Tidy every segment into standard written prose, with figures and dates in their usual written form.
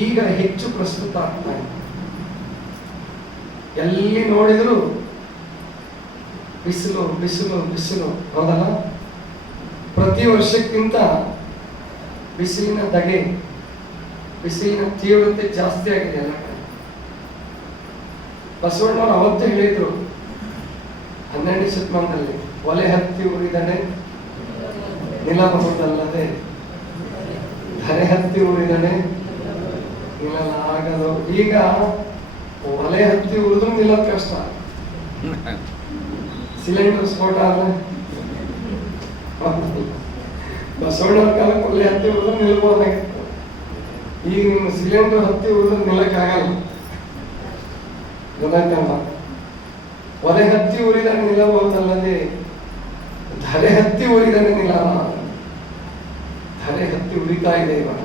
ಈಗ ಹೆಚ್ಚು ಪ್ರಸ್ತುತ ಆಗ್ತಾ ಇದೆ. ಎಲ್ಲಿ ನೋಡಿದ್ರು ಬಿಸಿಲು ಬಿಸಿಲು ಬಿಸಿಲು, ಹೌದಲ್ಲ? ಪ್ರತಿ ವರ್ಷಕ್ಕಿಂತ ಬಿಸಿಲಿನ ಧಗೆ, ಬಿಸಿಲಿನ ತೀವ್ರತೆ ಜಾಸ್ತಿ ಆಗಿದೆ ಎಲ್ಲ ಕಡೆ. ಬಸವಣ್ಣವರು ಅವತ್ತೇ ಹೇಳಿದ್ರು 12ನೇ ಶತಮಾನದಲ್ಲಿ, ಒಲೆ ಹತ್ತಿ ಉರಿದನೆ ನಿಲ್ಲಬಹುದಲ್ಲದೆ ಧರೆ ಹತ್ತಿ ಉರಿದನೆ ನಿಲ್ಲಲಾಗದು. ಈಗ ಒಲೆ ಹತ್ತಿ ಉರಿದ್ರು ನಿಲ್ಲೋದು ಕಷ್ಟ. ಸಿಲಿಂಡರ್ ಸ್ಫೋಟ ಆದ್ರೆ ಬಸವಣ್ಣವ್ರ ಕಾಲಕ್ಕೆ ಒಲೆ ಹತ್ತಿ ಉರಿದ್ರು ನಿಲ್ಬೋದಾಗಿತ್ತು. ಈಗ ನಿಮ್ಮ ಸಿಲಿಂಡರ್ ಹತ್ತಿ ಉರಿದ್ರು ನಿಲ್ಲಕ್ಕಾಗಲ್ಲ. ಗೊತ್ತಾಗ್ತಲ್ಲ? ಒಲೆ ಹತ್ತಿ ಉರಿದರೆ ನಿಲ್ಲಬಹುದಲ್ಲದೆ ಧರೆ ಹತ್ತಿ ಉರಿದರೆ ನಿಲ್ಲಲ್ಲ. ಧರೆ ಹತ್ತಿ ಉರಿತಾ ಇದೆ ಇವಾಗ.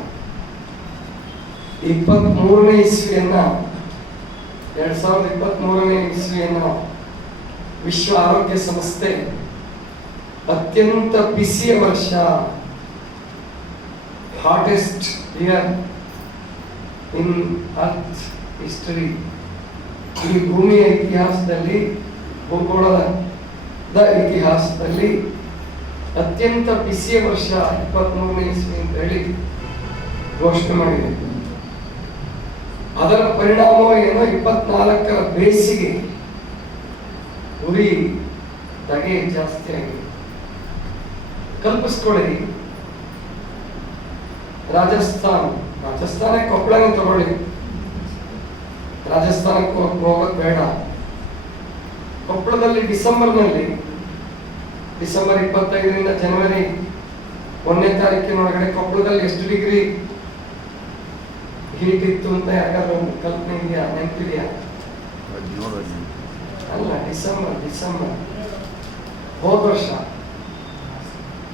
23ನೇ ಇಸ್ವಿಯನ್ನ 2023ನೇ ಇಸ್ವಿಯನ್ನ ವಿಶ್ವ ಆರೋಗ್ಯ ಸಂಸ್ಥೆ ಅತ್ಯಂತ ಬಿಸಿಯ ವರ್ಷ, ಹಾಟೆಸ್ಟ್ ಇಯರ್ ಇನ್ ಅರ್ತ್ ಹಿಸ್ಟರಿ, ಈ ಭೂಮಿಯ ಇತಿಹಾಸದಲ್ಲಿ, ಭೂಗೋಳದ ಇತಿಹಾಸದಲ್ಲಿ ಅತ್ಯಂತ ಬಿಸಿಯ ವರ್ಷ 23ನೇ ಇಸ್ವಿ ಅಂತ ಹೇಳಿ ಘೋಷಣೆ ಮಾಡಿದೆ. ಅದರ ಪರಿಣಾಮ ಏನೋ 24ರ ಬೇಸಿಗೆ ಉರಿ ಧಗೆ ಜಾಸ್ತಿ ಆಗಿದೆ. ಕಲ್ಪಿಸ್ಕೊಳ್ಳಿ, ರಾಜಸ್ಥಾನಕ್ಕೆ ಕೊಪ್ಪಳನೇ ತಗೊಳ್ಳಿ, ರಾಜಸ್ಥಾನಕ್ಕೆ ಹೋಗೋದು ಬೇಡ. ಕೊಪ್ಪಳದಲ್ಲಿ ಡಿಸೆಂಬರ್ 25ರಿಂದ ಜನವರಿ 1ನೇ ತಾರೀಕಿನೊಳಗಡೆ ಕೊಪ್ಪಳದಲ್ಲಿ ಎಷ್ಟು ಡಿಗ್ರಿ ಹೀಟ್ ಇತ್ತು ಅಂತ ಯಾರಾದ್ರೂ ಒಂದು ಕಲ್ಪನೆ ಇದೆಯಾ? ನೆನಪಿದೆಯಾ? ಅಲ್ಲ, ಡಿಸೆಂಬರ್ ಹೋದ ವರ್ಷ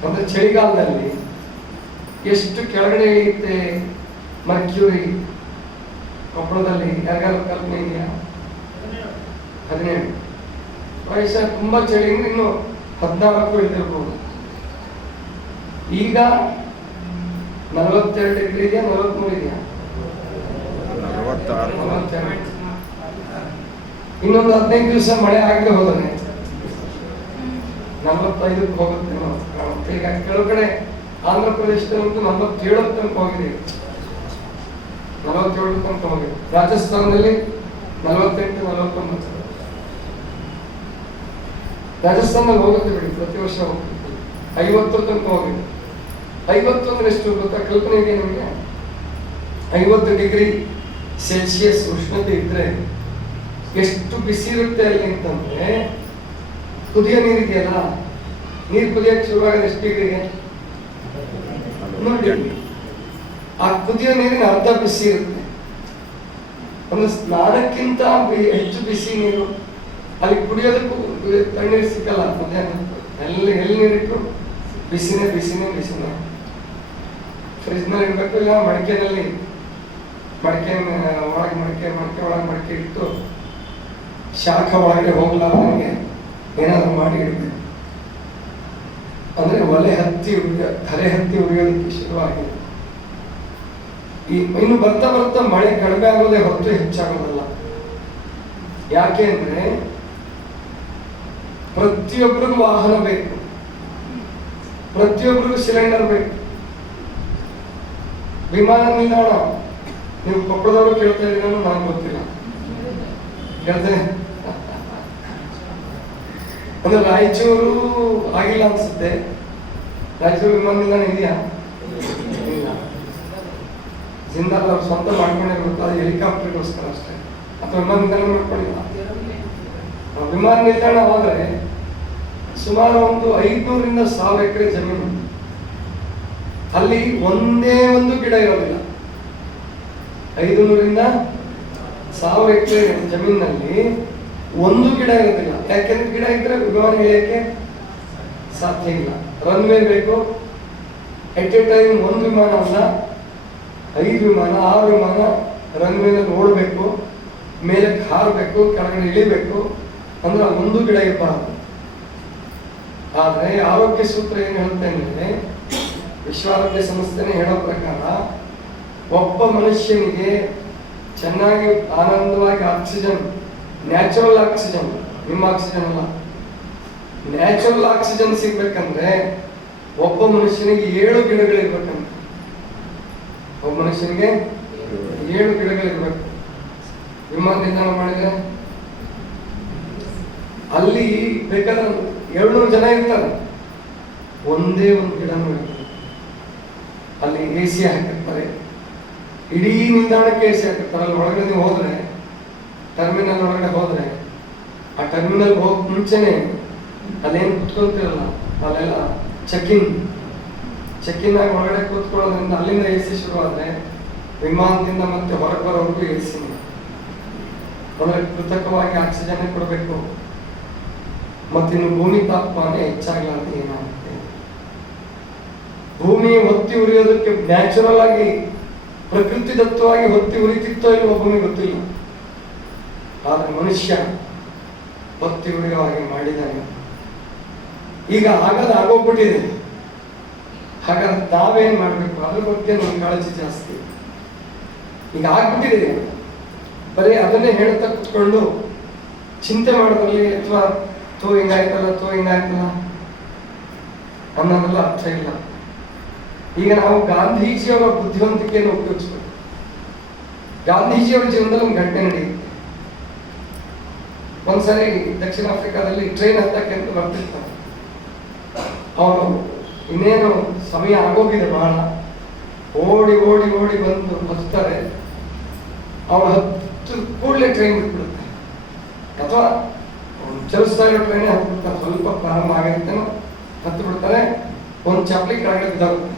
ಅಂದ್ರೆ ಚಳಿಗಾಲದಲ್ಲಿ ಎಷ್ಟು ಕೆಳಗಡೆ ಇರುತ್ತೆ ಮರ್ಕ್ಯೂರಿ ಕೊಪ್ಪಳದಲ್ಲಿ? ಯಾರಿಗಾದ್ರೂ ಕಲ್ಪನೆ ಇದೆಯಾ? 17. ವಯಸ್ಸ ತುಂಬಾ ಚಳಿ, ಇನ್ನು 14 ಇಳಿದಿರ್ಬೋದು. ಈಗ 42 ಡಿಗ್ರಿ ಇದೆಯಾ? 43 ಇದೆಯಾ? 42. ಇನ್ನೊಂದು 15 ದಿವಸ ಮಳೆ ಆಗದೆ ಹೋದ್ರೆ 45ಕ್ಕೆ ಹೋಗುತ್ತೆ. ಈಗ ಕೆಲವು ಕಡೆ ಆಂಧ್ರ ಪ್ರದೇಶದಲ್ಲಂತೂ 47 ತನಕ ಹೋಗಿದೆ, 47 ತನಕ ಹೋಗಿದೆ. ರಾಜಸ್ಥಾನದಲ್ಲಿ 48, 49. ರಾಜಸ್ಥಾನದಲ್ಲಿ ಹೋಗುತ್ತೆ ಬಿಡಿ, ಪ್ರತಿ ವರ್ಷ ಹೋಗುತ್ತೆ. 50 ತನಕ ಹೋಗಿದೆ. 50 ಅಂದ್ರೆ ಎಷ್ಟು ಗೊತ್ತಾ? ಕಲ್ಪನೆ ಇದೆ ನಿಮಗೆ? 50 ಡಿಗ್ರಿ ಸೆಲ್ಸಿಯಸ್ ಉಷ್ಣತೆ ಇದ್ರೆ ಎಷ್ಟು ಬಿಸಿ ಇರುತ್ತೆ ಅಲ್ಲಿ ಅಂತಂದ್ರೆ, ಕುದಿಯೋ ನೀರಿದೆಯಲ್ಲ, ನೀರು ಕುದಿಯಕ್ಕೆ ಶುರುವಾಗೋದು ಎಷ್ಟು ಡಿಗ್ರಿಗೆ ನೋಡಿ. ಆ ಕುದಿಯೋ ನೀರಿನ ಅರ್ಧ ಬಿಸಿ ಇರುತ್ತೆ. ಒಂದು ಸ್ನಾನಕ್ಕಿಂತ ಹೆಚ್ಚು ಬಿಸಿ ನೀರು. ಅಲ್ಲಿ ಕುಡಿಯೋದಕ್ಕೂ ತಣ್ಣೀರು ಸಿಕ್ಕಲ್ಲ. ಮಧ್ಯಾಹ್ನ ಎಲ್ಲಿ ನೀರಿಟ್ಟು ಬಿಸಿನೇ. ಫ್ರಿಜ್ನಲ್ಲಿ ಇಡಬೇಕು, ಇಲ್ಲ ಮಡಿಕೆನಲ್ಲಿ ಮಡಿಕೆ ಒಳಗೆ ಇಟ್ಟು ಶಾಖ ಒಳಗಡೆ ಹೋಗ್ಲಾರ್ದಂಗೆ ಏನಾದ್ರು ಮಾಡಿ ಇಡಬೇಕು. ಅಂದ್ರೆ ಧರೆ ಹತ್ತಿ ಉರಿಯೋದಕ್ಕೆ ಶುರುವಾಗಿದೆ. ಇನ್ನು ಬರ್ತಾ ಮಳೆ ಕಡಿಮೆ ಆಗೋದೇ ಹೊರತು ಹೆಚ್ಚಾಗೋದಲ್ಲ. ಯಾಕೆ ಅಂದ್ರೆ ಪ್ರತಿಯೊಬ್ಬರಿಗೂ ವಾಹನ ಬೇಕು, ಪ್ರತಿಯೊಬ್ಬರಿಗೂ ಸಿಲಿಂಡರ್ ಬೇಕು. ವಿಮಾನ ನಿಲ್ದಾಣ ನೀವು ಕೊಪ್ಪಳದವರು ಕೇಳ್ತಾ ಇದ್ದೀರ, ನನಗೆ ಗೊತ್ತಿಲ್ಲ, ಕೇಳ್ತೇನೆ. ಅಂದ್ರೆ ರಾಯಚೂರು ಆಗಿಲ್ಲ ಅನ್ಸುತ್ತೆ. ರಾಯಚೂರು ವಿಮಾನ ನಿಲ್ದಾಣ ಇದೆಯಾ? ಇಲ್ಲ. ಜಿಂದಾಲ್ ಅವ್ರು ಸ್ವಂತ ಮಾಡ್ಕೊಂಡಿರ್ಬೇಕು, ಅದು ಹೆಲಿಕಾಪ್ಟರ್ಗೋಸ್ಕರ ಅಷ್ಟೇ, ಅಥವಾ ವಿಮಾನ ನಿಲ್ದಾಣ ಮಾಡ್ಕೊಂಡಿಲ್ಲ. ವಿಮಾನ ನಿಲ್ದಾಣ ಹೋದ್ರೆ ಸುಮಾರು ಒಂದು 500ರಿಂದ 1000 ಎಕರೆ ಜಮೀನು. ಅಲ್ಲಿ ಒಂದೇ ಒಂದು ಗಿಡ ಇರೋದಿಲ್ಲ. 500ರಿಂದ 1000 ಎಕರೆ ಜಮೀನಿನಲ್ಲಿ ಒಂದು ಗಿಡ ಇರೋದಿಲ್ಲ. ಯಾಕೆಂದ್ರೆ ಗಿಡ ಇದ್ರೆ ವಿಮಾನ ಇಳಿಯಕ್ಕೆ ಸಾಧ್ಯ ಇಲ್ಲ. ರನ್ವೇ ಬೇಕು. ಎಟ್ ಎ ಟೈಮ್ ಒಂದು ವಿಮಾನ ಅಲ್ಲ, 5 ವಿಮಾನ 6 ವಿಮಾನ ರನ್ವೇನಲ್ಲಿ ಓಡಬೇಕು, ಮೇಲೆ ಹಾರಬೇಕು, ಕೆಳಗಡೆ ಇಳಿಬೇಕು. ಅಂದ್ರೆ ಒಂದು ಗಿಡ ಇರಬಾರದು. ಆದ್ರೆ ಆರೋಗ್ಯ ಸೂತ್ರ ಏನ್ ಹೇಳುತ್ತೆ ಅಂದ್ರೆ, ವಿಶ್ವ ಆರೋಗ್ಯ ಸಂಸ್ಥೆನೇ ಹೇಳೋ ಪ್ರಕಾರ ಒಬ್ಬ ಮನುಷ್ಯನಿಗೆ ಚೆನ್ನಾಗಿ ಆನಂದವಾಗಿ ಆಕ್ಸಿಜನ್, ನ್ಯಾಚುರಲ್ ಆಕ್ಸಿಜನ್, ನಿಮ್ಮ ಆಕ್ಸಿಜನ್ ಅಲ್ಲ, ನ್ಯಾಚುರಲ್ ಆಕ್ಸಿಜನ್ ಸಿಗ್ಬೇಕಂದ್ರೆ ಒಬ್ಬ ಮನುಷ್ಯನಿಗೆ 7 ಗಿಡಗಳಿರ್ಬೇಕಂತ. ಒಬ್ಬ ಮನುಷ್ಯನಿಗೆ 7 ಗಿಡಗಳಿರ್ಬೇಕು. ವಿಮಾನ ನಿಲ್ದಾಣ ಮಾಡಿದ್ರೆ ಅಲ್ಲಿ ಬೇಕಾದ್ರೆ 700 ಜನ ಇರ್ತಾರೆ, ಒಂದೇ ಒಂದು ಗಿಡ ಇರ್ತದೆ. ಅಲ್ಲಿ AC ಹಾಕಿರ್ತಾರೆ, ಇಡೀ ನಿಲ್ದಾಣಕ್ಕೆ AC ಹಾಕಿರ್ತಾರೆ. ಅಲ್ಲಿ ಒಳಗಡೆ ನೀವು ಹೋದ್ರೆ, ಟರ್ಮಿನಲ್ ಒಳಗಡೆ ಹೋದ್ರೆ, ಆ ಟರ್ಮಿನಲ್ ಹೋಗ ಮುಂಚೆನೆ ಅಲ್ಲೇನು ಕುತ್ಕೊಂತಿರಲ್ಲ, ಅಲ್ಲೆಲ್ಲ ಚೆಕ್ಕಿನ್ ಆಗಿ ಒಳಗಡೆ ಕೂತ್ಕೊಳ್ಳೋದ್ರಿಂದ ಅಲ್ಲಿಂದ AC ಶುರು ಆದ್ರೆ ವಿಮಾನದಿಂದ ಮತ್ತೆ ಹೊರಗೆ ಬರೋವರೆಗೂ AC ಒಳಗೆ ಕೃತಕವಾಗಿ ಆಕ್ಸಿಜನ್ ಕೊಡಬೇಕು. ಮತ್ತಿನ್ನು ಭೂಮಿ ತಾಪಮಾನ ಹೆಚ್ಚಾಗಲಾರ್ದು ಏನಾಗುತ್ತೆ? ಭೂಮಿ ಹೊತ್ತಿ ಉರಿಯೋದಕ್ಕೆ ನ್ಯಾಚುರಲ್ ಆಗಿ ಪ್ರಕೃತಿ ದತ್ತವಾಗಿ ಹೊತ್ತಿ ಉರಿತಿತ್ತೋ ಇಲ್ವೋ ಭೂಮಿ ಗೊತ್ತಿಲ್ಲ. ಆದ್ರೆ ಮನುಷ್ಯ ಹೊತ್ತಿ ಉರಿಯೋ ಹಾಗೆ ಮಾಡಿದ್ದಾನೆ. ಈಗ ಆಗೋಗ್ಬಿಟ್ಟಿದೆ. ಹಾಗಾದ್ರೆ ನಾವೇನ್ ಮಾಡ್ಬೇಕು? ಅದ್ರ ಬಗ್ಗೆ ನಮ್ಗೆ ಕಾಳಜಿ ಜಾಸ್ತಿ. ಈಗ ಆಗ್ಬಿಟ್ಟಿದೆ, ಬರೀ ಅದನ್ನೇ ಹೇಳ್ತಾ ಕುತ್ಕೊಂಡು ಚಿಂತೆ ಮಾಡೋದ್ರಲ್ಲಿ ಅಥವಾ ಹಿಂಗಾಯ್ತಲ್ಲ ಅನ್ನೋದೆಲ್ಲ ಅರ್ಥ ಇಲ್ಲ. ಈಗ ನಾವು ಗಾಂಧೀಜಿಯವರ ಬುದ್ಧಿವಂತಿಕೆಯನ್ನು ಉಪಯೋಗಿಸ್ಬೇಕು. ಗಾಂಧೀಜಿಯವರ ಜೀವನದಲ್ಲಿ ಒಂದು ಘಟನೆ ನಡೆಯುತ್ತೆ. ಒಂದ್ಸರಿ ದಕ್ಷಿಣ ಆಫ್ರಿಕಾದಲ್ಲಿ ಟ್ರೈನ್ ಹತ್ತಕ್ಕೆ ಅಂತ ಬರ್ತಿರ್ತಾರೆ. ಅವರು ಇನ್ನೇನು ಸಮಯ ಆಗೋಗಿದೆ ಬಹಳ, ಓಡಿ ಓಡಿ ಓಡಿ ಬಂದು ಹತ್ತಾರೆ. ಅವ್ರು ಹತ್ತು ಕೂಡಲೇ ಟ್ರೈನ್ ಬಿಟ್ಬಿಡುತ್ತೆ, ಅಥವಾ ಚಲಿಸ್ತಾ ಇರೋ ಟ್ರೈನೇ ಹತ್ಬಿಡ್ತಾರೆ. ಸ್ವಲ್ಪ ಪ್ರಾರಂಭ ಆಗಿರ್ತೇನೋ ಹತ್ತು ಬಿಡ್ತಾರೆ, ಒಂದು ಚಪ್ಪಲಿ ಕೆಳಗಡೆ ಬಿದ್ದಾಗುತ್ತೆ.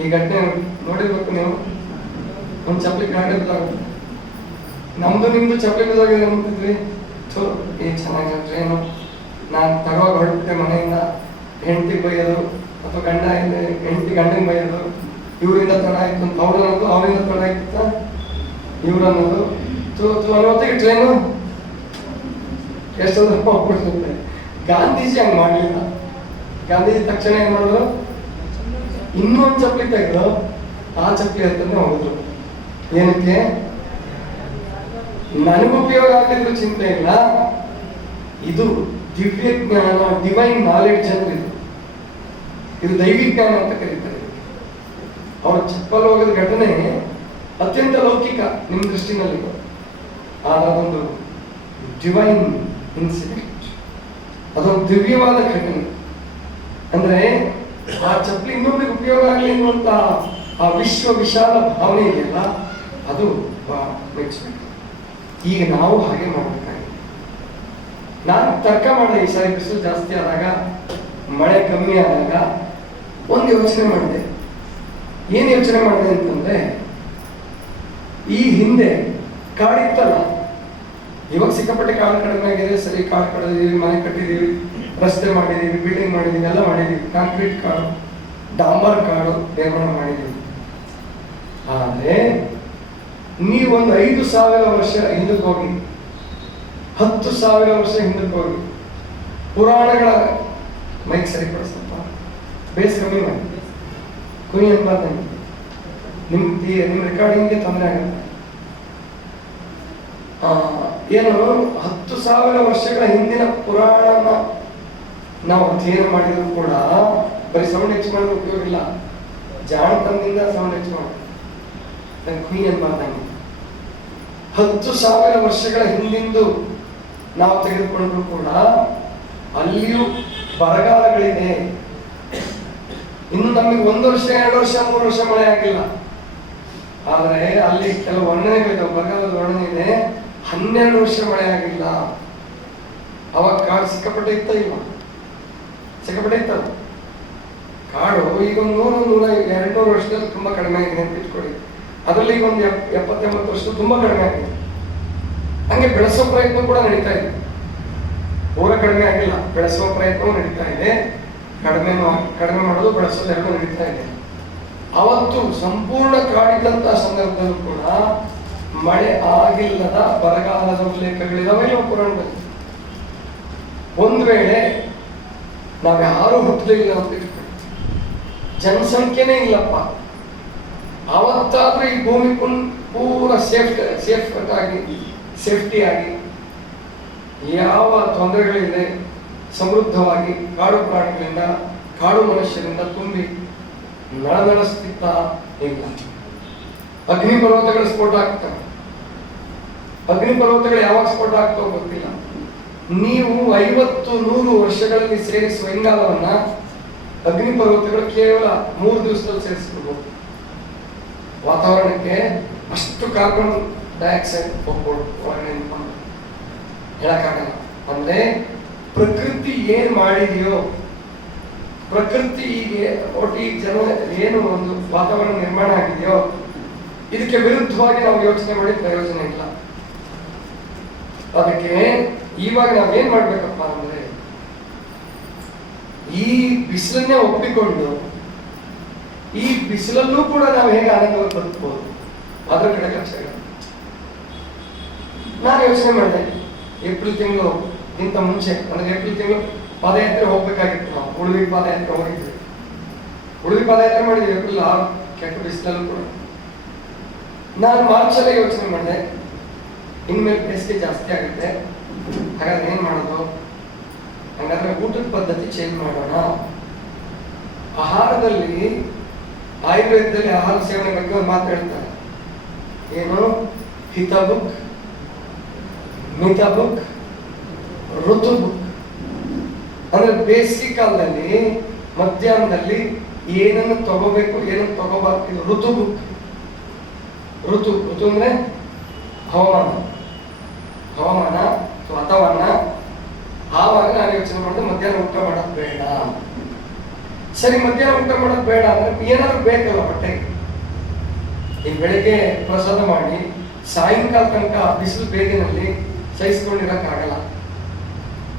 ಈ ಘಟನೆ ನೋಡಿರ್ಬೇಕು ನೀವು. ಒಂದು ಚಪ್ಪಲಿ ಕೆಳಗಡೆ ಬಿದ್ದಾಗುತ್ತೆ. ನಮ್ದು ನಿಮ್ದು ಚಪ್ಪಲಿ ಬಿದ್ದಾಗಿದೆ ಅಂತಿದ್ವಿ. ಚೆನ್ನಾಗಿರೋ ಟ್ರೈನು, ನಾನು ತಗೋವಾಗ ಹೊರಟೆ ಮನೆಯಿಂದ, ಹೆಂಡತಿ ಬೈಯೋದು ಅಥವಾ ಹೆಂಡತಿ ಗಂಡನ ಬೈಯೋದು, ಇವರಿಂದ ತಡ ಆಯ್ತು ಅಂತ ಅವ್ರನ್ನೋದು, ಅವರಿಂದ ತಡ ಆಯ್ತು ಇವ್ರನ್ನೋದು. ಅನ್ನೋತ್ತಿಗೆ ಟ್ರೈನು ಎಷ್ಟೊಂದು ಹೋಗ್ಬಿಡ್ತದೆ. ಗಾಂಧೀಜಿ ಹಂಗೆ ಮಾಡಲಿಲ್ಲ. ಗಾಂಧೀಜಿ ತಕ್ಷಣ ಏನ್ ಮಾಡಿದ್ರು, ಇನ್ನೊಂದು ಚಪ್ಪಲಿ ತೆಗೆದು ಆ ಚಪ್ಪಲಿ ಹತ್ತನೇ ಹೋಗಿದ್ರು. ಏನಕ್ಕೆ? ನನಗುಪಯೋಗ ಆಗ್ತಿದ್ರು ಚಿಂತೆ ಇಲ್ಲ, ಇದು ದಿವ್ಯ ಜ್ಞಾನ, ಡಿವೈನ್ ನಾಲೆಡ್ಜ್ ಅಂತ ಇದು ದೈವಿಕ ಜ್ಞಾನ ಅಂತ ಕರೀತಾರೆ. ಅವರ ಚಪ್ಪಲ್ ಹೋಗದ ಘಟನೆ ಅತ್ಯಂತ ಲೌಕಿಕ ನಿಮ್ಮ ದೃಷ್ಟಿನಲ್ಲಿ, ಆದ್ರೆ ಅದೊಂದು ಡಿವೈನ್ ಇನ್ಸಿಡೆಂಟ್, ಅದೊಂದು ದಿವ್ಯವಾದ ಘಟನೆ. ಅಂದ್ರೆ ಆ ಚಪ್ಪಲಿ ಇನ್ನೊಬ್ರಿಗೆ ಉಪಯೋಗ ಆಗಲಿ ಅನ್ನುವಂತ ಆ ವಿಶ್ವ ವಿಶಾಲ ಭಾವನೆ ಇದೆಯಲ್ಲ, ಅದು ಮೆಚ್ಚಬೇಕು. ಈಗ ನಾವು ಹಾಗೆ ಮಾಡಬೇಕಾಗಿದೆ. ನಾನು ತರ್ಕ ಮಾಡಿದೆ, ಈ ಸಾರಿ ಬಿಸಿಲು ಜಾಸ್ತಿ ಆದಾಗ, ಮಳೆ ಕಮ್ಮಿ ಆದಾಗ ಒಂದು ಯೋಚನೆ ಮಾಡಿದೆ. ಏನು ಯೋಚನೆ ಮಾಡಿದೆ ಅಂತಂದ್ರೆ, ಈ ಹಿಂದೆ ಕಾಡಿತ್ತಲ್ಲ, ಇವಾಗ ಸಿಕ್ಕಾಪಟ್ಟೆ ಕಾಡು ಕಡಿಮೆ ಆಗಿದೆ. ಸರಿ, ಕಾಡು ಕಡಿದೀವಿ, ಮನೆ ಕಟ್ಟಿದೀವಿ, ರಸ್ತೆ ಮಾಡಿದೀವಿ, ಬಿಲ್ಡಿಂಗ್ ಮಾಡಿದೀವಿ, ಎಲ್ಲ ಮಾಡಿದೀವಿ. ಕಾಂಕ್ರೀಟ್ ಕಾಡು, ಡಾಂಬರ್ ಕಾಡು ನಿರ್ಮಾಣ ಮಾಡಿದೀವಿ. ಆದ್ರೆ ನೀವೊಂದು 5,000 ವರ್ಷ ಹಿಂದಕ್ಕೆ ಹೋಗಿ, 10,000 ವರ್ಷ ಹಿಂದಕ್ಕೆ ಹೋಗಿ, ಪುರಾಣಗಳ ಮೈಕ್ ಸರಿಪಡಿಸಪ್ಪ, ಬೇಸ್ ಕಮ್ಮಿ ಮಾಡಿ, ಕುನಿ ಅಂತ ನಿಮ್ಮ ರೆಕಾರ್ಡಿಂಗ್ಗೆ ತೊಂದರೆ ಆಗುತ್ತೆ. ಏನು 10,000 ವರ್ಷಗಳ ಹಿಂದಿನ ಪುರಾಣನ ನಾವು ಅಧ್ಯಯನ ಮಾಡಿದ್ರು ಕೂಡ ಬರೀ ಸೌಂಡ್ ಹೆಚ್ಚು ಮಾಡೋದು ಉಪಯೋಗ ಇಲ್ಲ. ಜಾಣತನದಿಂದ ಸೌಂಡ್ ಹೆಚ್ಚು ಮಾಡಿ ಕುನಿ ಅನ್ಬಾರ್ದಂಗೆ. 10,000 ವರ್ಷಗಳ ಹಿಂದಿಂದು ನಾವು ತೆಗೆದುಕೊಂಡ್ರು ಕೂಡ ಅಲ್ಲಿಯೂ ಬರಗಾಲಗಳಿದೆ. ಇನ್ನು ನಮಗೆ 1 ವರ್ಷ, 2 ವರ್ಷ, 3 ವರ್ಷ ಮಳೆ ಆಗಿಲ್ಲ. ಆದ್ರೆ ಅಲ್ಲಿ ಕೆಲವು ವರ್ಣನೆಗಳಿದ್ದಾವೆ, ಬರಗಾಲದ ವರ್ಣನೆ ಇದೆ. 12 ವರ್ಷ ಮಳೆ ಆಗಿಲ್ಲ. ಅವಾಗ ಕಾಡು ಸಿಕ್ಕಾಪಟ್ಟೆ ಇತ್ತ ಇಲ್ಲ? ಸಿಕ್ಕಾಪಟ್ಟೆ ಇತ್ತ ಕಾಡು. ಈಗ 100-200 ವರ್ಷದಲ್ಲಿ ತುಂಬಾ ಕಡಿಮೆ ಆಗಿದೆ ಅಂತ ಇಟ್ಕೊಳ್ಳಿ. ಅದರಲ್ಲಿ ಈಗ ಒಂದು 70-80 ವರ್ಷ ತುಂಬಾ ಕಡಿಮೆ ಆಗಿದೆ. ಹಂಗೆ ಬೆಳೆಸೋ ಪ್ರಯತ್ನ ಕೂಡ ನಡೀತಾ ಇದೆ. ಪೂರ ಕಡಿಮೆ ಆಗಿಲ್ಲ, ಬೆಳೆಸುವ ಪ್ರಯತ್ನವೂ ನಡೀತಾ ಇದೆ. ಕಡಿಮೆ ಮಾಡೋದು, ಬೆಳೆಸೋದು ಎರಡೂ ನಡೀತಾ ಇದೆ. ಅವತ್ತು ಸಂಪೂರ್ಣ ಕಾಡಿದ್ದಂತಹ ಸಂದರ್ಭದಲ್ಲೂ ಕೂಡ ಮಳೆ ಆಗಿಲ್ಲದ ಬರಗಾಲದ ಉಲ್ಲೇಖಗಳಿದಾವೆ ಪುರಾಣದಲ್ಲಿ. ಒಂದು ವೇಳೆ ನಾವ್ಯಾರೂ ಹುಟ್ಟಲಿಲ್ಲ ಅಂತ ಇಟ್ಕೊಳ್ಳಿ, ಜನಸಂಖ್ಯೆನೇ ಇಲ್ಲಪ್ಪ, ಅವತ್ತು ಯಾವತ್ತಾದ್ರೂ ಈ ಭೂಮಿ ಪೂರ ಸೇಫ್ಟಿಯಾಗಿ ಯಾವ ತೊಂದರೆಗಳಿದೆ ಸಮೃದ್ಧವಾಗಿ ಕಾಡು ಪ್ರಾಣಿಗಳಿಂದ ಕಾಡು ಮನುಷ್ಯರಿಂದ ತುಂಬಿ ನಳನಳಿಸ್ತಿತ್ತ ಇಲ್ಲ. ಅಗ್ನಿ ಪರ್ವತಗಳು ಸ್ಫೋಟ ಆಗ್ತವೆ. ಅಗ್ನಿ ಪರ್ವತಗಳು ಯಾವಾಗ ಸ್ಫೋಟ ಆಗ್ತಾವ ಗೊತ್ತಿಲ್ಲ. ನೀವು 50-100 ವರ್ಷಗಳಲ್ಲಿ ಸೇರಿಸುವ ಇಂಗಾಲವನ್ನ ಅಗ್ನಿ ಪರ್ವತಗಳು ಕೇವಲ 3 ದಿವಸದಲ್ಲಿ ಸೇರಿಸ್ಬಿಡ್ಬೋದು. ವಾತಾವರಣಕ್ಕೆ ಅಷ್ಟು ಕಾರ್ಬನ್ ಡೈಆಕ್ಸೈಡ್ ಒಳಗಡೆ ಹೇಳಕ್ಕಾಗಲ್ಲ. ಅಂದ್ರೆ ಪ್ರಕೃತಿ ಏನ್ ಮಾಡಿದೆಯೋ, ಪ್ರಕೃತಿ ಈ ಜನ ಏನು ಒಂದು ವಾತಾವರಣ ನಿರ್ಮಾಣ ಆಗಿದೆಯೋ ಇದಕ್ಕೆ ವಿರುದ್ಧವಾಗಿ ನಾವು ಯೋಚನೆ ಮಾಡಿ ಪ್ರಯೋಜನ ಇಲ್ಲ. ಅದಕ್ಕೆ ಇವಾಗ ನಾವೇನ್ ಮಾಡ್ಬೇಕಪ್ಪ ಅಂದ್ರೆ ಈ ಬಿಸಿಲನ್ನೇ ಒಪ್ಪಿಕೊಂಡು ಈ ಬಿಸಿಲಲ್ಲೂ ಕೂಡ ನಾವು ಹೇಗೆ ಆನಂದವಾಗಿ ಬದುಕಬಹುದು ಅದ್ರ ಕಡೆ ಲಕ್ಷ್ಯ. ನಾನು ಯೋಚನೆ ಮಾಡಿದೆ, ಏಪ್ರಿಲ್ ತಿಂಗಳು ಇಂತ ಮುಂಚೆ ಅಂದ್ರೆ ಏಪ್ರಿಲ್ ತಿಂಗಳು ಪಾದಯಾತ್ರೆ ಹೋಗ್ಬೇಕಾಗಿತ್ತು. ನಾವು ಉಡುಪಿ ಪಾದಯಾತ್ರೆ ಹೋಗಿದ್ವಿ. ಉಡುಪಿ ಪಾದಯಾತ್ರೆ ಮಾಡಿದ್ವಿ ಏಪ್ರಿಲ್ 6 ಕೆಟ್ಟ ಬಿಸಿಲಲ್ಲೂ ಕೂಡ. ನಾನು ಮಾರ್ಚಲ್ಲೇ ಯೋಚನೆ ಮಾಡಿದೆ, ಇನ್ಮೇಲೆ ಬೇಸಿಗೆ ಜಾಸ್ತಿ ಆಗುತ್ತೆ, ಹಾಗಾದ್ರೆ ಏನ್ ಮಾಡೋದು? ಹಾಗಾದ್ರೆ ಊಟದ ಪದ್ಧತಿ ಚೇಂಜ್ ಮಾಡೋಣ. ಆಹಾರದಲ್ಲಿ ಆಯುರ್ವೇದದಲ್ಲಿ ಆಹಾರ ಸೇವನೆ ಬಗ್ಗೆ ಒಂದು ಮಾತು ಹೇಳ್ತಾರೆ. ಏನು? ಹಿತ ಬುಕ್, ಮಿತ ಬುಕ್, ಋತು ಬುಕ್. ಅಂದ್ರೆ ಬೇಸಿಗೆ ಕಾಲದಲ್ಲಿ ಮಧ್ಯಾಹ್ನದಲ್ಲಿ ಏನನ್ನು ತಗೋಬೇಕು ಏನನ್ನು ತಗೋಬಾರ್ದು, ಇದು ಋತು ಬುಕ್. ಋತು ಅಂದ್ರೆ ಹವಾಮಾನ ವಾತಾವರಣ. ಆವಾಗ ನಾನು ಯೋಚನೆ ಮಾಡಿದೆ ಮಧ್ಯಾಹ್ನ ಊಟ ಮಾಡೋದು ಬೇಡ. ಸರಿ, ಮಧ್ಯಾಹ್ನ ಊಟ ಮಾಡೋದು ಬೇಡ ಅಂದ್ರೆ ಏನಾದ್ರು ಬೇಕಲ್ಲ ಹೊಟ್ಟೆಗೆ. ಈ ಬೆಳಿಗ್ಗೆ ಪ್ರಸಾದ ಮಾಡಿ ಸಾಯಂಕಾಲ ತನಕ ಬಿಸಿಲು ಬೇಗಿನಲ್ಲಿ ಸಹಿಸ್ಕೊಂಡಿರಕ್ಕಾಗಲ್ಲ.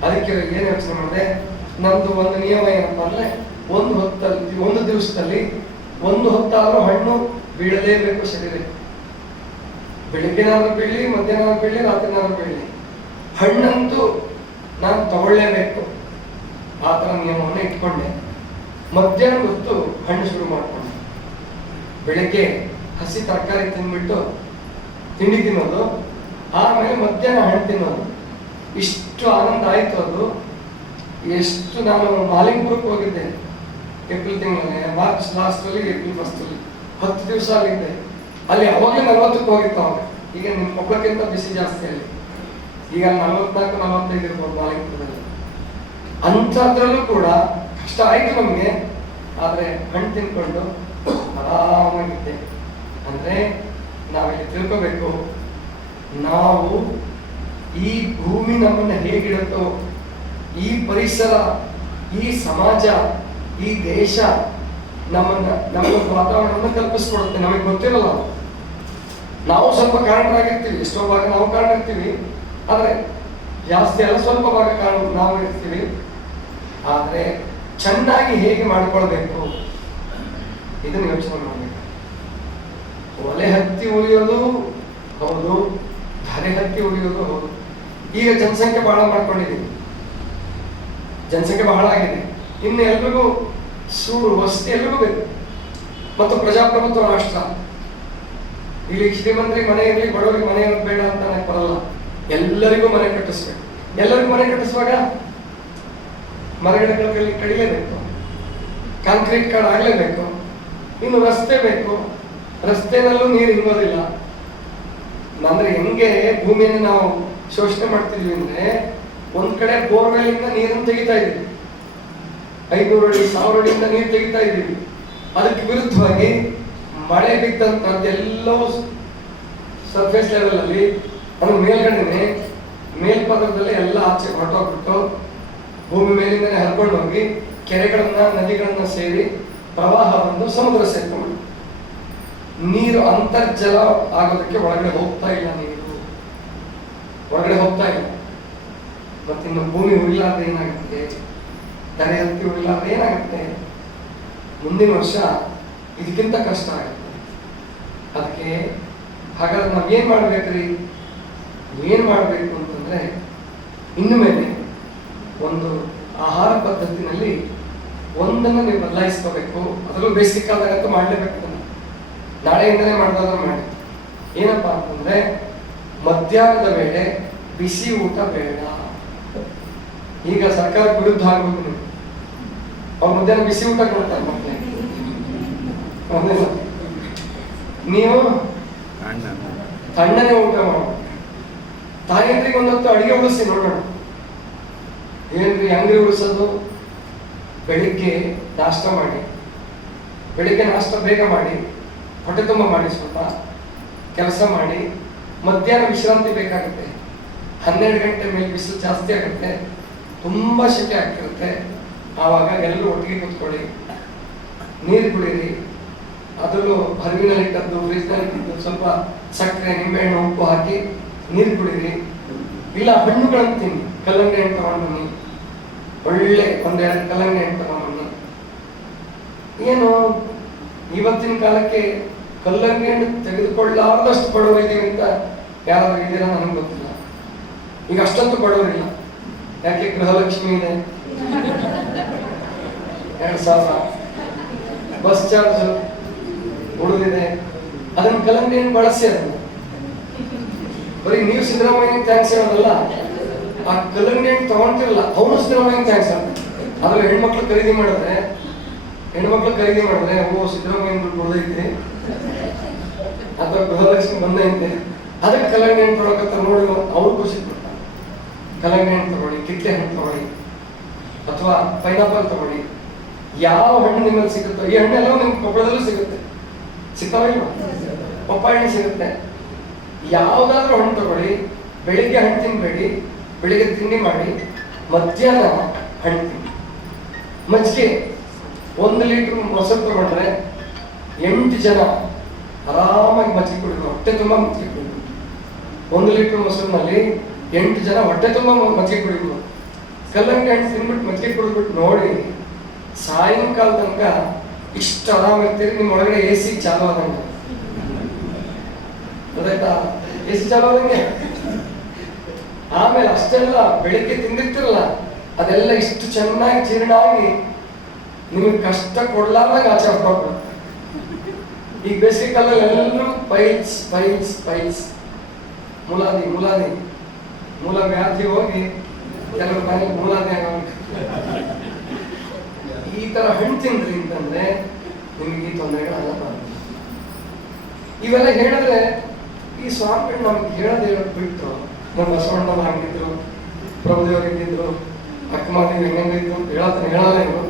ಅದಕ್ಕೆ ಏನ್ ಯೋಚನೆ ಮಾಡಿದೆ, ನಂದು ಒಂದು ನಿಯಮ ಏನಪ್ಪಾ ಅಂದ್ರೆ ಒಂದು ದಿವಸದಲ್ಲಿ ಒಂದು ಹೊತ್ತಾದ್ರೂ ಹಣ್ಣು ಬೀಳಲೇಬೇಕು ಶರೀರಕ್ಕೆ. ಬೆಳಿಗ್ಗೆನಾದ್ರೂ ಬೀಳಿ, ಮಧ್ಯಾಹ್ನ ಬೀಳಿ, ರಾತ್ರಿನಾದ್ರೂ ಬೀಳಿ, ಹಣ್ಣಂತೂ ನಾನು ತಗೊಳ್ಳೇಬೇಕು. ಆ ಥರ ನಿಯಮವನ್ನು ಇಟ್ಕೊಂಡೆ. ಮಧ್ಯಾಹ್ನ ಹೊತ್ತು ಹಣ್ಣು ಶುರು ಮಾಡ್ಕೊಂಡೆ. ಬೆಳಿಗ್ಗೆ ಹಸಿ ತರಕಾರಿ ತಿಂದ್ಬಿಟ್ಟು ತಿಂಡಿ ತಿನ್ನೋದು, ಆಮೇಲೆ ಮಧ್ಯಾಹ್ನ ಹಣ್ಣು ತಿನ್ನೋದು. ಇಷ್ಟು ಆನಂದ ಆಯ್ತು. ಅದು ಎಷ್ಟು ನಾನು ಮಾಲಿಂಗ್ಪುರಕ್ಕೆ ಹೋಗಿದ್ದೆ ಏಪ್ರಿಲ್ ತಿಂಗಳಲ್ಲಿ, ಮಾರ್ಚ್ ಲಾಸ್ಟಲ್ಲಿ ಏಪ್ರಿಲ್ ಫಸ್ಟಲ್ಲಿ 10 ದಿವಸ ಆಗಿದ್ದೆ. ಅಲ್ಲಿ ಅವಾಗಲೇ 40ಕ್ಕೆ ಹೋಗಿತ್ತು. ಅವಾಗ ಈಗ ನಿಮ್ಮ ಮಕ್ಕಳಕ್ಕಿಂತ ಬಿಸಿ ಜಾಸ್ತಿ ಅಲ್ಲಿ. ಈಗ 44-45 ಇರ್ಬೋದು ಮಾಲಿಂಗ್ಪುರದಲ್ಲಿ. ಅಂಥದ್ರಲ್ಲೂ ಕೂಡ ಕಷ್ಟ ಆಯ್ತು ನಮಗೆ, ಆದ್ರೆ ಹಣ್ಣು ತಿನ್ಕೊಂಡು ಆರಾಮಾಗಿದ್ದೆ. ಅಂದ್ರೆ ನಾವಿಲ್ಲಿ ತಿಳ್ಕೋಬೇಕು, ನಾವು ಈ ಭೂಮಿ ನಮ್ಮನ್ನ ಹೇಗಿಡುತ್ತೋ, ಈ ಪರಿಸರ, ಈ ಸಮಾಜ, ಈ ದೇಶ ನಮ್ಮ ವಾತಾವರಣವನ್ನು ಕಲ್ಪಿಸ್ಕೊಡುತ್ತೆ. ನಮಗೆ ಗೊತ್ತಿರಲ್ಲ, ನಾವು ಸ್ವಲ್ಪ ಕಾರಣರಾಗಿರ್ತೀವಿ, ಎಷ್ಟೋ ಭಾಗ ನಾವು ಕಾರಣ ಇರ್ತೀವಿ, ಆದ್ರೆ ಜಾಸ್ತಿ ಅಲ್ಲ, ಸ್ವಲ್ಪ ಭಾಗ ಕಾರಣ ನಾವು ಇರ್ತೀವಿ. ಆದ್ರೆ ಚೆನ್ನಾಗಿ ಹೇಗೆ ಮಾಡ್ಕೊಳ್ಬೇಕು ಇದನ್ನ ಯೋಚನೆ ಮಾಡಬೇಕು. ಒಲೆ ಹತ್ತಿ ಉಳಿಯೋದು ಹೌದು, ಧರೆ ಹತ್ತಿ ಉಳಿಯೋದು ಹೌದು. ಈಗ ಜನಸಂಖ್ಯೆ ಬಹಳ ಮಾಡ್ಕೊಂಡಿದ್ದೀವಿ, ಜನಸಂಖ್ಯೆ ಬಹಳ ಆಗಿದೆ. ಇನ್ನು ಎಲ್ರಿಗೂ ಸೂರು ವಸತಿ ಎಲ್ರಿಗೂ ಬೇಕು. ಮತ್ತು ಪ್ರಜಾಪ್ರಭುತ್ವ ರಾಷ್ಟ್ರ, ಇಲ್ಲಿ ಶ್ರೀಮಂತರಿಗೆ ಮನೆ ಇರಲಿ, ಬಡವರಿಗೆ ಮನೆ ಬೇಡ ಅಂತ ಬರಲ್ಲ. ಎಲ್ಲರಿಗೂ ಮನೆ ಕಟ್ಟಿಸ್ಬೇಕು. ಎಲ್ಲರಿಗೂ ಮನೆ ಕಟ್ಟಿಸುವಾಗ ಮರಗಿಡಗಳಲ್ಲಿ ಕಡಿಲೇಬೇಕು, ಕಾಂಕ್ರೀಟ್ ಕಾಡ್ ಆಗ್ಲೇಬೇಕು, ಇನ್ನು ರಸ್ತೆ ಬೇಕು. ರಸ್ತೆನಲ್ಲೂ ನೀರು ಹಿಂಗೋದಿಲ್ಲ. ಅಂದ್ರೆ ಹೆಂಗೆ ಭೂಮಿಯನ್ನು ನಾವು ಶೋಷಣೆ ಮಾಡ್ತಿದ್ವಿ ಅಂದ್ರೆ, ಒಂದ್ ಕಡೆ ಬೋರ್ವೆಲ್ ಇಂದ ನೀರನ್ನು ತೆಗಿತಾ ಇದೀವಿ, 500 ಅಡಿ 1000 ಅಡಿಯಿಂದ ನೀರು ತೆಗಿತಾ ಇದ್ದೀವಿ. ಅದಕ್ಕೆ ವಿರುದ್ಧವಾಗಿ ಮಳೆ ಬಿದ್ದಂತದ್ದೆಲ್ಲವೂ ಸರ್ಫೇಸ್ ಲೆವೆಲ್ ಅಲ್ಲಿ, ಅದು ಮೇಲ್ಗಡೆ ಮೇಲ್ಪದರದಲ್ಲಿ ಎಲ್ಲ ಆಚೆ ಹೊರಟೋಗ್ಬಿಟ್ಟು ಭೂಮಿ ಮೇಲಿಂದಲೇ ಹರ್ಕೊಂಡು ಹೋಗಿ ಕೆರೆಗಳನ್ನ ನದಿಗಳನ್ನ ಸೇರಿ ಪ್ರವಾಹ ಬಂದು ಸಮುದ್ರ ಸೇರ್ಕೊಂಡು ನೀರು ಅಂತರ್ಜಲ ಆಗೋದಕ್ಕೆ ಒಳಗಡೆ ಹೋಗ್ತಾ ಇಲ್ಲ. ನೀರು ಒಳಗಡೆ ಹೋಗ್ತಾ ಇಲ್ಲ. ಮತ್ತಿನ್ನು ಭೂಮಿ ಉಳಿಲಾರ್ದೆ ಏನಾಗುತ್ತೆ, ಧರೆ ಹತ್ತಿ ಉಳಿಲಾರ್ದೆ ಏನಾಗುತ್ತೆ, ಮುಂದಿನ ವರ್ಷ ಇದಕ್ಕಿಂತ ಕಷ್ಟ ಆಗುತ್ತೆ. ಅದಕ್ಕೆ ಹಾಗಾದ್ರೆ ನಾವೇನ್ ಮಾಡ್ಬೇಕ್ರಿ? ಏನ್ ಮಾಡ್ಬೇಕು ಅಂತಂದ್ರೆ, ಇನ್ನು ಮೇಲೆ ಒಂದು ಆಹಾರ ಪದ್ಧತಿನಲ್ಲಿ ಒಂದನ್ನು ನೀವು ಬದಲಾಯಿಸ್ಕೋಬೇಕು. ಅದರಲ್ಲೂ ಬೇಸಿಗೆ ಕಾಲದಾಗಂತೂ ಮಾಡ್ಲೇಬೇಕು. ನಾಳೆಯಿಂದಲೇ ಮಾಡೋದಾದ್ರೆ ಮಾಡಿ. ಏನಪ್ಪಾ ಅಂತಂದ್ರೆ ಮಧ್ಯಾಹ್ನದ ವೇಳೆ ಬಿಸಿ ಊಟ ಬೇಡ. ಈಗ ಸರ್ಕಾರಕ್ಕೆ ವಿರುದ್ಧ ಆಗ್ಬೇಕು ನೀವು. ಅವ್ರು ಮಧ್ಯಾಹ್ನ ಬಿಸಿ ಊಟ ಕೊಡ್ತಾರೆ ಮಕ್ಕಳಿಗೆ. ನೀವು ತಣ್ಣನೆ ಊಟ ಮಾಡ. ತಾಯಂದ್ರಿಗೆ ಒಂದೊತ್ತು ಅಡಿಗೆ ಉಳಿಸಿ ನೋಡೋಣ. ಏನ್ರಿ ಅಂಗಡಿ ಉಳಿಸೋದು? ಬೆಳಿಗ್ಗೆ ನಾಷ್ಟ ಮಾಡಿ, ಬೆಳಿಗ್ಗೆ ನಾಷ್ಟ ಬೇಗ ಮಾಡಿ, ಹೊಟ್ಟೆ ತುಂಬ ಮಾಡಿ, ಸ್ವಲ್ಪ ಕೆಲಸ ಮಾಡಿ, ಮಧ್ಯಾಹ್ನ ವಿಶ್ರಾಂತಿ ಬೇಕಾಗುತ್ತೆ. 12 ಗಂಟೆ ಮೇಲೆ ಬಿಸಿಲು ಜಾಸ್ತಿ ಆಗುತ್ತೆ, ತುಂಬ ಶೆಕೆ ಆಗ್ತಿರುತ್ತೆ. ಆವಾಗ ಎಲ್ಲರೂ ಒಟ್ಟಿಗೆ ಕೂತ್ಕೊಳ್ಳಿ, ನೀರು ಕುಡೀರಿ. ಅದರಲ್ಲೂ ಹರಿವಿನಲ್ಲಿಟ್ಟದ್ದು, ಫ್ರಿಜ್ನಲ್ಲಿಟ್ಟಿದ್ದು ಸ್ವಲ್ಪ ಸಕ್ಕರೆ, ನಿಂಬೆಹಣ್ಣು, ಉಪ್ಪು ಹಾಕಿ ನೀರು ಕುಡೀರಿ. ಇಲ್ಲ ಹಣ್ಣುಗಳನ್ನು ತಿನ್ನಿ. ಕಲ್ಲಂಗಡಿ ಹಣ್ಣು ತಗೊಂಡ್ಬನ್ನಿ, ಒಳ್ಳೆ 1-2 ಕಲ್ಲಂಗಡಿ ಹಣ್ಣು ತಗೊಂಡ್ಬನ್ನಿ. ಏನು ಇವತ್ತಿನ ಕಾಲಕ್ಕೆ ಕಲ್ಲಂಗಡಿ ಹಣ್ಣು ತೆಗೆದುಕೊಳ್ಳಾರ್ದಷ್ಟು ಬಡವರು ಇದೀವಿ ಅಂತ ಯಾರಾದ್ರೂ ಇದ್ದೀರಾ? ನನಗೆ ಗೊತ್ತಿಲ್ಲ. ಈಗ ಅಷ್ಟೊಂದು ಬಡವರಿಲ್ಲ. ಯಾಕೆ? ಗೃಹಲಕ್ಷ್ಮಿ ಇದೆ, 2000 ಬಸ್ ಚಾರ್ಜ್ ಉಳಿದಿದೆ. ಅದನ್ನು ಕಲ್ಲಂಗಡಿ ಹಣ್ಣು ಬಳಸಿ. ಅದನ್ನು ಬರೀ ನೀವು ಸಿದ್ದರಾಮಯ್ಯ ಥ್ಯಾಂಕ್ಸ್ ಹೇಳೋದಲ್ಲ, ಆ ಕಲ್ಲಂಗಡಿ ಹಣ್ಣು ತಗೊಂತಿರಲ್ಲ ಅವನು ಸಿದ್ದರಾಮಯ್ಯ ಥ್ಯಾಂಕ್ಸ್ ಅಂತ. ಅದ್ರಲ್ಲಿ ಹೆಣ್ಮಕ್ಳು ಖರೀದಿ ಮಾಡಿದ್ರೆ ಓ ಸಿದ್ದರಾಮಯ್ಯ ದುಡ್ಡು ಉಳಿದೈತಿ ಅಥವಾ ಗೃಹಲಕ್ಷ್ಮಿ ಬಂದೈತೆ, ಅದಕ್ಕೆ ಕಲ್ಲಂಗಡಿ ಹಣ್ಣು ತೊಗೊಳಕತ್ತ ನೋಡಿ ಅವ್ರು ಖುಷಿ ಪಡ್ತಾರೆ. ಕಲ್ಲಂಗಡಿ ಹಣ್ಣು ತಗೊಳ್ಳಿ, ಕಿತ್ತಳೆ ಹಣ್ಣು ತಗೊಳ್ಳಿ, ಅಥವಾ ಪೈನಾಪಲ್ ತಗೊಳ್ಳಿ. ಯಾವ ಹಣ್ಣು ನಿಮ್ಮಲ್ಲಿ ಸಿಗುತ್ತೋ, ಈ ಹಣ್ಣೆಲ್ಲ ನಿಮ್ಗೆ ಕೊಪ್ಪಳದಲ್ಲೂ ಸಿಗುತ್ತೆ, ಸಿಗ್ತಾವಿಲ್ಲ? ಪಪ್ಪಾಯ ಹಣ್ಣು ಸಿಗುತ್ತೆ. ಯಾವುದಾದ್ರೂ ಹಣ್ಣು ತಗೊಳ್ಳಿ. ಬೆಳಿಗ್ಗೆ ಹಣ್ಣು ತಿನ್ಬೇಡಿ, ಬೆಳಿಗ್ಗೆ ತಿಂಡಿ ಮಾಡಿ, ಮಧ್ಯಾಹ್ನ ಹಣ್ಣು ತಿನ್ನಿ. ಮಜ್ಜಿಗೆ 1 ಲೀಟರ್ ಮೊಸರು ತಗೊಂಡ್ರೆ 8 ಜನ ಆರಾಮಾಗಿ ಮಜ್ಜಿಗೆ ಕುಡಿದ್ರು, ಹೊಟ್ಟೆ ತುಂಬ ಮಜ್ಜಿಗೆ ಕುಡಿದ್ರು. 1 ಲೀಟರ್ ಮೊಸರಿನಲ್ಲಿ 8 ಜನ ಹೊಟ್ಟೆ ತುಂಬ ಮಜ್ಜಿಗೆ ಕುಡಿದ್ರು. ಕಲ್ಲಂಗಡಿ ಹಣ್ಣು ತಿನ್ಬಿಟ್ಟು ಮಜ್ಜಿಗೆ ಕುಡಿದ್ಬಿಟ್ಟು ನೋಡಿ, ಸಾಯಂಕಾಲ ತನಕ ಇಷ್ಟು ಆರಾಮಾಗ್ತೀರಿ. ನಿಮ್ಮ ಒಳಗಡೆ AC ಚಾಲು ಆದಂಗೆ, ಗೊತ್ತಾಯ್ತಾ? AC ಚಾಲು ಆದಂಗೆ. ಆಮೇಲೆ ಅಷ್ಟೆಲ್ಲ ಬೆಳಿಗ್ಗೆ ತಿಂದಿರ್ತಿರಲ್ಲ, ಅದೆಲ್ಲ ಇಷ್ಟು ಚೆನ್ನಾಗಿ ಜೀರ್ಣ ಆಗಿ ನಿಮಗೆ ಕಷ್ಟ ಕೊಡ್ಲಾರ್ದಾಗ ಆಚೆ ಹೊರಟೋಗ್ಬಿಡುತ್ತೆ. ಈಗ ಬೇಸಿಗೆ ಕಾಲದಲ್ಲಿ ಎಲ್ಲರೂ ಪೈಲ್ಸ್ ಮೂಲ ವ್ಯಾಧಿ ಹೋಗಿ ಕೆಲವು ಮನೆಗೆ ಮೂಲಾದಿ ಆಗೋಗಿ ಈ ತರ ಹಣ್ಣು ತಿಂದ್ರಿ ಅಂತಂದ್ರೆ ನಿಮಗೆ ಈ ತೊಂದರೆಗಳೆಲ್ಲ ಬರುತ್ತೆ. ಇವೆಲ್ಲ ಹೇಳಿದ್ರೆ ಈ ಸ್ವಾಮಿಗಳು ನಮ್ಗೆ ಹೇಳೋದು ಬಿಟ್ಟು, ನಮ್ಮ ಬಸವಣ್ಣವ್ರು ಹಂಗಿದ್ರು, ಪ್ರಭುದೇವ್ರು ಹಿಂಗಿದ್ರು, ಅಕ್ಕಮಾದೇವಿ ಹೆಂಗಿದ್ರು ಹೇಳಲ್ಲ. ಇವರು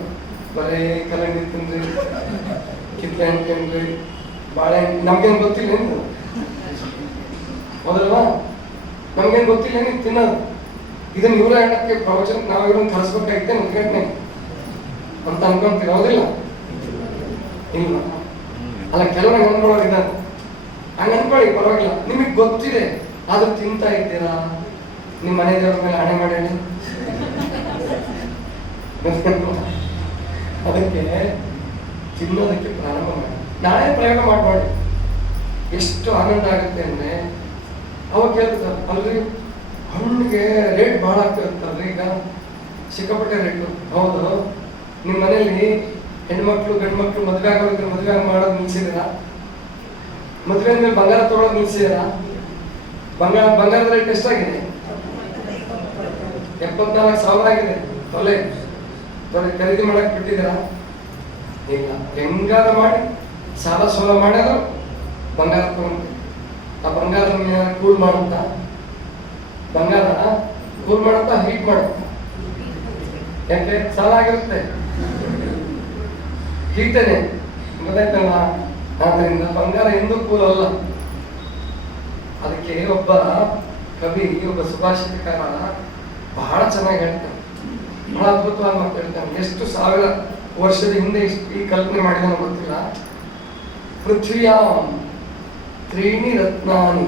ಬರೀ ಕಲ್ಲಂಗಡಿ ತಿಂದ್ರಿ, ಕಿತ್ತಳೆ ಹಣ್ಣು ತಿಂದ್ರಿ, ಬಾಳೆಹಣ್ಣು. ನಮ್ಗೇನು ಗೊತ್ತಿಲ್ಲ ಏನು ಮೊದಲ್ವಾ? ನಮ್ಗೇನು ಗೊತ್ತಿಲ್ಲ ನೀವು ತಿನ್ನೋದು. ಇದನ್ನ ಇವರ ಹೇಳಕ್ಕೆ ಪ್ರವಚನಕ್ಕೆ ನಾವು ಇವ್ರನ್ನ ಕಳಿಸ್ಬೇಕಾಗಿತ್ತೆ ಮುಖ್ಯನೇ ಅಂತ ಅನ್ಕೊಂತೀವಿ, ಹೌದಿಲ್ಲ? ಇಲ್ಲ ಅಲ್ಲ, ಕೆಲವರು ಅನ್ಕೊಳ್ಳೋರು ಇದ್ದಾರೆ. ಹಂಗೆ ಅನ್ಕೊಳ್ಳಿ, ಪರವಾಗಿಲ್ಲ. ನಿಮಗೆ ಗೊತ್ತಿದೆ, ಆದ್ರೂ ತಿಂತಾ ಇದ್ದೀರಾ? ನಿಮ್ಮ ಮನೆ ದೇವ್ರ ಮೇಲೆ ಹಣೆ ಮಾಡಿ ಅದಕ್ಕೆ ತಿನ್ನೋದಕ್ಕೆ ಪ್ರಾರಂಭ ಮಾಡಿ. ನಾಳೆ ಪ್ರಯೋಗ ಮಾಡಿ ಎಷ್ಟು ಆನಂದ ಆಗುತ್ತೆ ಅಂದ್ರೆ, ಅವಾಗ ಕೇಳ್ತಾರೆ, ಅಲ್ರಿ ಹಣ್ಣಿಗೆ ರೇಟ್ ಭಾಳ ಆಗ್ತಿರುತ್ತಲ್ರಿ, ಈಗ ಸಿಕ್ಕಾಪಟ್ಟೆ ರೇಟು. ಹೌದು, ನಿಮ್ಮ ಮನೇಲಿ ಹೆಣ್ಮಕ್ಳು ಗಂಡ್ಮಕ್ಳು ಮದುವೆ ಆಗೋದ್ರೆ ಮದುವೆ ಮಾಡೋದು ನಿಲ್ಸಿದ್ದೀರಾ? ಮದುವೆ ಮೇಲೆ ಬಂಗಾರ ತೊಗೊಳೋದು ನಿಲ್ಸಿದ್ದೀರಾ? ಬಂಗಾರದ ರೇಟ್ ಎಷ್ಟಾಗಿದೆ? 74,000 ಆಗಿದೆ. ತೊಲೆ ಖರೀದಿ ಮಾಡಕ್ ಬಿಟ್ಟಿದ್ದೀರಾ? ಇಲ್ಲ. ಹೆಂಗಾರ ಮಾಡಿ ಸಾಲ ಸೋಲ ಮಾಡ್ಯಾದ್ರು ಬಂಗಾರ ತಗೊಂಡು, ಆ ಬಂಗಾರ ಕೂಲ್ ಮಾಡುತ್ತಾ, ಬಂಗಾರ ಕೂಲ್ ಮಾಡುತ್ತಾ, ಹೀಟ್ ಮಾಡುತ್ತಾ? ಯಾಕೆ? ಸಾಲ ಆಗಿರುತ್ತೆ, ಹೀಟನೇ, ಗೊತ್ತಾಯ್ತಲ್ಲ? ಆದ್ರಿಂದ ಬಂಗಾರ ಎಂದೂ ಕೂಲ್ ಅಲ್ಲ. ಅದಕ್ಕೆ ಒಬ್ಬ ಕವಿ, ಒಬ್ಬ ಸುಭಾಷಿತಕಾರ ಬಹಳ ಚೆನ್ನಾಗಿ ಹೇಳ್ತಾನೆ, ಬಹಳ ಅದ್ಭುತವಾಗಿ ಮಾತಾಡ್ತಾನೆ. ಎಷ್ಟು 1000 ವರ್ಷದ ಹಿಂದೆ ಈ ಕಲ್ಪನೆ ಮಾಡಿದ ಗೊತ್ತಿಲ್ಲ. ಪೃಥ್ವಿಯಾಂ 3 ರತ್ನಾನಿ,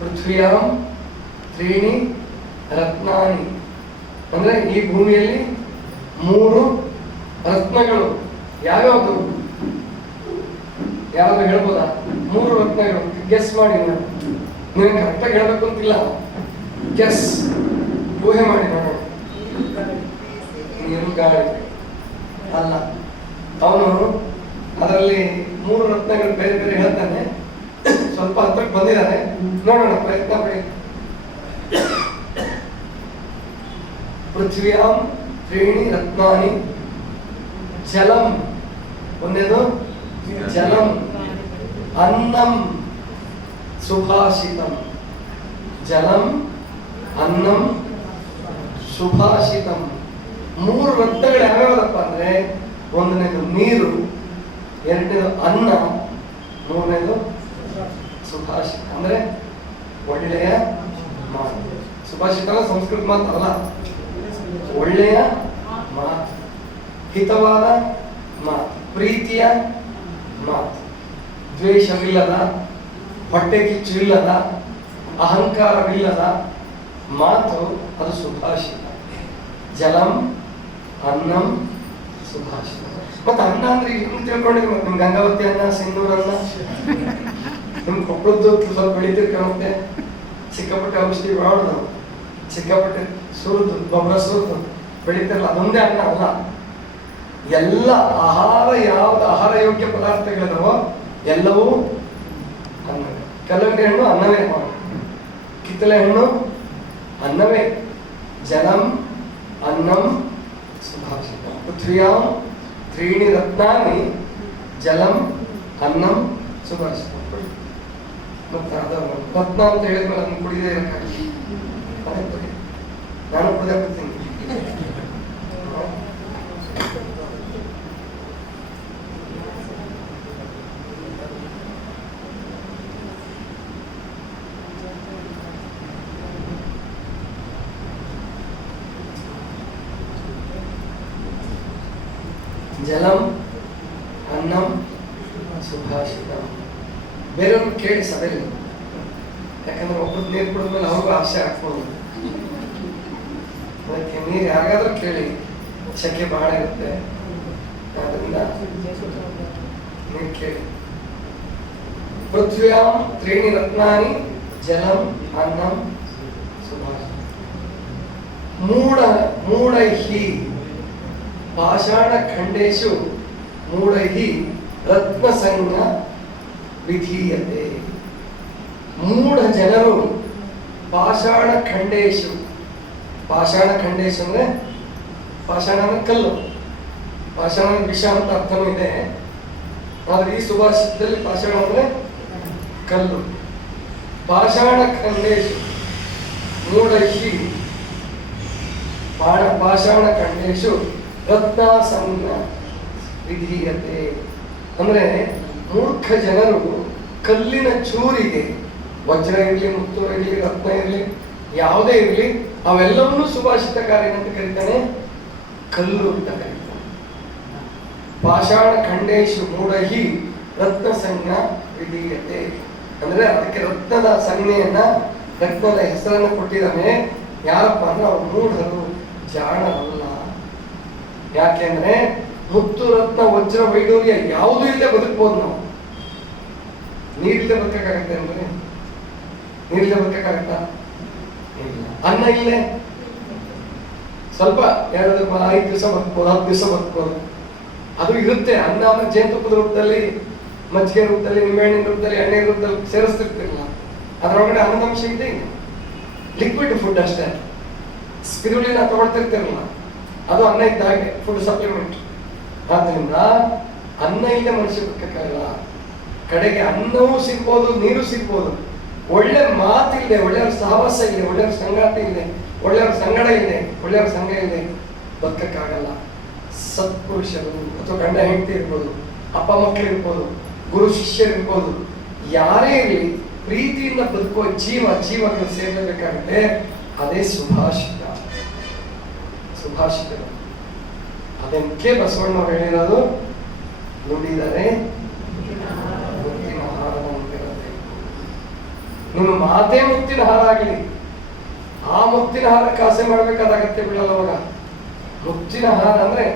ಪೃಥ್ವಿಯಾಂ 3 ರತ್ನಾನಿ ಅಂದ್ರೆ ಈ ಭೂಮಿಯಲ್ಲಿ 3 ರತ್ನಗಳು. ಯಾವ್ಯಾವುದು? ಯಾವ್ದು ಹೇಳ್ಬೋದಾ? 3 ರತ್ನಗಳು. ಗೆಸ್ ಮಾಡಿ. ನೀವು ಕರೆಕ್ಟಾಗಿ ಹೇಳ್ಬೇಕು ಅಂತಿಲ್ಲ, ಗೆಸ್, ಊಹೆ ಮಾಡಿ ನೋಡೋಣ. ನೀರು ಗಾಳಿ ಅಲ್ಲ. ಅವನು ಅದರಲ್ಲಿ ಮೂರು ರತ್ನಗಳು ಬೇರೆ ಬೇರೆ ಹೇಳ್ತಾನೆ. ಸ್ವಲ್ಪ ಹತ್ರಕ್ಕೆ ಬಂದಿದ್ದಾನೆ, ನೋಡೋಣ, ಪ್ರಯತ್ನ ಪಡಿ. ಪೃಥ್ವ್ಯಾಂ ತ್ರೀಣಿ ರತ್ನಾನಿ ಜಲಂ, ಒಂದೇದು ಜಲಂ, ಅನ್ನಂ ಸುಭಾಷಿತಂ. ಜಲಂ, ಅನ್ನಂ, ಸುಭಾಷಿತಂ. ಮೂರು ರತ್ನಗಳು ಯಾವ್ಯಾವದಪ್ಪ ಅಂದ್ರೆ, ಒಂದನೇದು ನೀರು, ಎರಡನೇದು ಅನ್ನ, ಮೂರನೇದು ಸುಭಾಷಿತ ಅಂದ್ರೆ ಒಳ್ಳೆಯ ಮಾತು. ಸುಭಾಷಿತ ಸಂಸ್ಕೃತ ಮಾತಲ್ಲ, ಒಳ್ಳೆಯ ಮಾತು, ಹಿತವಾದ ಮಾತು, ಪ್ರೀತಿಯ ಮಾತು, ದ್ವೇಷವಿಲ್ಲದ, ಹೊಟ್ಟೆ ಕಿಚ್ಚು ಇಲ್ಲದ, ಅಹಂಕಾರವಿಲ್ಲದ ಮಾತು, ಅದು ಸುಭಾಷಿತ. ಜಲಂ, ಅನ್ನಂ, ಸುಭಾಷಿತ. ಮತ್ತೆ ಅನ್ನ ಅಂದ್ರೆ ಏನು ತಿಳ್ಕೊಂಡಿದ್ವಿ? ನಿಮ್ ಗಂಗಾವತಿ ಅನ್ನ, ಸಿಂಧೂರ್ ಅನ್ನ, ನಿಮ್ ಕೊಪ್ಪಳದ್ದು ಸ್ವಲ್ಪ ಬೆಳಿತಿರ್ಕಾಗುತ್ತೆ, ಸಿಕ್ಕಾಪಟ್ಟೆ ಔಷಧಿ ಮಾಡೋದು, ಸಿಕ್ಕಾಪಟ್ಟೆ ಸುರಿದು ಗೊಬ್ಬರ ಸುರಿದು ಬೆಳಿತಿರಲ್ಲ, ಅದೊಂದೇ ಅನ್ನ ಅಲ್ಲ. ಎಲ್ಲ ಆಹಾರ, ಯಾವ್ದು ಆಹಾರ ಯೋಗ್ಯ ಪದಾರ್ಥಗಳಿದಾವೋ ಎಲ್ಲವೂ ಅನ್ನ. ಕಲ್ಲಂಗಡಿ ಹಣ್ಣು ಅನ್ನವೇ, ಕಿತ್ತಳೆ ಹಣ್ಣು ಅನ್ನವೇ. ಜಲಂ, ಅನ್ನಂ, ಸುಭಾಷಿತ. ಪೃಥ್ವ್ಯಾಂ ತ್ರೀಣಿ ರತ್ನಾನಿ ಜಲಂ, ಅನ್ನಂ, ಸುಭಾಷಿತ. ಮತ್ತೆ ಅದು ರತ್ನ ಅಂತ ಹೇಳಿದ್ಮೇಲೆ ಅದನ್ನು ಕುಡಿದೇ ಇರಕ್ಕಾಗಿ ನಾನು ಕುಡಿದೇ ಬಿಡ್ತೀನಿ. ಜಲಂ, ಅನ್ನಂ, ಸುಭಾಷಿತ. ಬೇರೆಯವ್ರು ಕೇಳಿ ಸಭೆಯಲ್ಲಿ, ಯಾಕಂದ್ರೆ ಒಬ್ಬರು ನೀರು ಕುಡಿದ್ಮೇಲೆ ಅವ್ರಿಗೂ ಆಸೆ ಹಾಕ್ಬೋದು. ಅದಕ್ಕೆ ನೀರು ಯಾರಿಗಾದ್ರೂ ಕೇಳಿ, ಶೆಕೆ ಬಹಳ ಇರುತ್ತೆ, ಅದರಿಂದ ನೀರು ಕೇಳಿ. ಪೃಥ್ವ್ಯಾಂ ತ್ರೀಣಿ ರತ್ನಾನಿ ಜಲಂ, ಅನ್ನಂ, ಸುಭಾಷಿತ. ಮೂಢೈಹಿ ಪಾಷಾಣ ಖಂಡೇಶು ಮೂಢೈಹಿ ರತ್ನಸಂಜ್ಞ ವಿಧೀಯತೆ. ಮೂಢ ಜನರು ಪಾಷಾಣ ಖಂಡೇಶು, ಪಾಷಾಣ ಖಂಡೇಶು ಅಂದ್ರೆ ಪಾಷಾಣ ಅಂದ್ರೆ ಕಲ್ಲು, ಪಾಷಾಣ ವಿಷ ಅಂತ ಅರ್ಥನೂ ಇದೆ, ಆದ್ರೆ ಈ ಸುಭಾಷಿತದಲ್ಲಿ ಪಾಷಾಣ ಅಂದ್ರೆ ಕಲ್ಲು. ಪಾಷಾಣ ಖಂಡೇಶು ಮೂಢೈಹಿ ಪಾಷಾಣ ಖಂಡೇಶು ರತ್ನಸಂಜ್ಞ ವಿಧೀಯತೆ. ಅಂದ್ರೆ ಮೂರ್ಖ ಜನರು ಕಲ್ಲಿನ ಚೂರಿಗೆ, ವಜ್ರ ಇರಲಿ, ಮುತ್ತು ಇರಲಿ, ರತ್ನ ಇರಲಿ, ಯಾವುದೇ ಇರಲಿ, ಅವೆಲ್ಲವನ್ನೂ ಸುಭಾಷಿತಕಾರಿ ಅಂತ ಕರೀತಾನೆ, ಕಲ್ಲು ಅಂತ ಕರೀತಾನೆ. ಪಾಷಾಣ ಖಂಡೇಶು ಮೂಢಹಿ ರತ್ನ ಸಂಜ್ಞಾ ವಿಧೀಯತೆ. ಅಂದ್ರೆ ಅದಕ್ಕೆ ರತ್ನದ ಸಂಜ್ಞೆಯನ್ನ, ರತ್ನದ ಹೆಸರನ್ನು ಕೊಟ್ಟಿದ್ದಾನೆ. ಯಾರಪ್ಪ ಅಂದ್ರೆ ಅವ್ರು ಮೂಢರು, ಜಾಣರಲ್ಲ. ಯಾಕೆಂದ್ರೆ ಮುತ್ತು, ರತ್ನ, ವಜ್ರ, ವೈಡೂರ್ಯ ಯಾವುದೂ ಇಲ್ಲದೆ ಬದುಕ್ಬೋದು ನಾವು. ನೀರಿಲ್ಲದೆ ಬದುಕಕ್ಕಾಗತ್ತೆ ಅಂದ್ರೆ? ನೀರಿಲ್ಲದೆ ಬದುಕಕ್ಕಾಗತ್ತಾ? ಇಲ್ಲ. ಅನ್ನ ಇಲ್ಲದೆ ಸ್ವಲ್ಪ 5 ದಿವಸ ಬದುಕ್ಬೋದು, 10 ದಿವಸ ಬದುಕ್ಬೋದು, ಅದು ಇರುತ್ತೆ. ಅನ್ನ ಅಂದ್ರೆ ಜೇನುತುಪ್ಪದ ರೂಪದಲ್ಲಿ, ಮಜ್ಜಿಗೆ ರೂಪದಲ್ಲಿ, ನಿಂಬೆಹಣ್ಣಿನ ರೂಪದಲ್ಲಿ, ಎಣ್ಣೆ ರೂಪದಲ್ಲಿ ಸೇರಿಸ್ತಿರ್ತಿರಲ್ಲ, ಅದರೊಳಗಡೆ ಅನ್ನದಂಶ ಇದೆ. ಲಿಕ್ವಿಡ್ ಫುಡ್ ಅಷ್ಟೇ. ಸ್ಪಿರುಲಿನ ತಗೊಳ್ತಿರ್ತಿರಲ್ಲ, ಅದು ಅನ್ನ ಇದ್ದ ಹಾಗೆ, ಫುಡ್ ಸಪ್ಲಿಮೆಂಟ್. ಆದ್ರಿಂದ ಅನ್ನ ಇಲ್ಲದೆ ಮನುಷ್ಯ ಬದುಕಕ್ಕಾಗಲ್ಲ. ಕಡೆಗೆ ಅನ್ನವೂ ಸಿಗ್ಬೋದು, ನೀರು ಸಿಗ್ಬೋದು, ಒಳ್ಳೆ ಮಾತಿಲ್ಲದೆ, ಒಳ್ಳೆಯವ್ರ ಸಹವಾಸ ಇದೆ, ಒಳ್ಳೆಯವ್ರ ಸಂಗಾತಿ ಇದೆ, ಒಳ್ಳೆಯವ್ರ ಸಂಗಡ ಇದೆ, ಒಳ್ಳೆಯವ್ರ ಸಂಘ ಇದೆ, ಬದುಕಕ್ಕಾಗಲ್ಲ. ಸತ್ಪುರುಷರು ಅಥವಾ ಗಂಡ ಹೆಂಡತಿ ಇರ್ಬೋದು, ಅಪ್ಪ ಮಕ್ಕಳು ಇರ್ಬೋದು, ಗುರು ಶಿಷ್ಯರಿರ್ಬೋದು, ಯಾರೇ ಇರಲಿ ಪ್ರೀತಿಯಿಂದ ಬದುಕುವ ಜೀವಗಳು ಸೇರಲೇಬೇಕಾಗುತ್ತೆ. ಅದೇ ಸುಭಾಷಿತ. ಸುಭಾಷಿತರು ಅದಕ್ಕೆ ಬಸವಣ್ಣ ಹೇಳಿರೋದು, ನುಡಿದರೆ ಮುತ್ತಿನ ಹಾರದಂತಿರಬೇಕು. ನಿಮ್ಮ ಮಾತೇ ಮುತ್ತಿನ ಹಾರ ಆಗಲಿ, ಆ ಮುತ್ತಿನ ಹಾರಕ್ಕೆ ಆಸೆ ಮಾಡ್ಬೇಕಾದ ಅಗತ್ಯ ಬೀಳಲ್ಲ. ಅವಾಗ ಮುತ್ತಿನ ಹಾರ ಅಂದ್ರೆ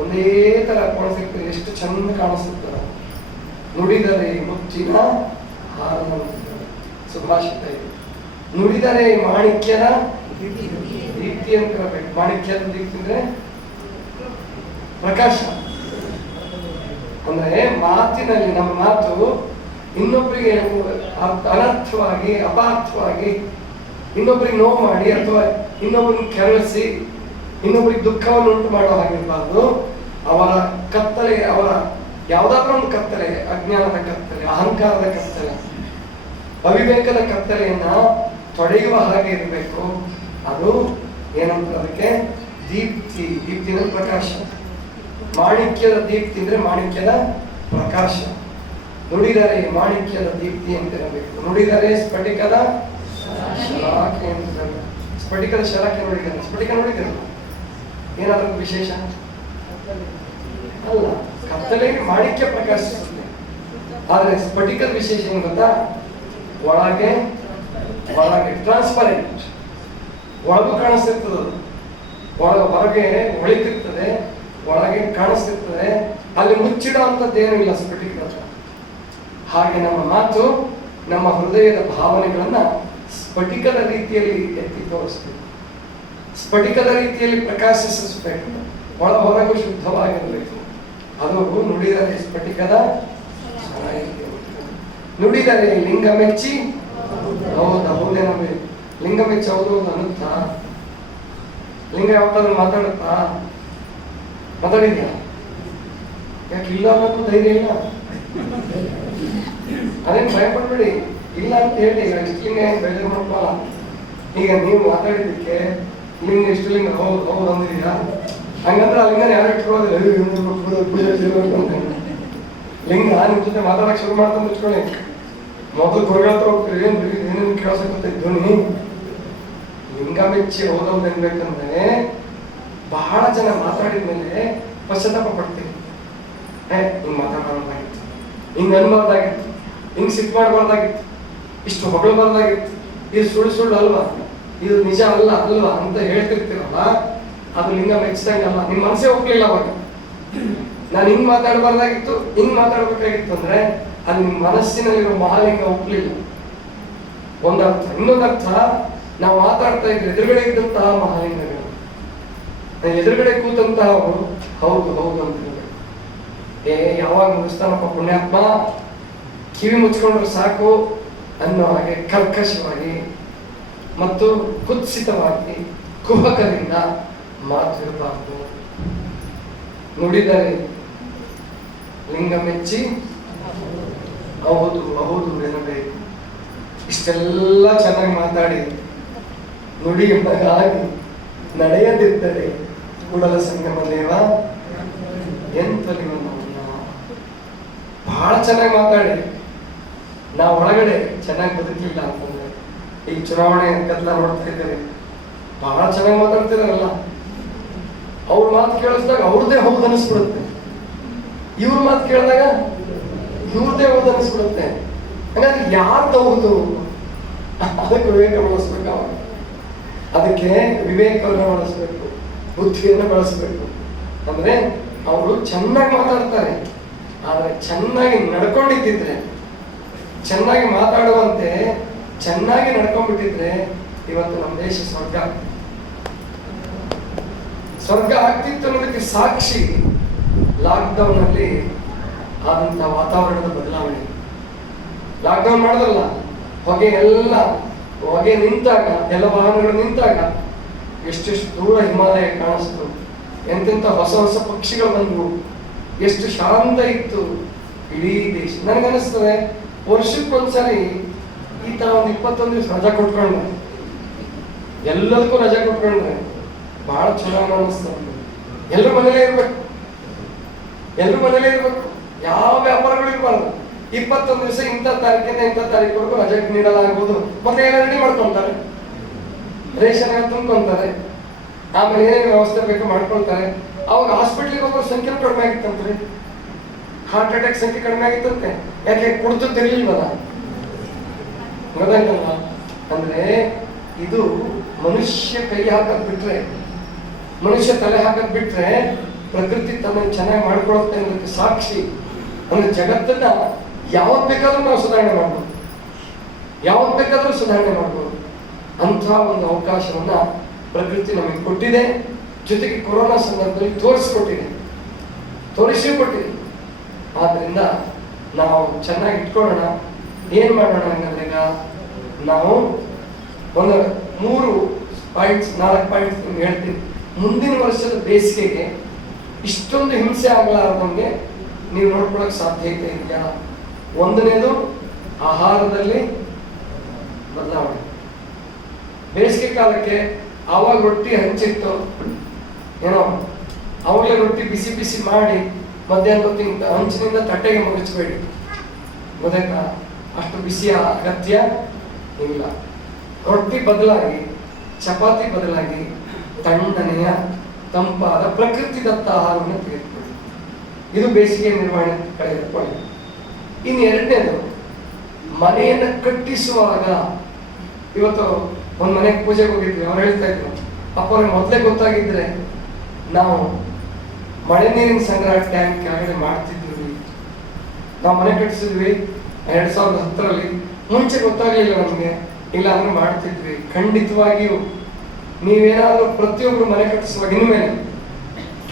ಒಂದೇ ತರ ಕಾಣಿಸಿರ್ತದೆ, ಎಷ್ಟು ಚಂದ ಕಾಣಿಸುತ್ತೆ. ನುಡಿದರೆ ಮುತ್ತಿನ ಹಾರದಂತಿರಬೇಕು. ಸುಭಾಷಿತ ಇದೆ. ನುಡಿದರೆ ಮಾಣಿಕ್ಯದ ದೀಪ್ತಿ ಅಂತ ಇರಬೇಕು. ಮಾಣಿಕ್ಯದ ದೀಪ್ತಿ ಅಂದ್ರೆ ಪ್ರಕಾಶ. ಅಂದ್ರೆ ಮಾತಿನಲ್ಲಿ ನಮ್ಮ ಮಾತು ಇನ್ನೊಬ್ಬರಿಗೆ ಅನರ್ಥವಾಗಿ ಅಪಾರ್ಥವಾಗಿ ಇನ್ನೊಬ್ಬರಿಗೆ ನೋವು ಮಾಡಿ ಅಥವಾ ಇನ್ನೊಬ್ಬರನ್ನ ಕೆರಳಿಸಿ ಇನ್ನೊಬ್ಬರಿಗೆ ದುಃಖವನ್ನು ಉಂಟು ಮಾಡೋ ಹಾಗಿರಬಾರ್ದು. ಅವರ ಕತ್ತಲೆ, ಅವರ ಯಾವುದಾದ್ರೂ ಒಂದು ಕತ್ತಲೆ, ಅಜ್ಞಾನದ ಕತ್ತಲೆ, ಅಹಂಕಾರದ ಕತ್ತಲೆ, ಅವಿವೇಕದ ಕತ್ತಲೆಯನ್ನ ತೊಡೆಯುವ ಹಾಗೆ ಇರಬೇಕು. ಅದು ಏನಂತ ಅದಕ್ಕೆ ದೀಪ್ತಿ. ದೀಪ್ತಿ ಅಂದ್ರೆ ಪ್ರಕಾಶ. ಮಾಣಿಕ್ಯದ ದೀಪ್ತಿ ಅಂದ್ರೆ ಮಾಣಿಕ್ಯದ ಪ್ರಕಾಶ. ನುಡಿದರೆ ಮಾಣಿಕ್ಯದ ದೀಪ್ತಿ ಅಂತ ಇರಬೇಕು. ನುಡಿದರೆ ಸ್ಫಟಿಕದ ಶಲಾಖೆ ಅಂತ. ಸ್ಫಟಿಕದ ಶಲಾಖೆ ನೋಡಿದ್ದಾರೆ, ಸ್ಫಟಿಕ ನೋಡಿದ್ರಲ್ಲ, ಏನಾದ್ರೂ ವಿಶೇಷ ಅಲ್ಲ, ಕತ್ತಲೆಗೆ ಮಾಣಿಕ್ಯ ಪ್ರಕಾಶಿಸುತ್ತೆ. ಆದ್ರೆ ಸ್ಫಟಿಕದ ವಿಶೇಷ ಏನು ಗೊತ್ತಾ? ಒಳಗೆ ಟ್ರಾನ್ಸ್ಪರೆಂಟ್, ಒಳಗೂ ಕಾಣಿಸ್ತಿರ್ತದೆ, ಹೊರಗೆ ಹೊಳಿತಿರ್ತದೆ, ಒಳಗೆ ಕಾಣಿಸ್ತಿರ್ತದೆ. ಅಲ್ಲಿ ಮುಚ್ಚಿಡೋ ಅಂತದ್ದೇನೂ ಇಲ್ಲ ಸ್ಫಟಿಕದ. ಹಾಗೆ ನಮ್ಮ ಮಾತು, ನಮ್ಮ ಹೃದಯದ ಭಾವನೆಗಳನ್ನ ಸ್ಫಟಿಕದ ರೀತಿಯಲ್ಲಿ ಎತ್ತಿ ತೋರಿಸ್ಬೇಕು, ಸ್ಫಟಿಕದ ರೀತಿಯಲ್ಲಿ ಪ್ರಕಾಶಿಸಬೇಕು, ಹೊರಗೂ ಶುದ್ಧವಾಗಿರಬೇಕು. ಅದು ನುಡಿದರೆ ಸ್ಫಟಿಕದ ನುಡಿದರೆ ಲಿಂಗ ಮೆಚ್ಚಿ ಹೌದು ಹೌದೇನವೇ. ಲಿಂಗ ಮೆಚ್ಚಿ ಹೌದು ಅನ್ನುತ್ತಾ ಲಿಂಗ ಯಾವತ್ತಾದ್ರೂ ಮಾತಾಡುತ್ತಾ? ಮಾತಾಡಿದ್ಯಾ? ಯಾಕೆ ಇಲ್ಲ ಅನ್ನೋಕ್ಕೂ ಧೈರ್ಯ ಇಲ್ಲ? ಅದೇನು ಭಯಪಡ್ಬೇಡಿ, ಇಲ್ಲ ಅಂತ ಹೇಳಿ. ಇಷ್ಟು ಲಿಂಗ ಏನು ಬೇಜಾರು ಮಾಡ್ಕೊಳ್ಳ. ಈಗ ನೀವು ಮಾತಾಡಿದ್ದಕ್ಕೆ ಲಿಂಗ ಇಷ್ಟು ಲಿಂಗ ಹೌದು ಹೌದು ಅಂದಿದ್ಯಾ? ಹಂಗಂದ್ರೆ ಆ ಲಿಂಗನ ಯಾರು ಇಟ್ಕೊಳ್ಳೋದಿಲ್ಲ. ಲಿಂಗ ನಿಮ್ ಜೊತೆ ಮಾತಾಡಕ್ ಶುರು ಮಾಡ್ತಾ ಇಟ್ಕೊಳ್ಳಿ. ಮೊದಲು ಗುರುಗಳ ಹತ್ರ ಹೋಗ್ತೀರಿ, ಏನೇನು ಕೇಳಿಸಕ್ಕೆ ಧ್ವನಿ. ಲಿಂಗ ಮೆಚ್ಚಿ ಹೋದವ್ರು ಏನ್ಬೇಕಂದ್ರೆ, ಬಹಳ ಜನ ಮಾತಾಡಿದ್ಮೇಲೆ ಪಶ್ಚಾತ್ತಾಪ ಪಡ್ತೀವಿ. ಹಿಂಗ್ ಮಾತಾಡಬಾರ್ದಾಗಿತ್ತು, ಹಿಂಗ್ ಅನ್ಬಾರ್ದಾಗಿತ್ತು, ಹಿಂಗ್ ಸಿಟ್ ಮಾಡಬಾರ್ದಾಗಿತ್ತು, ಇಷ್ಟು ಹೊಗಳಬಾರ್ದಾಗಿತ್ತು, ಇದು ಸುಳ್ಳು ಅಲ್ವಾ, ಇದು ನಿಜ ಅಲ್ವಾ ಅಂತ ಹೇಳ್ತಿರ್ತೀರಲ್ಲ, ಅದು ಲಿಂಗ ಮೆಚ್ಚಿದಂಗಲ್ಲ. ನಿಮ್ ಮನಸ್ಸೇ ಒಪ್ಲಿಲ್ಲ ಅವಾಗ. ನಾನು ಹಿಂಗ್ ಮಾತಾಡಬಾರ್ದಾಗಿತ್ತು, ಹಿಂಗ್ ಮಾತಾಡ್ಬೇಕಾಗಿತ್ತು ಅಂದ್ರೆ ಅದು ನಿಮ್ ಮನಸ್ಸಿನಲ್ಲಿರೋ ಮಹಾಲಿಂಗ ಒಪ್ಲಿಲ್ಲ. ಒಂದರ್ಥ. ಇನ್ನೊಂದರ್ಥ, ನಾವು ಮಾತಾಡ್ತಾ ಇದ್ರೆ ಎದುರುಗಡೆ ಇದ್ದಂತಹ ಮಹಾಲಿಂಗಗಳು, ಎದುರುಗಡೆ ಕೂತಂತಹ ಅವರು ಹೌದು ಹೌದು ಅಂತ ಹೇಳ್ಬೇಕು. ಯಾವಾಗ ಮುಗಿಸ್ತಾನಪ್ಪ ಪುಣ್ಯಾತ್ಮ, ಕಿವಿ ಮುಚ್ಕೊಂಡ್ರೆ ಸಾಕು ಅನ್ನೋ ಹಾಗೆ ಕರ್ಕಶವಾಗಿ ಮತ್ತು ಕುತ್ಸಿತವಾಗಿ ಕುಹಕದಿಂದ ಮಾತಿರಬಾರ್ದು. ನುಡಿದರೆ ಲಿಂಗ ಮೆಚ್ಚಿ ಹೌದು ಹೌದು ಎನ್ನಬೇಕು. ಇಷ್ಟೆಲ್ಲ ಚೆನ್ನಾಗಿ ಮಾತಾಡಿ ನುಡಿಯಾಗಿ ನಡೆಯದಿದ್ದರೆ ಕೂಡಲ ಸಂಗಮ ದೇವ ಎಂತ ನೀವು ಬಹಳ ಚೆನ್ನಾಗಿ ಮಾತಾಡಿ ನಾವು ಒಳಗಡೆ ಚೆನ್ನಾಗಿ ಬದುಕಲಿಲ್ಲ ಅಂತಂದ್ರೆ, ಈಗ ಚುನಾವಣೆ ಕತ್ಲ ನೋಡ್ತಾ ಇದ್ದೇವೆ, ಬಹಳ ಚೆನ್ನಾಗಿ ಮಾತಾಡ್ತಿದಾರಲ್ಲ, ಅವ್ರ ಮಾತು ಕೇಳಿಸಿದಾಗ ಅವ್ರದ್ದೇ ಹೌದು ಅನಿಸ್ಬಿಡುತ್ತೆ, ಇವ್ರ ಮಾತು ಕೇಳಿದಾಗ ಇವ್ರದ್ದೇ ಹೌದು ಅನಿಸ್ಬಿಡುತ್ತೆ. ಹಾಗಾದ್ರೆ ಯಾರ್ದು ಹೌದು? ಅದಕ್ಕೆ ವಿವೇಕ ಬಳಸ್ಬೇಕು. ಅವಾಗ ಅದಕ್ಕೆ ವಿವೇಕವನ್ನು ಬಳಸಬೇಕು, ಬುದ್ಧಿಯನ್ನು ಬಳಸಬೇಕು. ಅಂದ್ರೆ ಅವರು ಚೆನ್ನಾಗಿ ಮಾತಾಡ್ತಾರೆ, ಆದ್ರೆ ಚೆನ್ನಾಗಿ ನಡ್ಕೊಂಡಿದ್ದಿದ್ರೆ, ಚೆನ್ನಾಗಿ ಮಾತಾಡುವಂತೆ ಚೆನ್ನಾಗಿ ನಡ್ಕೊಂಡ್ಬಿಟ್ಟಿದ್ರೆ ಇವತ್ತು ನಮ್ಮ ದೇಶ ಸ್ವರ್ಗ ಆಗ್ತಿತ್ತು ಅನ್ನೋದಕ್ಕೆ ಸಾಕ್ಷಿ ಲಾಕ್ಡೌನ್ ಅಲ್ಲಿ ಆದಂತ ವಾತಾವರಣದ ಬದಲಾವಣೆ. ಲಾಕ್ಡೌನ್ ಮಾಡಿದ್ರಲ್ಲ, ಹೊಗೆ ನಿಂತಾಗ, ಎಲ್ಲ ವಾಹನಗಳು ನಿಂತಾಗ ಎಷ್ಟೆಷ್ಟು ದೂರ ಹಿಮಾಲಯ ಕಾಣಿಸ್ತು, ಎಂತೆಂಥ ಹೊಸ ಹೊಸ ಪಕ್ಷಿಗಳು ಬಂದವು, ಎಷ್ಟು ಶಾಂತ ಇತ್ತು ಇಡೀ ದೇಶ. ನನಗನ್ನಿಸ್ತದೆ ವರ್ಷಕ್ಕೊಂದ್ಸರಿ ಈ ತರ ಒಂದು 21 ದಿವಸ ರಜಾ ಕೊಟ್ಕೊಂಡ್ರೆ, ಎಲ್ಲದಕ್ಕೂ ರಜಾ ಕೊಟ್ಕೊಂಡ್ರೆ ಬಹಳ ಚುನಾವಣೆ ಅನ್ನಿಸ್ತದೆ. ಎಲ್ಲರೂ ಮನೇಲೇ ಇರ್ಬೇಕು, ಯಾವ ವ್ಯಾಪಾರಗಳು ಇರಬಾರ್ದು. 21 ದಿವಸ ಇಂಥ ತಾರೀಕಿಂದ ಇಂಥ ತಾರೀಕುವರೆಗೂ ರಜೆ ನೀಡಲಾಗುವುದು. ಮತ್ತೆ ಏನೋ ರೆಡಿ ಮಾಡ್ಕೊಂತಾರೆ, ರೇಷನ್ ತುಂಬ್ಕೊಂತಾರೆ, ಆಮೇಲೆ ಏನೇನು ವ್ಯವಸ್ಥೆ ಬೇಕು ಮಾಡ್ಕೊಳ್ತಾರೆ. ಅವಾಗ ಹಾಸ್ಪಿಟ್ಲಿಗೆ ಹೋಗೋ ಸಂಖ್ಯೆ ಕಡಿಮೆ ಆಗಿತ್ತಂತ್ರಿ, ಹಾರ್ಟ್ ಅಟ್ಯಾಕ್ ಸಂಖ್ಯೆ ಕಡಿಮೆ ಆಗಿತ್ತಂತೆ. ಯಾಕೆ? ಕುಡಿದು ತಿರ್ಲಿಲ್ವಲ್ಲ, ಗೊತ್ತಾಯ್ತಲ್ಲ? ಅಂದ್ರೆ ಇದು ಮನುಷ್ಯ ಕೈ ಹಾಕದ್ ಬಿಟ್ರೆ, ಮನುಷ್ಯ ತಲೆ ಹಾಕದ್ ಬಿಟ್ರೆ ಪ್ರಕೃತಿ ತನ್ನ ಚೆನ್ನಾಗಿ ಮಾಡ್ಕೊಳುತ್ತೆ ಅನ್ನೋದಕ್ಕೆ ಸಾಕ್ಷಿ. ಅಂದ್ರೆ ಜಗತ್ತನ್ನ ಯಾವತ್ ಬೇಕಾದ್ರೂ ನಾವು ಸುಧಾರಣೆ ಮಾಡ್ಬೋದು, ಯಾವತ್ ಬೇಕಾದ್ರೂ ಸುಧಾರಣೆ ಮಾಡ್ಬೋದು. ಅಂಥ ಒಂದು ಅವಕಾಶವನ್ನ ಪ್ರಕೃತಿ ನಮಗೆ ಕೊಟ್ಟಿದೆ. ಜೊತೆಗೆ ಕೊರೋನಾ ಸಂದರ್ಭದಲ್ಲಿ ತೋರಿಸಿಕೊಟ್ಟಿದೆ. ಆದ್ರಿಂದ ನಾವು ಚೆನ್ನಾಗಿ ಇಟ್ಕೊಳ್ಳೋಣ. ಏನ್ ಮಾಡೋಣ ಹಂಗಂದ್ರೆ, ಈಗ ನಾವು ಒಂದು 3 ಪಾಯಿಂಟ್ಸ್ 4 ಪಾಯಿಂಟ್ಸ್ ನಿಮ್ಗೆ ಹೇಳ್ತೀನಿ. ಮುಂದಿನ ವರ್ಷದ ಬೇಸಿಗೆಗೆ ಇಷ್ಟೊಂದು ಹಿಂಸೆ ಆಗಲಾರ್ದಂಗೆ ನೀವು ನೋಡ್ಕೊಳಕ್ ಸಾಧ್ಯತೆ ಇದೆಯಾ? ಒಂದನೇದು ಆಹಾರದಲ್ಲಿ ಬದಲಾವಣೆ. ಬೇಸಿಗೆ ಕಾಲಕ್ಕೆ ಆವಾಗ ರೊಟ್ಟಿ ಹಂಚಿತ್ತು ಏನೋ, ಅವಾಗಲೇ ರೊಟ್ಟಿ ಬಿಸಿ ಬಿಸಿ ಮಾಡಿ ಮಧ್ಯಾಹ್ನ ಹೊತ್ತಿನ ಹಂಚಿನಿಂದ ತಟ್ಟೆಗೆ ಮುಗಿಸ್ಬೇಡಿ, ಗೊತ್ತಾಯ್ತಾ? ಅಷ್ಟು ಬಿಸಿಯ ಅಗತ್ಯ ಇಲ್ಲ. ರೊಟ್ಟಿ ಬದಲಾಗಿ ಚಪಾತಿ ಬದಲಾಗಿ ತಣ್ಣನೆಯ ತಂಪಾದ ಪ್ರಕೃತಿದತ್ತ ಆಹಾರವನ್ನು ತೆಗೆದುಕೊಳ್ಳಿ. ಇದು ಬೇಸಿಗೆ ನಿರ್ವಹಣೆ ಕಳೆದುಕೊಳ್ಳಿ. ಇನ್ನು ಎರಡನೇದು, ಮನೆಯನ್ನು ಕಟ್ಟಿಸುವಾಗ, ಇವತ್ತು ಒಂದು ಮನೆಗೆ ಪೂಜೆಗೆ ಹೋಗಿದ್ವಿ, ಅವ್ರು ಹೇಳ್ತಾ ಇದ್ರು, ಅಪ್ಪ ಅವ್ರಿಗೆ ಮೊದಲೇ ಗೊತ್ತಾಗಿದ್ರೆ ನಾವು ಮಳೆ ನೀರಿನ ಸಂಗ್ರಹ ಟ್ಯಾಂಕ್ ಕೆಳಗಡೆ ಮಾಡ್ತಿದ್ವಿ. ನಾವು ಮನೆ ಕಟ್ಟಿಸಿದ್ವಿ 2010ರಲ್ಲಿ. ಮುಂಚೆ ಗೊತ್ತಾಗ್ಲಿಲ್ಲ ನಮಗೆ, ಇಲ್ಲ ಅಂದ್ರೆ ಮಾಡ್ತಿದ್ವಿ. ಖಂಡಿತವಾಗಿಯೂ ನೀವೇನಾದ್ರೂ ಪ್ರತಿಯೊಬ್ರು ಮನೆ ಕಟ್ಟಿಸುವಾಗ ಇನ್ಮೇಲೆ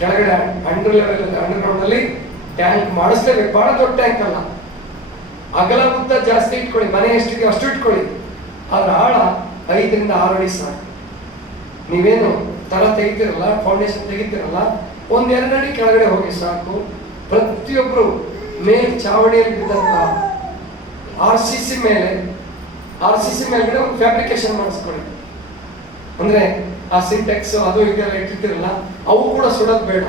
ಕೆಳಗಡೆ ಅಂಡರ್ಗ್ರೌಂಡ್ ಅಲ್ಲಿ ಟ್ಯಾಂಕ್ ಮಾಡಿಸ್ಲೇಬೇಕು. ಬಹಳ ದೊಡ್ಡ ಟ್ಯಾಂಕ್ ಅಲ್ಲ, ಅಗಲ ಉದ್ದ ಜಾಸ್ತಿ ಇಟ್ಕೊಳ್ಳಿ, ಮನೆ ಎಷ್ಟಿದೆಯೋ ಅಷ್ಟು ಇಟ್ಕೊಳ್ಳಿ. ಆದ್ರೆ ಆಳ 5 ರಿಂದ 6 ಅಡಿ ಸಾಕು. ನೀವೇನು ತರ ತೆಗಿತಿರಲ್ಲ, ಫೌಂಡೇಶನ್ ತೆಗಿತಿರಲ್ಲ, 1-2 ಅಡಿ ಕೆಳಗಡೆ ಹೋಗಿ ಸಾಕು. ಪ್ರತಿಯೊಬ್ರು ಮೇಲ್ ಚಾವಣಿಯಲ್ಲಿ ಬಿದ್ದಂತ RCC ಮೇಲ್ಗಡೆ ಒಂದು ಫ್ಯಾಬ್ರಿಕೇಶನ್ ಮಾಡಿಸ್ಕೊಳ್ಳಿ. ಅಂದ್ರೆ ಆ ಸಿಂಟೆಕ್ಸ್ ಅದು ಇದೆಲ್ಲ ಇಟ್ಟಿರ್ತಿರಲ್ಲ, ಅವು ಕೂಡ ಸುಡೋದು ಬೇಡ,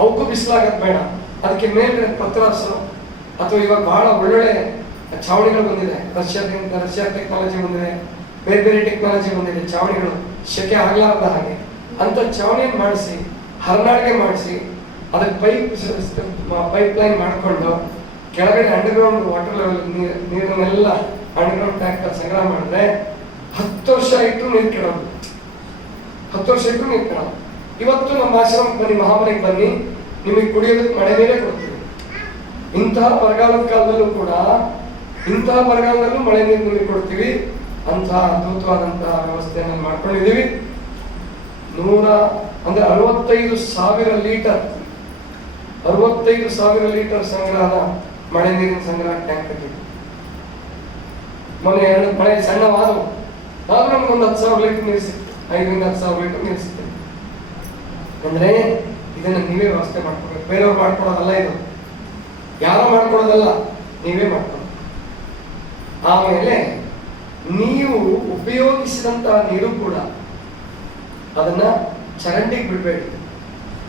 ಅವಕ್ಕೂ ಬಿಸಿಲಾಗದ್ ಬೇಡ. ಅದಕ್ಕೆ ಮೇಲ್ಗಡೆ ಪತ್ರಾಸು ಅಥವಾ ಇವಾಗ ಬಹಳ ಒಳ್ಳೊಳ್ಳೆ ಛಾವಣಿಗಳು ಬಂದಿದೆ. ರಷ್ಯಾ ಟೆಕ್ನಾಲಜಿ ಬಂದಿದೆ, ಬೇರೆ ಬೇರೆ ಟೆಕ್ನಾಲಜಿ ಬಂದಿದೆ. ಛಾವಣಿಗಳು ಶೆಕೆ ಆಗ್ಲಾರ್ದ ಹಾಗೆ ಅಂತ ಛಾವಣಿಯನ್ನು ಮಾಡಿಸಿ, ಹರನಾಡಿಗೆ ಮಾಡಿಸಿ, ಅದಕ್ಕೆ ಪೈಪ್ ಲೈನ್ ಮಾಡಿಕೊಂಡು ಕೆಳಗಡೆ ಅಂಡರ್ಗ್ರೌಂಡ್ ವಾಟರ್ ಲೆವೆಲ್ ನೀರನ್ನೆಲ್ಲ ಅಂಡರ್ಗ್ರೌಂಡ್ ಟ್ಯಾಂಕ್ ಸಂಗ್ರಹ ಮಾಡಿದ್ರೆ 10 ವರ್ಷ ಇಟ್ಟು ನೀರು ಕೆಡೋದು. 10 ವರ್ಷ ಇಟ್ಟು ನೀರು ಕೆಡೋದು. ಇವತ್ತು ನಮ್ಮ ಆಶ್ರಮಕ್ಕೆ ಬನ್ನಿ, ಮಹಾಮನೆಗೆ ಬನ್ನಿ, ನಿಮಗೆ ಕುಡಿಯೋದಕ್ಕೆ ಮಳೆ ನೀರೇ ಕೊಡ್ತೀವಿ. ಇಂತಹ ಬರಗಾಲದ ಕಾಲದಲ್ಲೂ ಕೂಡ, ಇಂತಹ ಬರಗಾಲದಲ್ಲೂ ಮಳೆ ನೀರು ನಿಮಗೆ ಕೊಡ್ತೀವಿ. ಅಂತಹ ಅದ್ಭುತವಾದಂತಹ ವ್ಯವಸ್ಥೆಯನ್ನು ಮಾಡ್ಕೊಂಡಿದ್ದೀವಿ. 65,000 ಲೀಟರ್ 65,000 ಲೀಟರ್ ಸಂಗ್ರಹದ ಮಳೆ ನೀರಿನ ಸಂಗ್ರಹ ಟ್ಯಾಂಕ್ ಕಟ್ಟಿದ್ವಿ. ಮೊನ್ನೆ 2 ಮಳೆ ಸಣ್ಣವಾದವು, ಆದ್ರೂ ನಮ್ಗೊಂದು 10,000 ಲೀಟರ್ ನೀರು ಸಿಕ್ತು, 5 ರಿಂದ 10,000 ಲೀಟರ್ ನೀರು ಸಿಕ್ತು. ಅಂದ್ರೆ ಇದನ್ನ ನೀವೇ ವ್ಯವಸ್ಥೆ ಮಾಡ್ಕೋಬೇಕು. ಬೇರೆಯವ್ರು ಮಾಡ್ಕೊಡೋದಲ್ಲ, ಇದು ಯಾರೋ ಮಾಡ್ಕೊಡೋದಲ್ಲ, ನೀವೇ ಮಾಡ್ಕೊಳ್ಳಿ. ಆಮೇಲೆ ನೀವು ಉಪಯೋಗಿಸಿದಂತಹ ನೀರು ಕೂಡ ಅದನ್ನ ಚರಂಡಿಗೆ ಬಿಡಬೇಡಿ.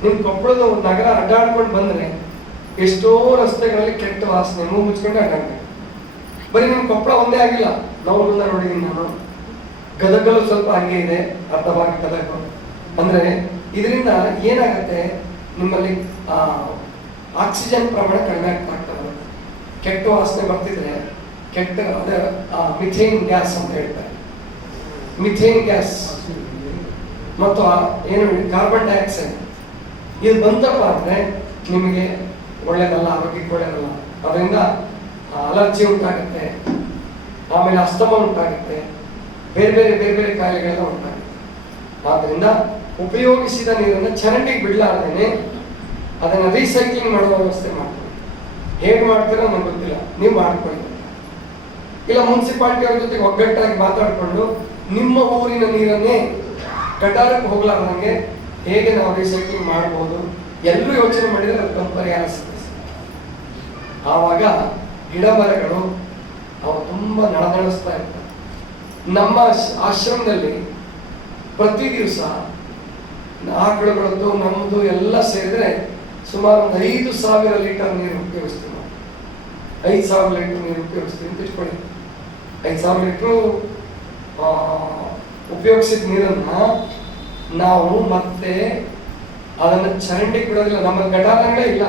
ನಿಮ್ ಕೊಪ್ಪಳದ ನಗರ ಅಡ್ಡಾಡ್ಕೊಂಡು ಬಂದ್ರೆ ಎಷ್ಟೋ ರಸ್ತೆಗಳಲ್ಲಿ ಕೆಟ್ಟ ವಾಸನೆ, ಮೂಗು ಮುಚ್ಕೊಂಡು ಅಡ್ಡಾಡ್ಬೇಕು. ಬರೀ ನಿಮ್ ಕೊಪ್ಪಳ ಒಂದೇ ಆಗಿಲ್ಲ, ನಾವು ಮುಂದೆ ನೋಡಿದೀನಿ ನಾನು. ಗದಗಲ್ಲೂ ಸ್ವಲ್ಪ ಹಂಗೆ ಇದೆ, ಅರ್ಧ ಭಾಗ ಗದಗ. ಅಂದ್ರೆ ಇದರಿಂದ ಏನಾಗತ್ತೆ, ನಿಮ್ಮಲ್ಲಿ ಆಕ್ಸಿಜನ್ ಪ್ರಮಾಣ ಕಡಿಮೆ ಆಗ್ತದೆ. ಕೆಟ್ಟ ವಾಸನೆ ಬರ್ತಿದ್ರೆ ಕೆಟ್ಟ ಮಿಥೇನ್ ಗ್ಯಾಸ್ ಅಂತ ಹೇಳ್ತಾರೆ. ಮಿಥೇನ್ ಗ್ಯಾಸ್ ಮತ್ತು ಏನು ಕಾರ್ಬನ್ ಡೈಆಕ್ಸೈಡ್ ಇದು ಬಂತಪ್ಪ ಅಂದ್ರೆ ನಿಮಗೆ ಒಳ್ಳೇದಲ್ಲ, ಆರೋಗ್ಯಕ್ಕೆ ಒಳ್ಳೇದಲ್ಲ. ಅದರಿಂದ ಅಲರ್ಜಿ ಉಂಟಾಗುತ್ತೆ, ಆಮೇಲೆ ಅಸ್ತಮ ಉಂಟಾಗುತ್ತೆ, ಬೇರೆ ಬೇರೆ ಕಾಯಿಲೆಗಳೆಲ್ಲ ಉಂಟಾಗುತ್ತೆ. ಆದ್ದರಿಂದ ಉಪಯೋಗಿಸಿದ ನೀರನ್ನು ಚರಂಡಿಗೆ ಬಿಡಲಾರ್ದೇನೆ ಅದನ್ನು ರೀಸೈಕ್ಲಿಂಗ್ ಮಾಡುವ ವ್ಯವಸ್ಥೆ ಮಾಡ್ಕೊಳ್ಳಿ. ಹೇಗೆ ಮಾಡ್ತೀರೋ ನನಗೆ ಗೊತ್ತಿಲ್ಲ, ನೀವು ಮಾಡ್ಕೊಳ್ಳಿ. ಇಲ್ಲ ಮುನ್ಸಿಪಾಲಿಟಿ ಅವ್ರ ಜೊತೆಗೆ ಒಗ್ಗಟ್ಟಾಗಿ ಮಾತಾಡಿಕೊಂಡು ನಿಮ್ಮ ಊರಿನ ನೀರನ್ನೇ ಗಟಾರಕ್ಕೆ ಹೋಗ್ಲಾರ್ದಂಗೆ ಹೇಗೆ ನಾವು ರೀಸೈಕ್ಲಿಂಗ್ ಮಾಡ್ಬೋದು, ಎಲ್ಲರೂ ಯೋಚನೆ ಮಾಡಿದರೆ ಅದಕ್ಕೊಂದು ಪರಿಹಾರ ಸಿಗುತ್ತೆ. ಆವಾಗ ಗಿಡ ಮರಗಳು ಅವು ತುಂಬ ನಳನಳಿಸ್ತಾ ಇರ್ತವೆ. ನಮ್ಮ ಆಶ್ರಮದಲ್ಲಿ ಪ್ರತಿ ದಿವಸ ಆಕಳುಗಳದ್ದು ನಮ್ಮದು ಎಲ್ಲ ಸೇರಿದ್ರೆ ಸುಮಾರು ಒಂದು 5,000 ಲೀಟರ್ ನೀರು ಉಪಯೋಗಿಸ್ತೀವಿ ನಾವು. 5,000 ಲೀಟರ್ ನೀರು ಉಪಯೋಗಿಸ್ತೀವಿ ಅಂತ ಇಟ್ಕೊಳ್ಳಿ. 5,000 ಲೀಟರ್ ಉಪಯೋಗಿಸಿದ ನೀರನ್ನ ನಾವು ಮತ್ತೆ ಅದನ್ನ ಚರಂಡಿಗೆ ಬಿಡೋದಿಲ್ಲ. ನಮ್ಮ ಗಟಾರಗಳೇ ಇಲ್ಲ,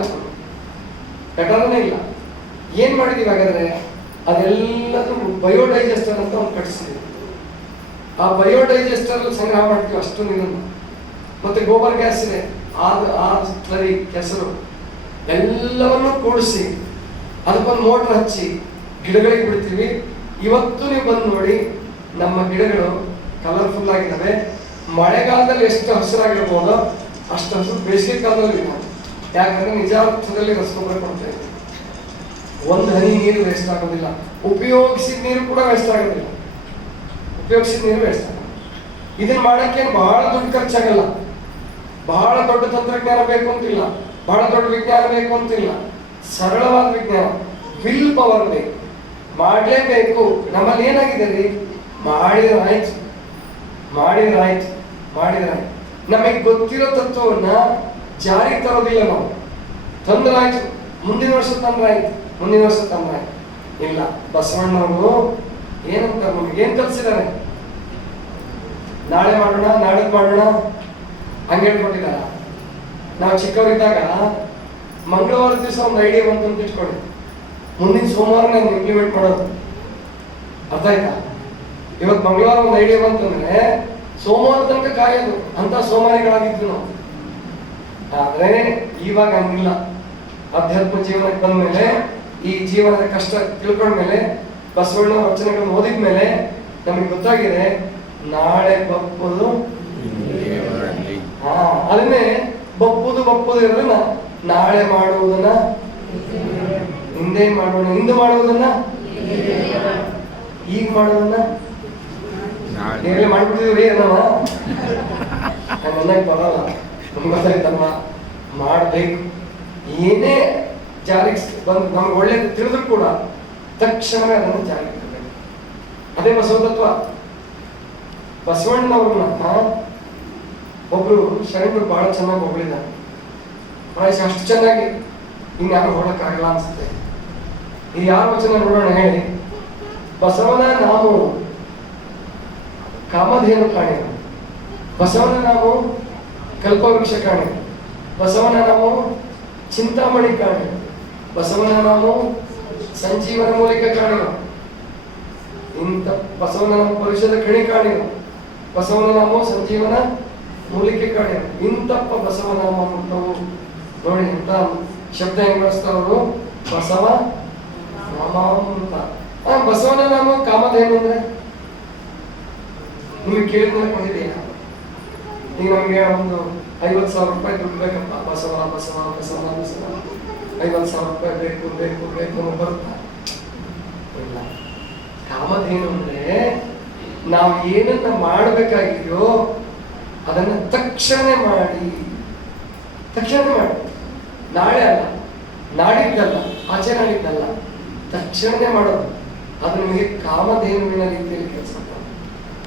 ಗಟಾರನೇ ಇಲ್ಲ. ಏನ್ ಮಾಡಿದೀವಿ ಹಾಗಾದ್ರೆ, ಅದೆಲ್ಲದೂ ಬಯೋಡೈಜೆಸ್ಟರ್ ಅಂತ ಒಂದು ಕಟ್ಟಿಸಿದ್ವಿ. ಆ ಬಯೋಡೈಜೆಸ್ಟರ್ ಸಂಗ್ರಹ ಮಾಡ್ತೀವಿ ಅಷ್ಟು ನೀರನ್ನು. ಮತ್ತೆ ಗೋಬರ್ ಗ್ಯಾಸ್ ಇದೆ, ಸ್ಲರಿ ಕೆಸರು ಎಲ್ಲವನ್ನೂ ಕೂಡಿಸಿ ಅದಕ್ಕೊಂದು ಮೋಟರ್ ಹಚ್ಚಿ ಗಿಡಗಳಿಗೆ ಬಿಡ್ತೀವಿ. ಇವತ್ತು ನೀವು ಬಂದು ನೋಡಿ, ನಮ್ಮ ಗಿಡಗಳು ಕಲರ್ಫುಲ್ ಆಗಿದ್ದಾವೆ. ಮಳೆಗಾಲದಲ್ಲಿ ಎಷ್ಟು ಹಸಿರಾಗಿರ್ಬೋದೋ ಅಷ್ಟು ಹಸಿರು ಬೇಸಿಗೆ ಕಾಲದಲ್ಲಿ ಇಲ್ಲ. ಯಾಕಂದ್ರೆ ನಿಜಾರ್ಥದಲ್ಲಿ ರಸಗೊಬ್ಬರ ಕೊಡ್ತಾ ಇದ್ದೀವಿ. ಒಂದು ಹನಿ ನೀರು ವೇಸ್ಟ್ ಆಗೋದಿಲ್ಲ. ಉಪಯೋಗಿಸಿದ ನೀರು ಕೂಡ ವೇಸ್ಟ್ ಆಗೋದಿಲ್ಲ. ಉಪಯೋಗಿಸಿದ ನೀರು ವೇಸ್ಟ್ ಆಗೋದಿಲ್ಲ. ಇದನ್ನ ಮಾಡಕ್ಕೆ ಬಹಳ ದುಡ್ಡು ಖರ್ಚಾಗಲ್ಲ, ಬಹಳ ದೊಡ್ಡ ತಂತ್ರಜ್ಞಾನ ಬೇಕು ಅಂತಿಲ್ಲ, ಬಹಳ ದೊಡ್ಡ ವಿಜ್ಞಾನ ಬೇಕು ಅಂತಿಲ್ಲ. ಸರಳವಾದ ವಿಜ್ಞಾನ, ವಿಲ್ ಪವರ್ ಬೇಕು, ಮಾಡಲೇಬೇಕು. ನಮ್ಮಲ್ಲಿ ಏನಾಗಿದೆ ರೀ, ಮಾಡಿದ್ರೆ ಆಯ್ತು, ಮಾಡಿದ್ರೆ ಆಯ್ತು, ಮಾಡಿದ್ರೆ ಆಯ್ತು. ನಮಗೆ ಗೊತ್ತಿರೋ ತತ್ವವನ್ನ ಜಾರಿಗೆ ತರೋದಿಲ್ಲ ನಾವು. ತಂದ್ರಾಯ್ತು, ಮುಂದಿನ ವರ್ಷ ತಂದ್ರಾಯ್ತು, ಮುಂದಿನ ವರ್ಷ ತಂದ್ರಾಯ್ತು. ಇಲ್ಲ, ಬಸವಣ್ಣವರು ಏನಂತಾರೆ, ನಮ್ಗೆ ಏನ್ ಕಲ್ಸಿದ್ದಾರೆ? ನಾಳೆ ಮಾಡೋಣ, ನಾಡಿದ್ದು ಮಾಡೋಣ ಹಂಗೆ ಹೇಳ್ಕೊಟ್ಟಿದಾರ. ನಾವು ಚಿಕ್ಕವರಿದ್ದಾಗ ಮಂಗಳವಾರ ದಿವಸ ಒಂದು ಐಡಿಯಾ ಬಂತು ಅಂತ ಇಟ್ಕೊಳ್ಳಿ, ಮುಂದಿನ ಸೋಮವಾರ ನಾನು ಇಂಪ್ಲಿಮೆಂಟ್ ಮಾಡೋದು. ಅರ್ಥ ಆಯ್ತಾ? ಇವತ್ತು ಮಂಗಳವಾರ ಒಂದು ಐಡಿಯಾ ಬಂತಂದ್ರೆ ಸೋಮವಾರ ತನಕ ಕಾಯೋದು ಅಂತ ಸೋಮಾರಿಗಳಾಗಿದ್ವಿ ನಾವು. ಆದ್ರೆ ಇವಾಗ ಹಂಗಿಲ್ಲ. ಅಧ್ಯಾತ್ಮ ಜೀವನಕ್ಕೆ ಬಂದ್ಮೇಲೆ, ಈ ಜೀವನದ ಕಷ್ಟ ತಿಳ್ಕೊಂಡ್ಮೇಲೆ, ಬಸವಣ್ಣ ವಚನಗಳನ್ನು ಓದಿದ್ಮೇಲೆ ನಮಗೆ ಗೊತ್ತಾಗಿದೆ, ನಾಳೆ ಬಪ್ಪುದು ಅದನ್ನೇ ಬಪ್ಪುದು ಇರೋದನ್ನ ನಾಳೆ ಮಾಡುವುದನ್ನ ಹಿಂದೆ ಮಾಡೋಣ, ಹಿಂದೆ ಮಾಡುವುದನ್ನ ಈಗ ಮಾಡೋದನ್ನ ಮಾಡ್ಬಿಡ್ತೀವ್ರಿ ಅನ್ನೋಣ. ನನಗೆ ಬರಲ್ಲ, ಗೊತ್ತಾಯ್ತಲ್ವಾ? ಮಾಡ್ಬೇಕು. ಏನೇ ಜಾರಿಗೆ ಬಂದು ನಮ್ಗೆ ಒಳ್ಳೇದು ತಿಳಿದ್ರು ಕೂಡ ತಕ್ಷಣವೇ ಅದನ್ನು ಜಾರಿಗೆ ತರಬೇಕು. ಅದೇ ಬಸವ ತತ್ವ. ಬಸವಣ್ಣನವ್ರನ್ನ ಒಬ್ರು ಶರಣರು ಬಹಳ ಚೆನ್ನಾಗಿ ಹೊಗಳಿದ್ದಾರೆ. ಪ್ರಾಯಶಃ ಅಷ್ಟು ಚೆನ್ನಾಗಿ ಇನ್ಯಾರು ಹೊಗಳಕ್ಕಾಗಲ್ಲ ಅನ್ಸುತ್ತೆ. ಇದು ಯಾರ ವಚನ ನೋಡೋಣ ಹೇಳಿ. ಬಸವನ ನಾವು ಕಾಮಧೇನು ಕಾಣಿರು, ಬಸವನ ನಾವು ಕಲ್ಪವೃಕ್ಷ ಕಾಣಿರು, ಬಸವನ ನಾವು ಚಿಂತಾಮಣಿ ಕಾಣಿರು, ಬಸವನ ನಾವು ಸಂಜೀವನ ಮೂಲಕ ಕಾಣಿರು, ಇಂಥ ಬಸವನ ನಾವು ಪರುಷದ ಕಣಿ ಕಾಣಿರು, ಬಸವನ ನಾವು ಸಂಜೀವನ ಮೂಲಿಕೆ ಕಾಣಿರು. ಇಂತಪ್ಪ ಬಸವನಾಮ ನಾವು ನೋಡಿ ಅಂತ ಶಬ್ದ ಹೆಂಗ್ ಬಳಸ್ತಾವರು, ಬಸವ ನಾಮ ಅಂತ. ಬಸವನ ನಾಮ ಕಾಮಧೇನು ಅಂದ್ರೆ ನಿಮಗೆ ಕೇಳಿದ್ಮೇಲೆ ಕೊಟ್ಟಿದ್ದೀಯ. ಈಗ ನಮ್ಗೆ ಒಂದು 50,000 ರೂಪಾಯಿ ದುಡ್ಡು ಬೇಕಪ್ಪ, ಬಸವ ಬಸವ ಬಸವ ಬಸವ 50,000 ರೂಪಾಯಿ ಬೇಕು ಬೇಕು ಬೇಕು ಬರುತ್ತಾ? ಇಲ್ಲ. ಕಾಮಧೇನು ಅಂದ್ರೆ ನಾವು ಏನನ್ನ ಮಾಡಬೇಕಾಗಿದೆಯೋ ಅದನ್ನ ತಕ್ಷಣ ಮಾಡಿ, ತಕ್ಷಣ ಮಾಡಿ. ನಾಳೆ ಅಲ್ಲ, ನಾಡಿದ್ದಲ್ಲ, ಆಚೆ ನಾಡಿದ್ದಲ್ಲ, ತಕ್ಷಣನೇ ಮಾಡೋದು. ಅದು ನಿಮಗೆ ಕಾಮಧೇನುವಿನ ರೀತಿಯಲ್ಲಿ ಕೆಲಸ.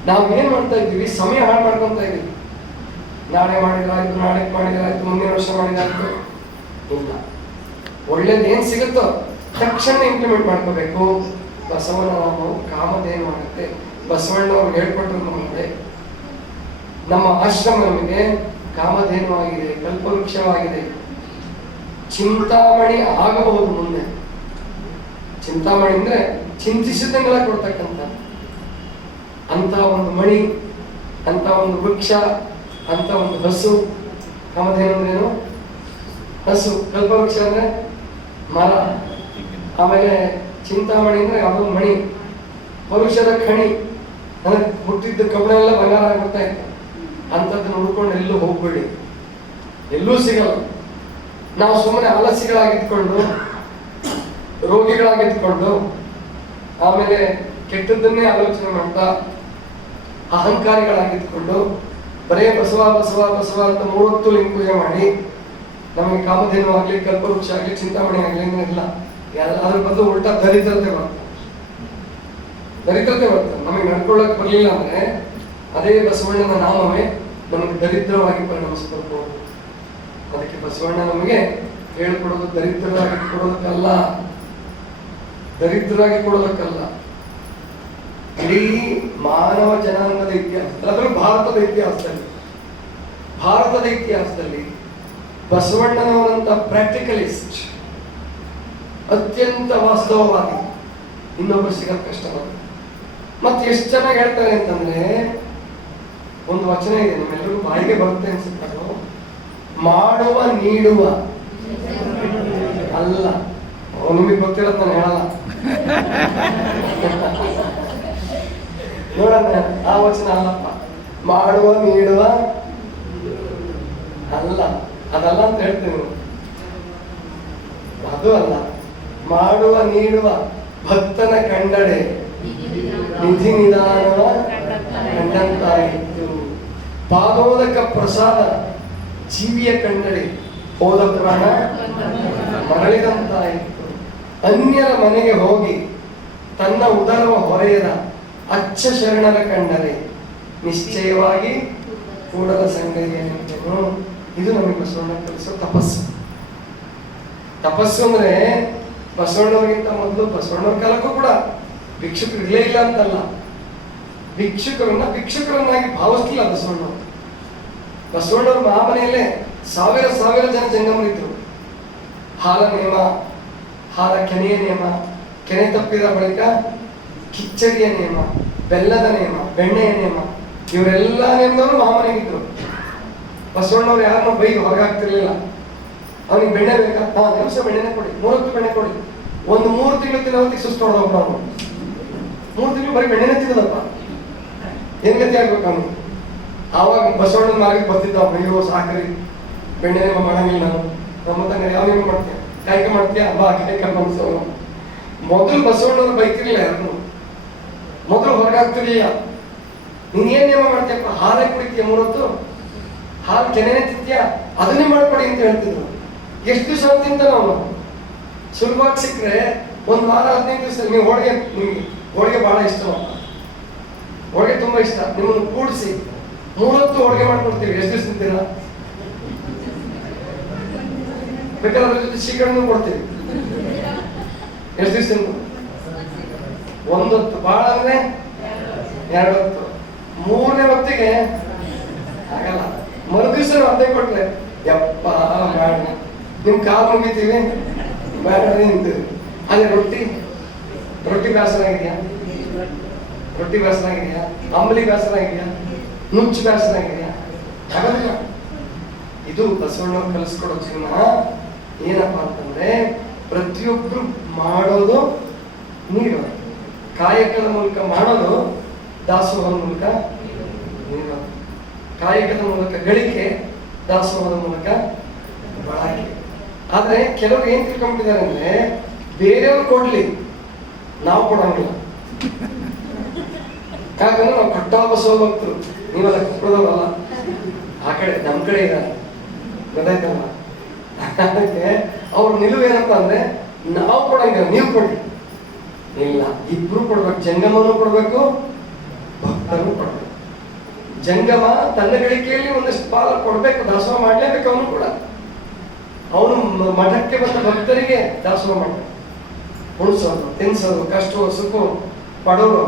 ನಾವು ಏನ್ ಮಾಡ್ತಾ ಇದ್ದೀವಿ, ಸಮಯ ಹಾಳು ಮಾಡ್ಕೊಂತ ಇದ್ದೀವಿ. ನಾಳೆ ಮಾಡಿದ್ರಾಯ್ತು, ನಾಳೆ ಮಾಡಿದ್ರಾಯ್ತು, ಮುಂದಿನ ವರ್ಷ ಮಾಡಿದ್ರಾಯ್ತು. ಇಲ್ಲ, ಒಳ್ಳೇದು ಏನ್ ಸಿಗುತ್ತೋ ತಕ್ಷಣ ಇಂಪ್ಲಿಮೆಂಟ್ ಮಾಡ್ಕೋಬೇಕು. ಬಸವನ ನಾವು ಕಾಮಧೇನು ಆಗುತ್ತೆ. ಬಸವಣ್ಣವ್ರು ಹೇಳ್ಕೊಟ್ರು ನಮಗೆ. ನಮ್ಮ ಆಶ್ರಮ ನಮಗೆ ಕಾಮಧೇನು ಆಗಿದೆ, ಕಲ್ಪವೃಕ್ಷವಾಗಿದೆ, ಚಿಂತಾಮಣಿ ಆಗಬಹುದು ಮುಂದೆ. ಚಿಂತಾಮಣಿ ಅಂದ್ರೆ ಚಿಂತಿಸಿದಂಗೆಲ್ಲ ಕೊಡ್ತಕ್ಕಂಥ ಅಂತ ಒಂದು ಮಣಿ, ಅಂತ ಒಂದು ವೃಕ್ಷ, ಅಂತ ಒಂದು ಹಸು. ಕಾಮಧೇನು ಅಂದ್ರೇನು? ಹಸು. ಕಲ್ಪವೃಕ್ಷ ಅಂದ್ರೆ ಮರ. ಆಮೇಲೆ ಚಿಂತಾಮಣಿ ಅಂದ್ರೆ ಅದೊಂದು ಮಣಿ, ಪರುಷದ ಖಣಿ. ನನಗೆ ಹುಟ್ಟಿದ್ದ ಕಬ್ಬಣ ಎಲ್ಲ ಬಂಗಾರ ಆಗ್ಬಿಡ್ತಾ ಇತ್ತು. ಅಂಥದ್ದನ್ನು ಹುಡ್ಕೊಂಡು ಎಲ್ಲೂ ಹೋಗ್ಬೇಡಿ, ಎಲ್ಲೂ ಸಿಗಲ್ಲ. ನಾವು ಸುಮ್ಮನೆ ಆಲಸ್ಯಗಳಾಗಿದ್ಕೊಂಡು, ರೋಗಿಗಳಾಗಿದ್ಕೊಂಡು, ಆಮೇಲೆ ಕೆಟ್ಟದ್ದನ್ನೇ ಆಲೋಚನೆ ಮಾಡ್ತಾ ಅಹಂಕಾರಿಗಳಾಗಿದ್ಕೊಂಡು ಬರೇ ಬಸವ ಬಸವ ಬಸವ ಅಂತ 3 ಹೊತ್ತು ಲಿಂಗ ಪೂಜೆ ಮಾಡಿ ನಮಗೆ ಕಾಮಧೇನು ಆಗ್ಲಿ, ಕಲ್ಪವೃಕ್ಷ ಆಗ್ಲಿ, ಚಿಂತಾಮಣಿ ಆಗ್ಲಿ ಇಲ್ಲ. ಅದ್ರ ಬದಲು ಉಲ್ಟಾ ದರಿದ್ರತೆ ಬರ್ತದೆ. ದರಿದ್ರತೆ ಬರ್ತದೆ. ನಮಗೆ ನಡ್ಕೊಳ್ಳಕ್ ಬರಲಿಲ್ಲ ಅಂದ್ರೆ ಅದೇ ಬಸವಣ್ಣನ ನಾಮವೇ ನಮಗೆ ದರಿದ್ರವಾಗಿ ಪರಿಣಮಿಸಬೇಕು. ಅದಕ್ಕೆ ಬಸವಣ್ಣ ನಮಗೆ ಹೇಳ್ಕೊಡೋದು ದರಿದ್ರರಾಗಿ ಕೊಡೋದಕ್ಕಲ್ಲ, ದರಿದ್ರರಾಗಿ ಕೊಡೋದಕ್ಕಲ್ಲ. ಇಡೀ ಮಾನವ ಜನಾಂಗದ ಇತಿಹಾಸ, ಅದರಲ್ಲೂ ಭಾರತದ ಇತಿಹಾಸದಲ್ಲಿ ಬಸವಣ್ಣನವರಂತ ಪ್ರಾಕ್ಟಿಕಲಿಸ್ಟ್, ಅತ್ಯಂತ ವಾಸ್ತವವಾದಿ ಇನ್ನೊಬ್ಬರು ಸಿಗೋದು ಕಷ್ಟವಾದ. ಮತ್ತೆ ಎಷ್ಟು ಚೆನ್ನಾಗಿ ಹೇಳ್ತಾರೆ ಅಂತಂದ್ರೆ, ಒಂದು ವಚನ ಇದೆ, ನಮ್ಮೆಲ್ಲರಿಗೂ ಬಾಯಿಗೆ ಬರುತ್ತೆ ಅನ್ಸುತ್ತೆ. ಮಾಡುವ ನೀಡುವ ಅಲ್ಲ. ನಿಮಗೆ ಗೊತ್ತಿರೋದು ನಾನು ಹೇಳಲ್ಲ. ನೋಡೋಣ, ಆ ವಚನ ಅಲ್ಲಪ್ಪ. ಮಾಡುವ ನೀಡುವ ಅಲ್ಲ, ಅದಲ್ಲ ಅಂತ ಹೇಳ್ತೀನಿ. ಅದು ಅಲ್ಲ. ಮಾಡುವ ನೀಡುವ ಭಕ್ತನ ಕಂಡಡೆ ನಿಧಿ ನಿಧಾನವ ಕಂಡಂತಾಯಿತು. ಪಾದೋದಕ ಪ್ರಸಾದ ಜೀವಿಯ ಕಂಡಡೆ ಹೋದ ಪ್ರಾಣ ಮರಳಿದಂತಾಯಿತು. ಅನ್ಯರ ಮನೆಗೆ ಹೋಗಿ ತನ್ನ ಉದರವ ಹೊರೆಯದ ಅಚ್ಚ ಶರಣರ ಕಂಡರೆ ನಿಶ್ಚಯವಾಗಿ ಕೂಡಲ ಸಂಗತಿಯನ್ನು. ಇದು ನಮಗೆ ಬಸವಣ್ಣ ಕಲಿಸೋ ತಪಸ್ಸು. ತಪಸ್ಸು ಅಂದ್ರೆ ಬಸವಣ್ಣವ್ರಿಗಿಂತ ಮೊದಲು ಬಸವಣ್ಣವ್ರ ಕಾಲಕ್ಕೂ ಕೂಡ ಭಿಕ್ಷುಕರು ಇರಲೇ ಇಲ್ಲ ಅಂತಲ್ಲ, ಭಿಕ್ಷುಕರನ್ನಾಗಿ ಭಾವಿಸ್ತಿಲ್ಲ ಬಸವಣ್ಣವ್ರು. ಬಸವಣ್ಣವ್ರ ಮಹಾಮನೆಯಲ್ಲೇ ಸಾವಿರ ಜನ ಜಂಗಮರಿದ್ರು. ಹಾಲ ನೇಮ, ಹಾಲ ಕೆನೆಯ ನೇಮ, ಕೆನೆ ತಪ್ಪಿದ ಬಳಿಕ ಕಿಚ್ಚಡಿಯ ನೇಮ, ಬೆಲ್ಲದ ನೇಮ, ಬೆಣ್ಣೆಯ ನೇಮ, ಇವರೆಲ್ಲ ನೇಮದವರು ಮಹಾಮನೆಗಿದ್ರು. ಬಸವಣ್ಣವ್ರು ಯಾರನ್ನೂ ಬೈದು ಹೊರಗಾಗ್ತಿರ್ಲಿಲ್ಲ. ಅವನಿಗೆ ಬೆಣ್ಣೆ ಬೇಕಾ? ದಿವಸ ಬೆಣ್ಣೆನೆ ಕೊಡಿ, 3 ಬೆಣ್ಣೆ ಕೊಡಿ. ಒಂದು 3 ತಿಂಗಳು ತಿನ್ನೋತ್ತಿಗೆ ಸುಸ್ತು ಹೊಡೆದಪ್ಪ ಅವನು. 3 ತಿಂಗಳು ಬರೀ ಬೆಣ್ಣೆನೆ ತಿನ್ನದಪ್ಪ, ಏನ್ ಗತಿ ಆಗ್ಬೇಕು ಅವನು? ಆವಾಗ ಬಸವಣ್ಣನ ಮಾರ್ಗಕ್ಕೆ ಬರ್ತಿದ್ದ. ಅಯ್ಯೋ ಸಾಕ್ರಿ, ಬೆಣ್ಣೆ ನೇಮ ಮಾಡಂಗಿಲ್ಲ ನಾನು. ನಮ್ಮ ತಂಗ ಯಾವ ನೇಮ ಮಾಡ್ತೀಯ? ಕಾಯ್ಕ ಮಾಡ್ತೀಯ? ಬಾ ಕಾಯ್ಕ ಬಂದ್ಸವನು. ಮೊದಲು ಬಸವಣ್ಣವ್ರು ಬೈತಿರ್ಲಿಲ್ಲ ಯಾರನ್ನು. ಮೊದಲು ಹೊರಗಾಗ್ತಿರ್ಲಿಲ್ಲ. ನೀನೇನ್ ನೇಮ ಮಾಡ್ತೀಯಪ್ಪ? ಹಾಲೇ ಕುಡಿತೀಯ 3 ಹೊತ್ತು? ಹಾಲು ಕೆನೆನೆ ತಿಂತೀಯ? ಅದನ್ನೇ ಮಾಡ್ಕೊಡಿ ಅಂತ ಹೇಳ್ತಿದ್ರು. ಎಷ್ಟು ದಿವಸ ತಿಂತಾನ ಅವನು? ಸುಲಭವಾಗಿ ಸಿಕ್ಕರೆ 1 ವಾರ 15 ದಿವಸ. ನೀವು ನಿಮ್ಗೆ ಹೋಳಿಗೆ ಬಹಳ ಇಷ್ಟ, ಹೋಳಿಗೆ ತುಂಬಾ ಇಷ್ಟ. ನಿಮ್ಮನ್ನು ಕೂಡಿಸಿ 3 ಹೊತ್ತು ಹೋಳಿಗೆ ಮಾಡ್ಕೊಡ್ತೀವಿ. ಎಷ್ಟು ದಿವಸ ತಿಂತೀರಾ? ಬೇಕಾದ್ರೆ ಅದ್ರ ಜೊತೆ ಶ್ರೀಕರಣೂ ಕೊಡ್ತೀವಿ. ಎಷ್ಟು ದಿವಸ ತಿಂತು? 1 ಹೊತ್ತು, ಬಹಳ ಅಂದ್ರೆ 2 ಹೊತ್ತು. 3ನೇ ಹೊತ್ತಿಗೆ ಆಗಲ್ಲ. ಮರುದಿವಸ ಅದೇ ಕೊಟ್ರೆ ಯಪ್ಪ ಬೇಡ, ನಿಮ್ ಕಾಲು ಮುಗಿತೀವಿ ಬೇಡ ನಿಂತೀವಿ. ಅದೇ ರೊಟ್ಟಿ ಬೇಸರ ಆಗಿದೆಯಾ? ರೊಟ್ಟಿ ಬೇಸರ ಆಗಿದೆಯಾ? ಅಂಬಲಿ ಬೇಸರ ಆಗಿದೆಯಾ? ನುಚ್ಚು ಬೇಸರ ಆಗಿದೆಯಾ? ಆಗೋದಿಲ್ಲ. ಇದು ಬಸವಣ್ಣವ್ರು ಕಲಿಸ್ಕೊಡೋ ಜೀವನ. ಏನಪ್ಪಾ ಅಂತಂದ್ರೆ ಪ್ರತಿಯೊಬ್ರು ಮಾಡೋದು ನೀಡೋದು, ಕಾಯಕದ ಮೂಲಕ ಮಾಡೋದು, ದಾಸೋಹದ ಮೂಲಕ ನೀಡೋದು. ಕಾಯಕದ ಮೂಲಕ ಗಳಿಕೆ, ದಾಸೋಹದ ಮೂಲಕ ಬಳಕೆ. ಆದ್ರೆ ಕೆಲವರು ಏನ್ ತಿಳ್ಕೊಂಡ್ಬಿಟ್ಟಿದ್ದಾರೆ ಅಂದ್ರೆ ಬೇರೆಯವ್ರು ಕೊಡ್ಲಿ, ನಾವು ಕೊಡಂಗಿಲ್ಲ. ಯಾಕಂದ್ರೆ ನಾವು ಕಟ್ಟಾ ಬಸವ ಭಕ್ತರು, ನೀವೆಲ್ಲ ಕೊಡೋದಲ್ಲ. ಆ ಕಡೆ ನಮ್ ಕಡೆ ಇದ್ದಾರೆ, ಗೊತ್ತಾಯ್ತಲ್ಲ. ಅದಕ್ಕೆ ಅವ್ರ ನಿಲುವು ಏನಪ್ಪಾ ಅಂದ್ರೆ ನಾವು ಕೊಡಂಗಿಲ್ಲ, ನೀವು ಕೊಡಿ. ಇಲ್ಲ, ಇಬ್ರು ಕೊಡ್ಬೇಕು. ಜಂಗಮನು ಕೊಡ್ಬೇಕು, ಭಕ್ತನು ಕೊಡ್ಬೇಕು. ಜಂಗಮ ತನ್ನ ಗಳಿಕೆಯಲ್ಲಿ ಒಂದಷ್ಟು ಪಾಲ ಕೊಡ್ಬೇಕು, ದಾಸೋಹ ಮಾಡ್ಲೇಬೇಕು. ಅವನು ಕೂಡ ಅವನು ಮಠಕ್ಕೆ ಬಂದ ಭಕ್ತರಿಗೆ ದಾಸೋಹ ಮಾಡ್ಬೇಕು. ಉಣಿಸೋದು, ತಿನ್ಸೋದು, ಕಷ್ಟವೋ ಸುಖವೋ, ಪಡೋರು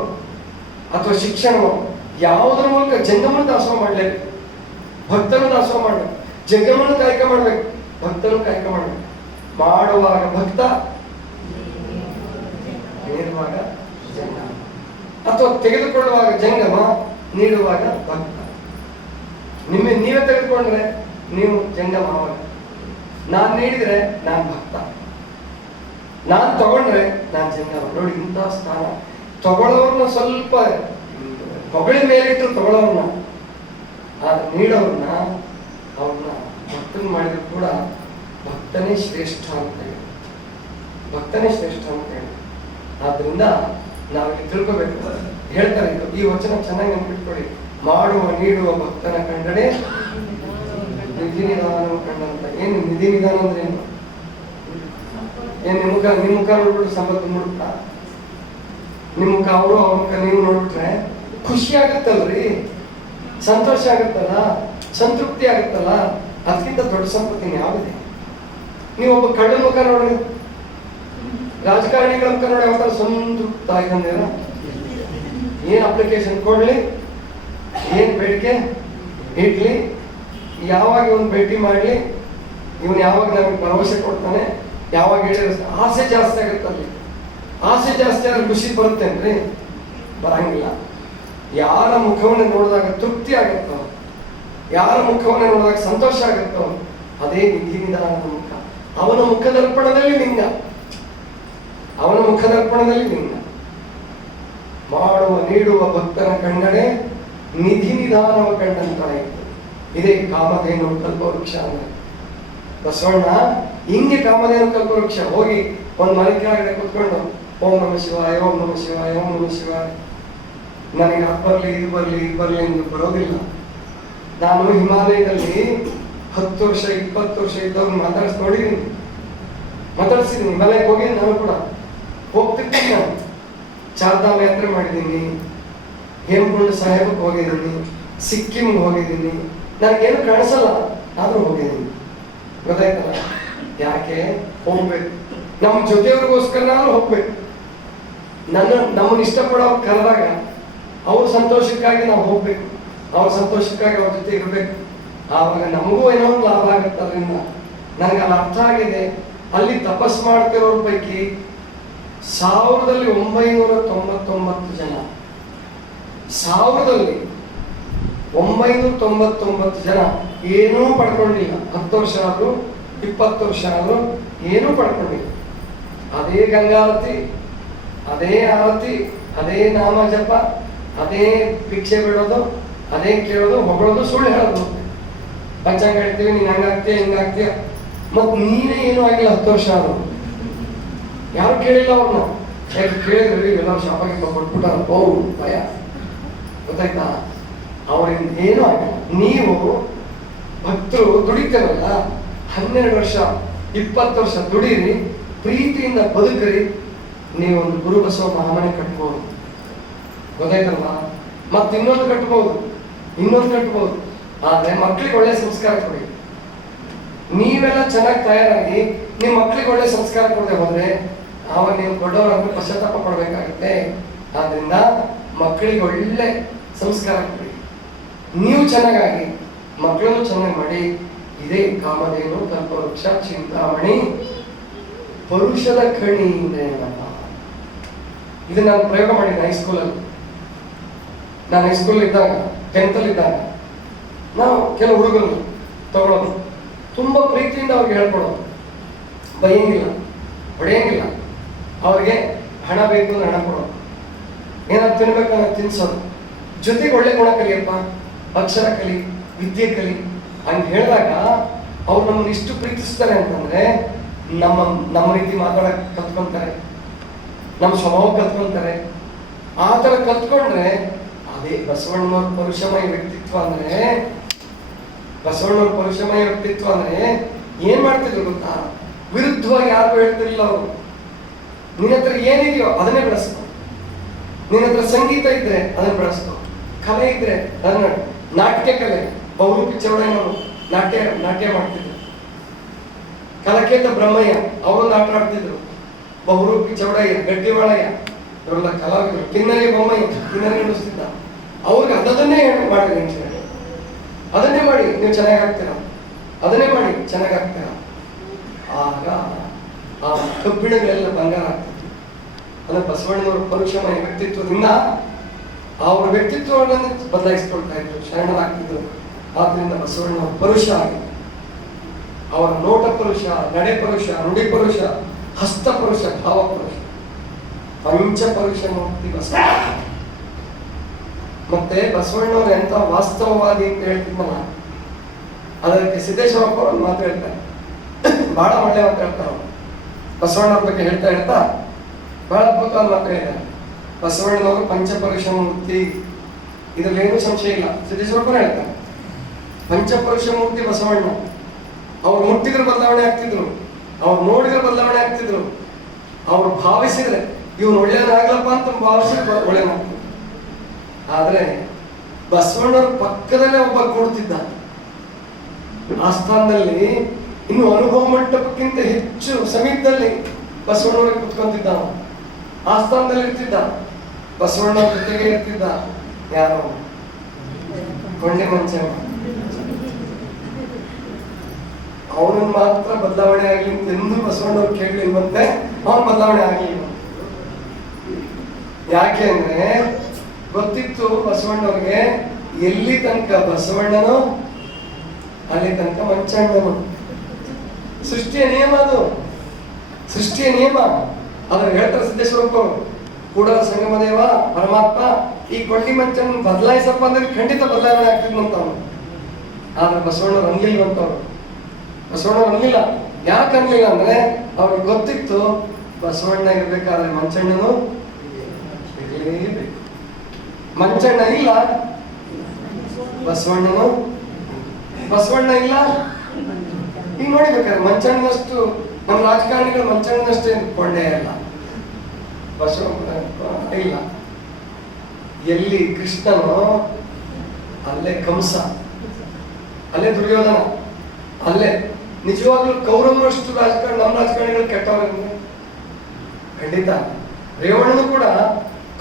ಅಥವಾ ಶಿಕ್ಷಣವೋ ಯಾವುದರ ಮೂಲಕ ಜಂಗಮನ ದಾಸೋಹ ಮಾಡ್ಲೇಬೇಕು. ಭಕ್ತನು ದಾಸೋಹ ಮಾಡ್ಬೇಕು. ಜಂಗಮನು ಕಾಯಕ ಮಾಡ್ಬೇಕು, ಭಕ್ತನು ಕಾಯಕ ಮಾಡ್ಬೇಕು. ಮಾಡುವಾಗ ಭಕ್ತ, ನೀಡುವಾಗ ಜಂಗಮ. ಅಥವಾ ತೆಗೆದುಕೊಳ್ಳುವಾಗ ಜಂಗಮ, ನೀಡುವಾಗ ಭಕ್ತ. ನೀವೇ ತೆಗೆದುಕೊಂಡ್ರೆ ನೀವು ಜಂಗಮ. ಆವಾಗ ನಾನ್ ನೀಡಿದ್ರೆ ನಾನ್ ಭಕ್ತ, ನಾನ್ ತಗೊಂಡ್ರೆ ನಾನ್ ಜಂಗಮ. ನೋಡಿ, ಇಂಥ ಸ್ಥಾನ. ತಗೊಳ್ಳೋರ್ನ ಸ್ವಲ್ಪ ಹೊಗಳಿ ಮೇಲಿಟ್ಟು ತಗೊಳ್ಳೋರ್ನ, ಆದ್ರೆ ನೀಡೋರ್ನ, ಅವ್ರನ್ನ ಭಕ್ತನ್ ಮಾಡಿದ್ರು ಕೂಡ ಭಕ್ತನೇ ಶ್ರೇಷ್ಠ ಅಂತ ಹೇಳಿ, ಭಕ್ತನೇ ಶ್ರೇಷ್ಠ ಅಂತ ಹೇಳಿ. ಆದ್ರಿಂದ ನಾವಿಲ್ಲಿ ತಿಳ್ಕೋಬೇಕು. ಹೇಳ್ತಾರೆ ಈ ವಚನ ಚೆನ್ನಾಗಿ ನೆನ್ಪಿಟ್ಕೊಳ್ಳಿ. ಮಾಡುವ ನೀಡುವ ಭಕ್ತನ ಕಂಡಡೆ ನಿಧಿ ನಿಧಾನ ಕಂಡಂತ. ಏನು ನಿಧಿ ನಿಧಾನ ಅಂದ್ರೆ ಏನು? ಏನ್ ನಿಮ್ ಮುಖ ನೋಡ್ಬಿಟ್ಟು ಸಂಪತ್ತು ನೋಡ್ಬಿಟ್ಟ? ನಿಮ್ ಮುಖ ಅವರು, ಅವ್ರ ಮುಖ ನೀವು ನೋಡ್ಬಿಟ್ರೆ ಖುಷಿ ಆಗತ್ತಲ್ರಿ, ಸಂತೋಷ ಆಗತ್ತಲ್ಲ, ಸಂತೃಪ್ತಿ ಆಗತ್ತಲ್ಲ. ಅದಕ್ಕಿಂತ ದೊಡ್ಡ ಸಂಪತ್ತಿನ ಯಾವಿದೆ? ನೀವು ಒಬ್ಬ ಕಳ್ಳ ಮುಖ ನೋಡಿ, ರಾಜಕಾರಣಿಗಳ ಮುಖ ನೋಡಿ, ಯಾವ ಸಂತೃಪ್ತ ಆಯ್ತಂದೇನ? ಏನ್ ಅಪ್ಲಿಕೇಶನ್ ಕೊಡ್ಲಿ, ಏನ್ ಬೇಡಿಕೆ ಇಡ್ಲಿ, ಯಾವಾಗ ಇವನ್ ಭೇಟಿ ಮಾಡ್ಲಿ, ಇವನ್ ಯಾವಾಗ ನಮಗೆ ಭರವಸೆ ಕೊಡ್ತಾನೆ, ಯಾವಾಗ ಹೇಳಿದ್ರೆ ಆಸೆ ಜಾಸ್ತಿ ಆಗುತ್ತಲ್ಲಿ. ಆಸೆ ಜಾಸ್ತಿ ಆದ್ರೆ ಖುಷಿ ಬರುತ್ತೇನ್ರಿ? ಬರಂಗಿಲ್ಲ. ಯಾರ ಮುಖವನ್ನೇ ನೋಡಿದಾಗ ತೃಪ್ತಿ ಆಗುತ್ತೋ, ಯಾರ ಮುಖವನ್ನೇ ನೋಡಿದಾಗ ಸಂತೋಷ ಆಗುತ್ತೋ, ಅದೇ ವಿಧಿ ವಿಧಾನದ ಮುಖ. ಅವನ ಮುಖದರ್ಪಣದಲ್ಲಿ ಲಿಂಗ, ಅವನ ಮುಖದರ್ಪಣದಲ್ಲಿ ಲಿಂಗ. ಮಾಡುವ ನೀಡುವ ಭಕ್ತನ ಕಂಡಡೆ ನಿಧಿ ನಿಧಾನವ ಕಂಡಂತಾಯಿತು. ಇದೇ ಕಾಮಧೇನು ಕಲ್ಪವೃಕ್ಷ ಅಂದ್ರೆ. ಬಸವಣ್ಣ ಹಿಂಗೆ ಕಾಮಧೇನು ಕಲ್ಪವೃಕ್ಷ. ಹೋಗಿ ಒಂದು ಮನೆ ಕೆಳಗಡೆ ಕೂತ್ಕೊಂಡು ಓಂ ನಮ ಶಿವಾಯ, ಓಂ ನಮ ಶಿವಾಯ, ಓಂ ನಮ ಶಿವಾಯ, ನನಗೆ ಅದು ಬರಲಿ ಇದು ಬರಲಿ ಇದು ಬರಲಿ ಎಂದು ಬರೋದಿಲ್ಲ. ನಾನು ಹಿಮಾಲಯದಲ್ಲಿ 10 ವರ್ಷ 20 ವರ್ಷ ಇದ್ದವ್ರು ಮಾತಾಡಿಸಿದ್ದೀನಿ. ಹಿಮಾಲಯಕ್ಕೆ ಹೋಗಿ ನಾನು ಕೂಡ ಹೋಗ್ತಿರ್ತೀನಿ. ನಾನು ಚಾರ್ಧಾಮ ಯಾತ್ರೆ ಮಾಡಿದ್ದೀನಿ, ಹೇಮಕುಂಡ ಸಾಹೇಬಕ್ಕೆ ಹೋಗಿದ್ದೀನಿ, ಸಿಕ್ಕಿಂಗೆ ಹೋಗಿದ್ದೀನಿ. ನನಗೇನು ಕಾಣಿಸಲ್ಲ, ಆದರೂ ಹೋಗಿದ್ದೀನಿ. ಗೊತ್ತಾಯ್ತಲ್ಲ? ಯಾಕೆ ಹೋಗ್ಬೇಕು? ನಮ್ಮ ಜೊತೆಯವ್ರಿಗೋಸ್ಕರ ನಾನು ಹೋಗ್ಬೇಕು. ನಮ್ಮನ್ನು ಇಷ್ಟಪಡೋರು ಕರೆದಾಗ ಅವ್ರ ಸಂತೋಷಕ್ಕಾಗಿ ನಾವು ಹೋಗ್ಬೇಕು, ಅವ್ರ ಸಂತೋಷಕ್ಕಾಗಿ ಅವ್ರ ಜೊತೆ ಇರಬೇಕು. ಆವಾಗ ನಮಗೂ ಏನೋ ಒಂದು ಲಾಭ ಆಗುತ್ತೆ. ಅದರಿಂದ ನನಗೆ ಅಲ್ಲಿ ಅರ್ಥ ಆಗಿದೆ. ಅಲ್ಲಿ ತಪಸ್ ಮಾಡ್ತಿರೋರ ಪೈಕಿ 1999 ಜನ, 1999 ಜನ ಏನೂ ಪಡ್ಕೊಂಡಿಲ್ಲ. 10 ವರ್ಷ ಆದ್ರು 20 ವರ್ಷ ಆದ್ರು ಏನೂ ಪಡ್ಕೊಂಡಿಲ್ಲ. ಅದೇ ಗಂಗಾರತಿ, ಅದೇ ಆರತಿ, ಅದೇ ನಾಮ ಜಪ, ಅದೇ ಭಿಕ್ಷೆ ಬಿಡೋದು, ಅದೇ ಕೇಳೋದು, ಹೊಗಳೋದು, ಸುಳ್ಳು ಹೇಳೋದು. ಪಂಚಾಂಗ ಹೇಳ್ತೀವಿ, ನೀನ್ ಹಂಗಾಗ್ತೀಯ ಹಿಂಗಾಗ್ತೀಯ, ಮತ್ ನೀನೇ ಏನೂ ಆಗಿಲ್ಲ. 10 ವರ್ಷ ಆದ್ರು ಯಾರು ಕೇಳಿಲ್ಲ ಅವ್ರನ್ನ. ಯಾಕೆ ಕೇಳಿದ್ರಿ? ಎಲ್ಲ ಶಾಪಾಗಿ ಕೊಟ್ಬಿಟ್ಟ ಭಯ. ಗೊತ್ತಾಯ್ತಾ? ಅವರಿಂದ ಏನೂ ಆಗಿಲ್ಲ. ನೀವು ಭಕ್ತರು ದುಡಿತೀರಲ್ಲ, 12 ವರ್ಷ 20 ವರ್ಷ ದುಡೀರಿ, ಪ್ರೀತಿಯಿಂದ ಬದುಕ್ರಿ. ನೀವೊಂದು ಗುರು ಬಸವ ಮಹಾಮನೆ ಕಟ್ಬೋದು. ಗೊತ್ತಾಯ್ತಲ್ವಾ? ಮತ್ತೆ ಇನ್ನೊಂದು ಕಟ್ಬೋದು. ಆದ್ರೆ ಮಕ್ಳಿಗೆ ಒಳ್ಳೆ ಸಂಸ್ಕಾರ ಕೊಡಿ. ನೀವೆಲ್ಲ ಚೆನ್ನಾಗಿ ತಯಾರಾಗಿ ನಿಮ್ಮ ಮಕ್ಳಿಗೆ ಒಳ್ಳೆ ಸಂಸ್ಕಾರ ಕೊಡದೆ ಹೋದ್ರೆ ಆವಾಗ ನೀವು ದೊಡ್ಡವರಾದ್ರೂ ಪಶ್ಚಾತ್ತಾಪ ಪಡ್ಬೇಕಾಗುತ್ತೆ. ಆದ್ರಿಂದ ಮಕ್ಕಳಿಗೆ ಒಳ್ಳೆ ಸಂಸ್ಕಾರ ಕೊಡಿ. ನೀವು ಚೆನ್ನಾಗಾಗಿ ಮಕ್ಕಳನ್ನು ಚೆನ್ನಾಗಿ ಮಾಡಿ. ಇದೇ ಕಾಮಧೇನು ಕಲ್ಪವೃಕ್ಷ ಚಿಂತಾಮಣಿ ಪರುಷದ ಕಣಿಯಿಂದ. ಇದು ನಾನು ಪ್ರಯೋಗ ಮಾಡಿದ್ದೆ ಹೈಸ್ಕೂಲಲ್ಲಿ. ನಾನು ಹೈಸ್ಕೂಲ್ ಇದ್ದಾಗ 10th ಅಲ್ಲಿ ಇದ್ದಾಗ ನಾವು ಕೆಲವು ಹುಡುಗರು ತಗೊಳ್ಳೋದು, ತುಂಬಾ ಪ್ರೀತಿಯಿಂದ ಅವ್ರಿಗೆ ಹೇಳ್ಕೊಡೋದು, ಬೈಯಂಗಿಲ್ಲ, ಹೊಡೆಯಂಗಿಲ್ಲ. ಅವ್ರಿಗೆ ಹಣ ಬೇಕು ಅಂದ್ರೆ ಹಣ ಕೊಡೋದು, ಏನಾದ್ರು ತಿನ್ಬೇಕನ್ನ ತಿನ್ಸೋದು, ಜೊತೆಗೆ ಒಳ್ಳೆ ಗುಣ ಕಲಿಯಪ್ಪ, ಅಕ್ಷರ ಕಲಿ, ವಿದ್ಯೆ ಕಲಿ ಹಂಗೆ ಹೇಳಿದಾಗ ಅವ್ರು ನಮ್ಮನ್ನು ಇಷ್ಟು ಪ್ರೀತಿಸ್ತಾರೆ ಅಂತಂದ್ರೆ ನಮ್ಮ ರೀತಿ ಮಾತಾಡಕ್ ಕಲ್ತ್ಕೊಂತಾರೆ, ನಮ್ಮ ಸ್ವಭಾವ ಕಲ್ತ್ಕೊಂತಾರೆ. ಆ ಥರ ಕಲ್ತ್ಕೊಂಡ್ರೆ ಅದೇ ಬಸವಣ್ಣವ್ರ ಪರುಷಮಯ ವ್ಯಕ್ತಿತ್ವ ಅಂದ್ರೆ. ಬಸವಣ್ಣವ್ರ ಪರುಷಮಯ ವ್ಯಕ್ತಿತ್ವ ಅಂದ್ರೆ ಏನ್ ಮಾಡ್ತಿದ್ರು ಗೊತ್ತಾ? ವಿರುದ್ಧವಾಗಿ ಯಾರು ಹೇಳ್ತಿರ್ಲಿಲ್ಲ ಅವರು. ನಿನ್ನ ಹತ್ರ ಏನಿದೆಯೋ ಅದನ್ನೇ ಬೆಳೆಸ್ಕೊ. ನಿನ್ನ ಹತ್ರ ಸಂಗೀತ ಇದ್ರೆ ಅದನ್ನ ಬೆಳೆಸ್ಕೊ, ಕಲೆ ಇದ್ರೆ ಅದನ್ನ, ನಾಟ್ಯ ಕಲೆ, ಬಹುರೂಪಿ ಚೌಡಯ್ಯನವರು ನಾಟ್ಯ ಮಾಡ್ತಿದ್ರು. ಕಲಕೇತ ಬ್ರಹ್ಮಯ್ಯ ಅವರೊಂದು ಆಟ ಆಡ್ತಿದ್ರು. ಬಹುರೂಪಿ ಚೌಡಯ್ಯ, ಗಟ್ಟಿವಾಳಯ್ಯ ಇವರೆಲ್ಲ ಕಲಾವಿದರು. ಕಿನ್ನರಿ ಬೊಮ್ಮಯ್ಯ ಕಿನ್ನರಿ ನುಡಿಸ್ತಿದ್ದ. ಅವ್ರಿಗೆ ಅದನ್ನೇ ಮಾಡಿ ನಿಂತಿದ್ದಾರೆ. ಅದನ್ನೇ ಮಾಡಿ ನೀವು ಚೆನ್ನಾಗಾಗ್ತೀರಾ, ಅದನ್ನೇ ಮಾಡಿ ಚೆನ್ನಾಗಾಗ್ತೀರಾ. ಆಗ ಆ ಕಬ್ಬಿಣಗಳೆಲ್ಲ ಬಂಗಾರ ಆಗ್ತಿತ್ತು. ಅಂದ್ರೆ ಬಸವಣ್ಣನವರ ಪರುಷಮಯ ವ್ಯಕ್ತಿತ್ವದಿಂದ ಅವ್ರ ವ್ಯಕ್ತಿತ್ವಗಳನ್ನು ಬದಲಾಯಿಸ್ಕೊಳ್ತಾ ಇದ್ರು, ಶರಣರಾಗ್ತಿದ್ರು. ಆದ್ರಿಂದ ಬಸವಣ್ಣನವರ ಪರುಷ ಆಗಿದೆ. ಅವರ ನೋಟ ಪರುಷ, ನಡೆ ಪರುಷ, ನುಡಿ ಪರುಷ, ಹಸ್ತ ಪರುಷ, ಭಾವ ಪರುಷ, ಪಂಚಪರುಷ ಮೂರ್ತಿ ಬಸವಣ್ಣ. ಮತ್ತೆ ಬಸವಣ್ಣವ್ರು ಎಂತ ವಾಸ್ತವವಾದಿ ಅಂತ ಹೇಳ್ತಿದ್ನಲ್ಲ, ಅದಕ್ಕೆ ಸಿದ್ದೇಶ್ವರಪ್ಪ ಒಂದು ಮಾತು ಹೇಳ್ತಾರೆ, ಬಹಳ ಒಳ್ಳೆ ಮಾತು ಹೇಳ್ತಾರೆ. ಬಸವಣ್ಣವ್ರ ಬಗ್ಗೆ ಹೇಳ್ತಾ ಬಹಳ ಅದ್ಭುತವಾದ ಮಾತು ಹೇಳಿದ್ದಾರೆ. ಬಸವಣ್ಣನವರು ಪಂಚಪರುಷ ಮೂರ್ತಿ, ಇದ್ರಲ್ಲಿ ಏನೂ ಸಂಶಯ ಇಲ್ಲ. ಸಿದ್ದೇಶ್ವರಪ್ಪನ ಹೇಳ್ತಾರೆ ಪಂಚಪರುಷ ಮೂರ್ತಿ ಬಸವಣ್ಣ. ಅವ್ರು ಮುಟ್ಟಿದ್ರೆ ಬದಲಾವಣೆ ಆಗ್ತಿದ್ರು, ಅವ್ರು ನೋಡಿದ್ರೆ ಬದಲಾವಣೆ ಆಗ್ತಿದ್ರು, ಅವ್ರು ಭಾವಿಸಿದ್ರೆ ಇವ್ನು ಒಳ್ಳೆಯದಾಗ್ಲಪ್ಪ ಅಂತ ಭಾವಿಸಿದ್ರೆ ಒಳ್ಳೆಯದಾಗ್ತಿದ್ರು. ಆದ್ರೆ ಬಸವಣ್ಣವ್ರ ಪಕ್ಕದಲ್ಲೇ ಒಬ್ಬ ಕೂಡ್ತಿದ್ದ ಆ ಸ್ಥಾನದಲ್ಲಿ. ಇನ್ನು ಅನುಭವ ಮಂಟಪಕ್ಕಿಂತ ಹೆಚ್ಚು ಸಮೀಪದಲ್ಲಿ ಬಸವಣ್ಣವ್ರಿಗೆ ಕುತ್ಕೊಂತಿದ್ದ. ಆ ಸ್ಥಾನದಲ್ಲಿ ಇರ್ತಿದ್ದ, ಬಸವಣ್ಣವ್ರ ಜೊತೆಗೆ ಇರ್ತಿದ್ದ. ಯಾರು? ಕೊಂಡೆ ಮಂಚ. ಅವನನ್ನು ಮಾತ್ರ ಬದಲಾವಣೆ ಆಗ್ಲಿ ಅಂತ ಎಂದೂ ಬಸವಣ್ಣವ್ರು ಕೇಳಲಿಲ್ವಂತೆ. ಅವನು ಬದಲಾವಣೆ ಆಗ್ಲಿಲ್ಲ. ಯಾಕೆ ಅಂದ್ರೆ ಗೊತ್ತಿತ್ತು ಬಸವಣ್ಣವ್ರಿಗೆ, ಎಲ್ಲಿ ತನಕ ಬಸವಣ್ಣನೋ ಅಲ್ಲಿ ತನಕ ಮಂಚಣ್ಣನು. ಸೃಷ್ಟಿಯ ನಿಯಮ ಅದು, ಸೃಷ್ಟಿಯ ನಿಯಮ. ಅದ್ರ ಹೇಳ್ತಾರೆ ಸಿದ್ದೇಶ್ವರಪ್ಪ ಅವರು, ಕೂಡಲ ಸಂಗಮ ದೇವ ಪರಮಾತ್ಮ ಈ ಕೊಂಡಿ ಮಂಚನ್ ಬದಲಾಯಿಸಪ್ಪ ಅಂದ್ರೆ ಖಂಡಿತ ಬದಲಾವಣೆ ಆಗ್ತಿದ್ನಂತ ಅವನು. ಆದ್ರೆ ಬಸವಣ್ಣವ್ರು ಅನ್ಲಿಲ್ವಂತವ್ರು. ಬಸವಣ್ಣವ್ರು ಅನ್ಲಿಲ್ಲ. ಯಾಕೆ ಅನ್ಲಿಲ್ಲ ಅಂದ್ರೆ ಅವ್ರಿಗೆ ಗೊತ್ತಿತ್ತು ಬಸವಣ್ಣ ಇರ್ಬೇಕಾದ್ರೆ ಮಂಚಣ್ಣನು ಇರಲೇಬೇಕು. ಮಂಚಣ್ಣ ಇಲ್ಲ, ಬಸವಣ್ಣನು, ಬಸವಣ್ಣ ಇಲ್ಲ. ಈಗ ನೋಡಿಬೇಕಾದ್ರೆ ಮಂಚಣ್ಣನಷ್ಟು ನಮ್ಮ ರಾಜಕಾರಣಿಗಳು ಮಂಚಣ್ಣನಷ್ಟೇ ಕೊಂಡೇ ಅಲ್ಲ, ಬಸವ ಇಲ್ಲ. ಎಲ್ಲಿ ಕೃಷ್ಣನೋ ಅಲ್ಲೇ ಕಂಸ, ಅಲ್ಲೇ ದುರ್ಯೋಧನ, ಅಲ್ಲೇ ನಿಜವಾಗ್ಲೂ ಕೌರವರಷ್ಟು ರಾಜಕಾರಣ ನಮ್ಮ ರಾಜಕಾರಣಿಗಳು ಕೆಟ್ಟವರ ಖಂಡಿತ. ರೇವಣ್ಣನು ಕೂಡ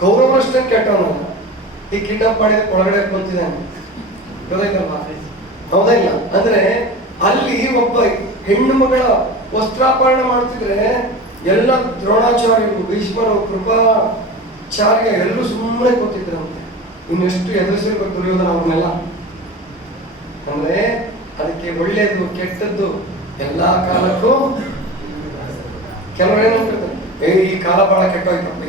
ಕೌರವರಷ್ಟೇ ಕೆಟ್ಟವನಲ್ಲ. ಈ ಕಿಡ್ನಾಪ್ ಮಾಡಿದ ಒಳಗಡೆ ಕುಂತಿದ್ದಾನೆ, ಗೊತ್ತಾಯ್ತಲ್ವಾ? ಹೌದಾ ಇಲ್ಲ? ಅಂದ್ರೆ ಅಲ್ಲಿ ಒಬ್ಬ ಹೆಣ್ಣು ಮಗಳ ವಸ್ತ್ರಾಪರಣ ಮಾಡ್ತಿದ್ರೆ ಎಲ್ಲ ದ್ರೋಣಾಚಾರ್ಯರು, ಭೀಷ್ಮರು, ಕೃಪಾಚಾರ್ಯ ಎಲ್ಲರೂ ಸುಮ್ಮನೆ ಕೂತಿದ್ರಂತೆ. ಇನ್ನೆಷ್ಟು ಎದುರಿಸಿರ್ಬೇಕು ದುರ್ಯೋಧನ ಅವ್ರನ್ನೆಲ್ಲ. ಅಂದ್ರೆ ಅದಕ್ಕೆ ಒಳ್ಳೇದು ಕೆಟ್ಟದ್ದು ಎಲ್ಲಾ ಕಾಲಕ್ಕೂ ಕೆಲವರು ಏನಂತಿರ್ತಾರೆ, ಈ ಕಾಲ ಬಹಳ ಕೆಟ್ಟೋಯ್ತಪ್ಪ,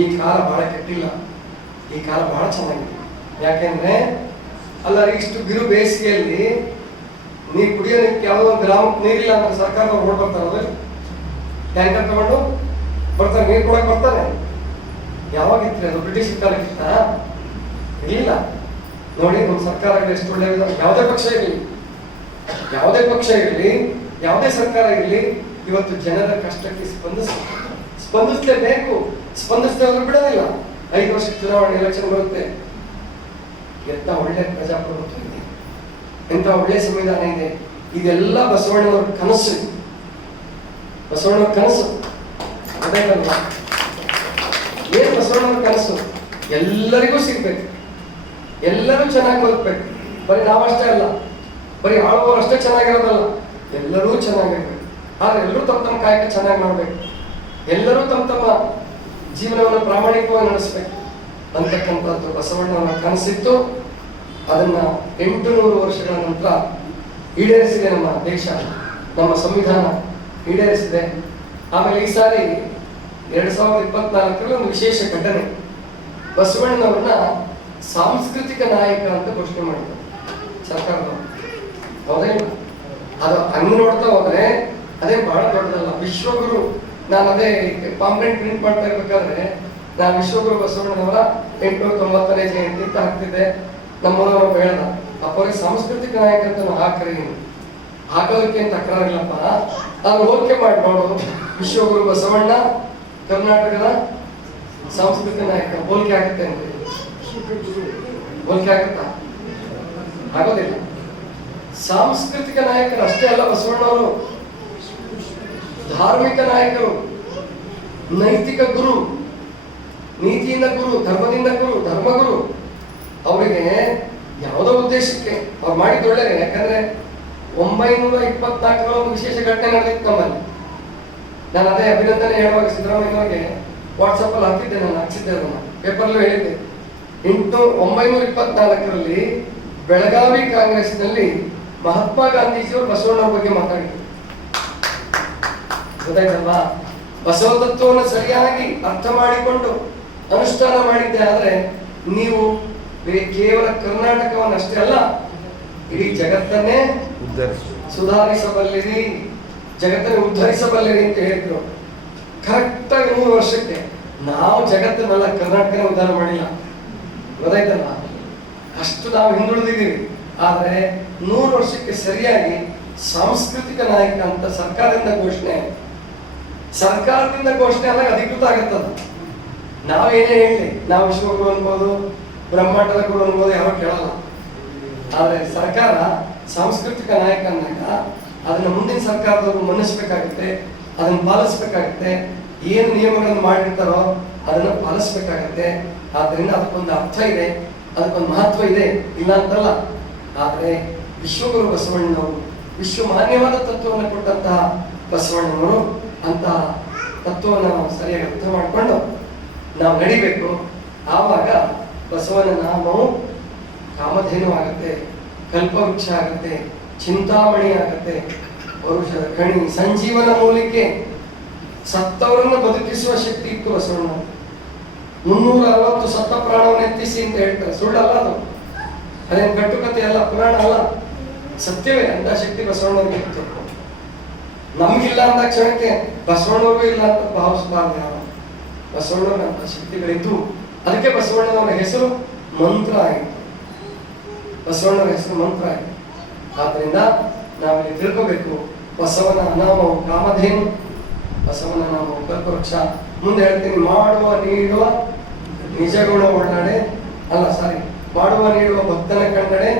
ಈ ಕಾಲ ಬಹಳ ಕೆಟ್ಟಿಲ್ಲ, ಈ ಕಾಲ ಬಹಳ ಚೆನ್ನಾಗಿದೆ. ಯಾಕೆಂದ್ರೆ ಅಲ್ಲ, ಇಷ್ಟು ಬಿರು ಬೇಸಿಗೆಯಲ್ಲಿ ನೀರು ಕುಡಿಯೋದಕ್ಕೆ ಯಾವುದೋ ಒಂದು ಗ್ರಾಮಕ್ಕೆ ನೀರಿಲ್ಲ ಅಂದ್ರೆ ಸರ್ಕಾರದವ್ರು ಓಡ್ ಬರ್ತಾರಲ್ಲ, ಟ್ಯಾಂಕರ್ ತಗೊಂಡು ಬರ್ತಾರೆ, ನೀರು ಕೊಡಕ್ ಬರ್ತಾರೆ. ಯಾವಾಗಿತ್ತು ಅದು? ಬ್ರಿಟಿಷ್ ಕಾಲಕ್ಕಿಂತ ಇಲ್ಲ. ನೋಡಿ ನಮ್ಮ ಸರ್ಕಾರಗಳು ಎಷ್ಟು ಒಳ್ಳೆ, ಯಾವುದೇ ಪಕ್ಷ ಇರಲಿ, ಯಾವುದೇ ಪಕ್ಷ ಇರಲಿ, ಯಾವುದೇ ಸರ್ಕಾರ ಇರಲಿ, ಇವತ್ತು ಜನರ ಕಷ್ಟಕ್ಕೆ ಸ್ಪಂದಿಸಲೇಬೇಕು. ಸ್ಪಂದಿಸದೆ ಹೋದ್ರೆ ಬಿಡೋದಿಲ್ಲ. 5 ವರ್ಷಕ್ಕೆ ಚುನಾವಣೆ, ಎಲೆಕ್ಷನ್ ಬರುತ್ತೆ. ಎಂತ ಒಳ್ಳೆ ಪ್ರಜಾಪ್ರಭುತ್ವ ಇದೆ, ಎಂತ ಒಳ್ಳೆ ಸಂವಿಧಾನ ಇದೆ. ಇದೆಲ್ಲ ಬಸವಣ್ಣನವರ ಕನಸು, ಬಸವಣ್ಣನವರ ಕನಸು. ಅದೇನಲ್ವಾ? ಏನ್ ಬಸವಣ್ಣನವರ ಕನಸು? ಎಲ್ಲರಿಗೂ ಸಿಗ್ಬೇಕು, ಎಲ್ಲರೂ ಚೆನ್ನಾಗಿ ಬದುಕ್ಬೇಕು. ಬರೀ ನಾವಷ್ಟೇ ಅಲ್ಲ, ಬರೀ ಆಳುವವರು ಅಷ್ಟೇ ಚೆನ್ನಾಗಿರೋದಲ್ಲ, ಎಲ್ಲರೂ ಚೆನ್ನಾಗಿರ್ಬೇಕು. ಆದ್ರೆ ಎಲ್ಲರೂ ತಮ್ಮ ತಮ್ಮ ಕಾಯಕ ಚೆನ್ನಾಗಿ ಮಾಡ್ಬೇಕು, ಎಲ್ಲರೂ ತಮ್ಮ ತಮ್ಮ ಜೀವನವನ್ನು ಪ್ರಾಮಾಣಿಕವಾಗಿ ನಡೆಸಬೇಕು ಅಂತಕ್ಕಂಥದ್ದು ಬಸವಣ್ಣನವರ ಕನಸಿತ್ತು. ಅದನ್ನ 800 ವರ್ಷಗಳ ನಂತರ ಈಡೇರಿಸಿದೆ ನಮ್ಮ ದೇಶ, ನಮ್ಮ ಸಂವಿಧಾನ ಈಡೇರಿಸಿದೆ. ಆಮೇಲೆ ಈ ಸಾರಿ 2024ರಲ್ಲಿ ಒಂದು ವಿಶೇಷ ಘಟನೆ, ಬಸವಣ್ಣನವ್ರನ್ನ ಸಾಂಸ್ಕೃತಿಕ ನಾಯಕ ಅಂತ ಘೋಷಣೆ ಮಾಡಿದ್ರು ಸರ್ಕಾರದವರು. ಹೌದೇ? ಅದು ಹಂಗೆ ನೋಡ್ತಾ ಹೋದ್ರೆ ಅದೇ ಬಹಳ ದೊಡ್ಡದಲ್ಲ. ವಿಶ್ವಗುರು, ನಾನು ಅದೇ ಪಾಂಪ್ಲೆಟ್ ಪ್ರಿಂಟ್ ಮಾಡ್ತಾ ಇರ್ಬೇಕಾದ್ರೆ ನಾನು ವಿಶ್ವಗುರು ಬಸವಣ್ಣನವರ 890ನೇ ಜಯಂತಿ ಅಂತ ಹಾಕ್ತಿದ್ದೆ. ನಮ್ಮನವರು ಹೇಳ್ದ, ಅಪ್ಪವ್ರಿಗೆ ಸಾಂಸ್ಕೃತಿಕ ನಾಯಕ ಅಂತ ಹಾಕ್ರಿ, ಹಾಕೋದಕ್ಕೆ ಅಂತ ತಕರಾರಿಲ್ಲಪ್ಪ, ನಾನು ಹೋಲಿಕೆ ಮಾಡಿ ನೋಡು, ವಿಶ್ವಗುರು ಬಸವಣ್ಣ ಕರ್ನಾಟಕದ ಸಾಂಸ್ಕೃತಿಕ ನಾಯಕ, ಹೋಲಿಕೆ ಆಗುತ್ತೆ ಅಂತ. ಹೋಲಿಕೆ ಆಗುತ್ತಾ? ಆಗೋದಿಲ್ಲ. ಸಾಂಸ್ಕೃತಿಕ ನಾಯಕರು ಅಷ್ಟೇ ಅಲ್ಲ ಬಸವಣ್ಣವರು, ಧಾರ್ಮಿಕ ನಾಯಕರು, ನೈತಿಕ ಗುರು, ನೀತಿಯಿಂದ ಗುರು, ಧರ್ಮದಿಂದ ಗುರು, ಧರ್ಮಗುರು. ಅವರಿಗೆ ಯಾವುದೋ ಉದ್ದೇಶಕ್ಕೆ ಅವ್ರು ಮಾಡಿದ್ದು ಒಳ್ಳೆಯದೇ. ಯಾಕಂದ್ರೆ 924 ಒಂದು ವಿಶೇಷ ಘಟನೆ ನಡೆದಿತ್ತು ನಮ್ಮಲ್ಲಿ. ನಾನು ಅದೇ ಅಭಿನಂದನೆ ಹೇಳುವಾಗ ಸಿದ್ದರಾಮಯ್ಯನವರಿಗೆ ವಾಟ್ಸಪ್ ಅಲ್ಲಿ ಹಾಕಿದ್ದೆ, ನಾನು ಹಾಕ್ಸಿದ್ದೆ, ಅದನ್ನ ಪೇಪರ್ಲ್ಲೂ ಹೇಳಿದ್ದೆ. 924ರಲ್ಲಿ ಬೆಳಗಾವಿ ಕಾಂಗ್ರೆಸ್ನಲ್ಲಿ ಮಹಾತ್ಮ ಗಾಂಧೀಜಿಯವರು ಬಸವಣ್ಣವ್ರ ಬಗ್ಗೆ ಮಾತಾಡಿದ್ರು. ಗೊತ್ತಾಯ್ತಲ್ವಾ? ಬಸವ ತತ್ವವನ್ನು ಸರಿಯಾಗಿ ಅರ್ಥ ಮಾಡಿಕೊಂಡು ಅನುಷ್ಠಾನ ಮಾಡಿದ್ದೆ ಆದ್ರೆ ನೀವು ಕೇವಲ ಕರ್ನಾಟಕವನ್ನಷ್ಟೇ ಅಲ್ಲ, ಇಡೀ ಜಗತ್ತನ್ನೇ ಸುಧಾರಿಸಬಲ್ಲಿರಿ, ಜಗತ್ತನ್ನು ಉದ್ಧರಿಸಬಲ್ಲಿರಿ ಅಂತ ಹೇಳಿದ್ರು. ಕರೆಕ್ಟ್ ಆಗಿ 3 ವರ್ಷಕ್ಕೆ ನಾವು ಜಗತ್ತನ್ನೆಲ್ಲ ಕರ್ನಾಟಕನೇ ಉದ್ಧಾರ ಮಾಡಿಲ್ಲ, ಗೊತ್ತಾಯ್ತಲ್ಲ? ಅಷ್ಟು ನಾವು ಹಿಂದುಳಿದಿದ್ದೀವಿ. ಆದ್ರೆ 100 ವರ್ಷಕ್ಕೆ ಸರಿಯಾಗಿ ಸಾಂಸ್ಕೃತಿಕ ನಾಯಕ ಅಂತ ಸರ್ಕಾರದಿಂದ ಘೋಷಣೆ ಆದಾಗ ಅಧಿಕೃತ ಆಗತ್ತದ. ನಾವೇನೇ ಹೇಳಿ, ನಾವು ವಿಶ್ವಗುರು ಅನ್ಬೋದು, ಬ್ರಹ್ಮಾಂಡದ ಗುರು ಅನ್ಬೋದು, ಯಾರೋ ಕೇಳಲ್ಲ. ಆದ್ರೆ ಸರ್ಕಾರ ಸಾಂಸ್ಕೃತಿಕ ನಾಯಕ ಅಂದಾಗ ಅದನ್ನ ಮುಂದಿನ ಸರ್ಕಾರದವರು ಮನ್ನಿಸ್ಬೇಕಾಗುತ್ತೆ, ಅದನ್ನ ಪಾಲಿಸ್ಬೇಕಾಗುತ್ತೆ. ಏನು ನಿಯಮಗಳನ್ನು ಮಾಡಿರ್ತಾರೋ ಅದನ್ನ ಪಾಲಿಸ್ಬೇಕಾಗತ್ತೆ. ಆದ್ರಿಂದ ಅದಕ್ಕೊಂದು ಅರ್ಥ ಇದೆ, ಅದಕ್ಕೊಂದು ಮಹತ್ವ ಇದೆ, ಇಲ್ಲ ಅಂತಲ್ಲ. ಆದ್ರೆ ವಿಶ್ವಗುರು ಬಸವಣ್ಣನವರು ವಿಶ್ವ ಮಾನ್ಯವಾದ ತತ್ವವನ್ನು ಕೊಟ್ಟಂತಹ ಬಸವಣ್ಣನವರು ಅಂತಹ ತತ್ವವನ್ನು ನಾವು ಸರಿಯಾಗಿ ಅರ್ಥ ಮಾಡಿಕೊಂಡು ನಾವು ನಡಿಬೇಕು. ಆವಾಗ ಬಸವನ ನಾಮವು ಕಾಮಧೇನು ಆಗುತ್ತೆ, ಕಲ್ಪವೃಕ್ಷ ಆಗುತ್ತೆ, ಚಿಂತಾಮಣಿ ಆಗುತ್ತೆ, ಪೌರುಷದ ಕಣಿ, ಸಂಜೀವನ ಮೂಲಿಕೆ, ಸತ್ತವರನ್ನು ಬದುಕಿಸುವ ಶಕ್ತಿ ಇತ್ತು ಬಸವಣ್ಣ. 360 ಸತ್ತ ಪ್ರಾಣವನ್ನು ಎತ್ತಿಸಿ ಅಂತ ಹೇಳ್ತಾರೆ, ಸುಳ್ಳಲ್ಲ ಅದು, ಅದೇನು ಕಟ್ಟುಕತೆ ಅಲ್ಲ, ಪುರಾಣ ಅಲ್ಲ, ಸತ್ಯವೇ. ಅಂತ ಶಕ್ತಿ ಬಸವಣ್ಣನಿಗೆ ಇತ್ತು. ನಮ್ಗಿಲ್ಲ ಅಂದ ಕ್ಷಣಕ್ಕೆ ಬಸವಣ್ಣವ್ರಿಗೂ ಇಲ್ಲ ಅಂತ ಭಾವಿಸಬಾರ್ದು ಯಾರು. ಬಸವಣ್ಣವ್ರಂತ ಶಕ್ತಿಗಳಿದ್ದು ಅದಕ್ಕೆ ಬಸವಣ್ಣನವರ ಹೆಸರು ಮಂತ್ರ ಆಯಿತು. ಬಸವಣ್ಣನ ಹೆಸರು ಮಂತ್ರ ಆಯಿತು. ಆದ್ರಿಂದ ನಾವಿಲ್ಲಿ ತಿಳ್ಕೋಬೇಕು, ಬಸವನ ನಾಮವು ಕಾಮಧೇನು, ಬಸವನ ನಾಮವು ಕಲ್ಪವೃಕ್ಷ. ಮುಂದೆ ಹೇಳ್ತೀನಿ, ಮಾಡುವ ನೀಡುವ ನಿಜಗುಣ ಒಳ್ಳಡೆ ಅಲ್ಲ ಸಾರಿ ಮಾಡುವ ನೀಡುವ ಭಕ್ತನ ಕಂಡಡೆ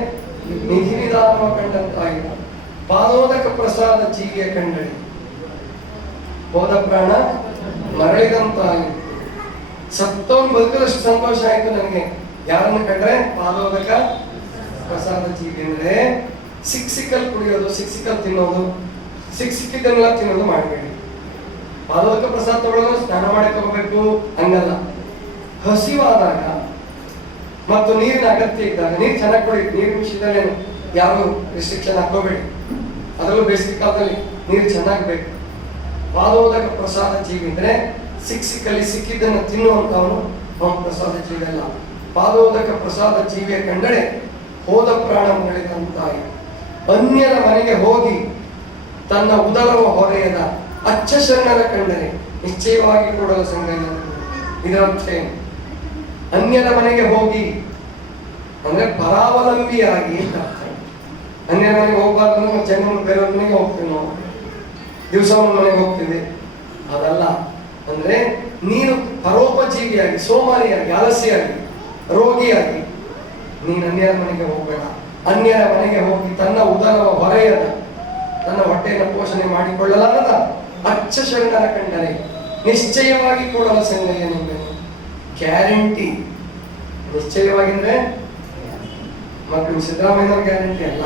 ನಿಧಿ ನಿಧಾನವ ಕಂಡಂತಾಗಿಲ್ಲ, ಪಾದೋದಕ ಪ್ರಸಾದ ಚೀಗಿಯ ಕಂಡಡೆ ಹೋದ ಪ್ರಾಣ ಮರಳಿದಂತಾಗಿತ್ತು. ಸತ್ತವನು ಬದುಕದಷ್ಟು ಸಂತೋಷ ಆಯ್ತು ನನಗೆ. ಯಾರನ್ನು ಕಂಡ್ರೆ ಪಾದೋದಕ ಪ್ರಸಾದ ಚೀಗಿ ಅಂದ್ರೆ ಸಿಕ್ಸಿಕಲ್ ಕುಡಿಯೋದು, ಸಿಕ್ಸಿಕಲ್ ತಿನ್ನೋದು, ಸಿಕ್ಕಿದ್ದನ್ನೆಲ್ಲ ತಿನ್ನೋದು ಮಾಡಬೇಡಿ. ಪಾದೋದಕ ಪ್ರಸಾದ ತಗೊಳ್ಳೋದು ಸ್ನಾನ ಮಾಡಿ ತಗೋಬೇಕು ಹಂಗಲ್ಲ. ಹಸಿವಾದಾಗ ಮತ್ತು ನೀರಿನ ಅಗತ್ಯ ಇದ್ದಾಗ ನೀರು ಚೆನ್ನಾಗಿ ಕುಡಿ. ನೀರಿನ ವಿಷಯದಲ್ಲಿ ಯಾರು ರಿಸ್ಟ್ರಿಕ್ಷನ್ ಹಾಕೋಬೇಡಿ. ಅದರಲ್ಲೂ ಬೇಸಿಗೆ ಕಾಲದಲ್ಲಿ ನೀರು ಚೆನ್ನಾಗಿ ಬೇಕು. ಪಾದೋದಕ ಪ್ರಸಾದ ಜೀವಿ ಅಂದ್ರೆ ಸಿಕ್ಕಿದಲ್ಲಿ ಸಿಕ್ಕಿದ್ದನ್ನು ತಿನ್ನುವಂತವನು ಅವನು ಪ್ರಸಾದ ಜೀವಿ ಅಲ್ಲ. ಪಾದೋದಕ ಪ್ರಸಾದ ಜೀವಿಯ ಕಂಡರೆ ಹೋದ ಪ್ರಾಣ ಮರಳಿದಂತಾಯಿ. ಅನ್ಯರ ಮನೆಗೆ ಹೋಗಿ ತನ್ನ ಉದರವ ಹೊರೆಯದ ಅಚ್ಚ ಶರಣರ ಕಂಡರೆ ನಿಶ್ಚಯವಾಗಿ ಕೊಡಲು ಸಂಗಯ್ಯ. ಇದರರ್ಥ ಏನು? ಅನ್ಯರ ಮನೆಗೆ ಹೋಗಿ ಅಂದ್ರೆ ಪರಾವಲಂಬಿಯಾಗಿ ಅಂತ ಅರ್ಥ. ಅನ್ಯರ ಮನೆಗೆ ಹೋಗ್ಬಾರ್ದು ಅಂದ್ರೆ ಜನ್ಮ ಬೇರೆಯವ್ರ ಮನೆಗೆ ಹೋಗ್ತೀವಿ ನಾವು, ದಿವಸ ಮನೆಗೆ ಹೋಗ್ತೀವಿ, ಅದಲ್ಲ. ಅಂದ್ರೆ ನೀನು ಪರೋಪಜೀವಿಯಾಗಿ, ಸೋಮಾರಿಯಾಗಿ, ಅಲಸಿಯಾಗಿ, ರೋಗಿಯಾಗಿ ನೀನು ಅನ್ಯರ ಮನೆಗೆ ಹೋಗಬೇಡ. ಅನ್ಯರ ಮನೆಗೆ ಹೋಗಿ ತನ್ನ ಉದರವ ಹೊರೆಯದ, ತನ್ನ ಹೊಟ್ಟೆಯನ್ನು ಪೋಷಣೆ ಮಾಡಿಕೊಳ್ಳಲಾರದ ಅಚ್ಚ ಶರಣರ ಕಂಡರೆ ನಿಶ್ಚಯವಾಗಿ ಕೊಡಲು ಸಂಗಯ್ಯ ನಿಮಗೆ. ಗ್ಯಾರಂಟಿ ನಿಶ್ಚಯವಾಗಿ ಅಂದ್ರೆ ಮಕ್ಕಳು ಸಿದ್ದರಾಮಯ್ಯನವ್ರ ಗ್ಯಾರಂಟಿ ಅಲ್ಲ,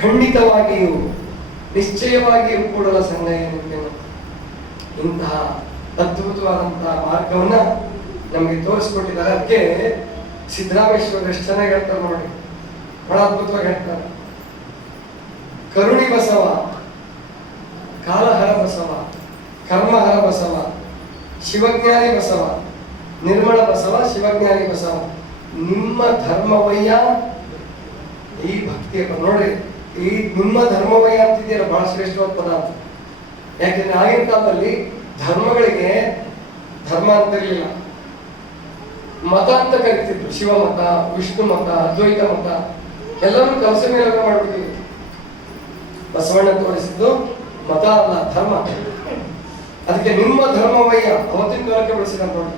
ಖಂಡಿತವಾಗಿಯೂ ನಿಶ್ಚಯವಾಗಿಯೂ ಕೂಡಲ ಸಂಗಯ್ಯ ನಿಮಗೆ. ಇಂತಹ ಅದ್ಭುತವಾದಂತಹ ಮಾರ್ಗವನ್ನ ನಮಗೆ ತೋರಿಸ್ಕೊಟ್ಟಿದ್ದಾರೆ. ಅದಕ್ಕೆ ಸಿದ್ದರಾಮೇಶ್ವರ ಎಷ್ಟು ಚೆನ್ನಾಗಿ ಹೇಳ್ತಾರೆ ನೋಡಿ, ಬಹಳ ಅದ್ಭುತವಾಗಿ ಹೇಳ್ತಾರೆ. ಕರುಣಿ ಬಸವ, ಕಾಲಹರ ಬಸವ, ಕರ್ಮಹರ ಬಸವ, ಶಿವಜ್ಞಾನಿ ಬಸವ, ನಿರ್ಮಲ ಬಸವ, ಶಿವಜ್ಞಾನಿ ಬಸವ, ನಿಮ್ಮ ಧರ್ಮವಯ್ಯ ಈ ಭಕ್ತಿಯ ನೋಡ್ರಿ. ಈ ನಿಮ್ಮ ಧರ್ಮವಯ್ಯ ಅಂತಿದೆಯಲ್ಲ ಬಹಳ ಶ್ರೇಷ್ಠವಾದ ಪದ ಅಂತ. ಯಾಕೆಂದ್ರೆ ಆಗಿನ ಕಾಲದಲ್ಲಿ ಧರ್ಮಗಳಿಗೆ ಧರ್ಮ ಅಂತ ಇರಲಿಲ್ಲ, ಮತ ಅಂತ ಕರಿತಿದ್ರು. ಶಿವ ಮತ, ವಿಷ್ಣು ಮತ, ಅದ್ವೈತ ಮತ ಎಲ್ಲರೂ ಕಲಸ ಮೇಲೆ ಮಾಡ್ಬಿಟ್ಟಿದ್ರು. ಬಸವಣ್ಣ ತೋರಿಸಿದ್ದು ಮತ ಅಲ್ಲ, ಧರ್ಮ. ಅದಕ್ಕೆ ನಿಮ್ಮ ಧರ್ಮವಯ್ಯ ಅವತ್ತಿನ ಕಾಲಕ್ಕೆ ಬಳಸಿದ ನೋಡಿ.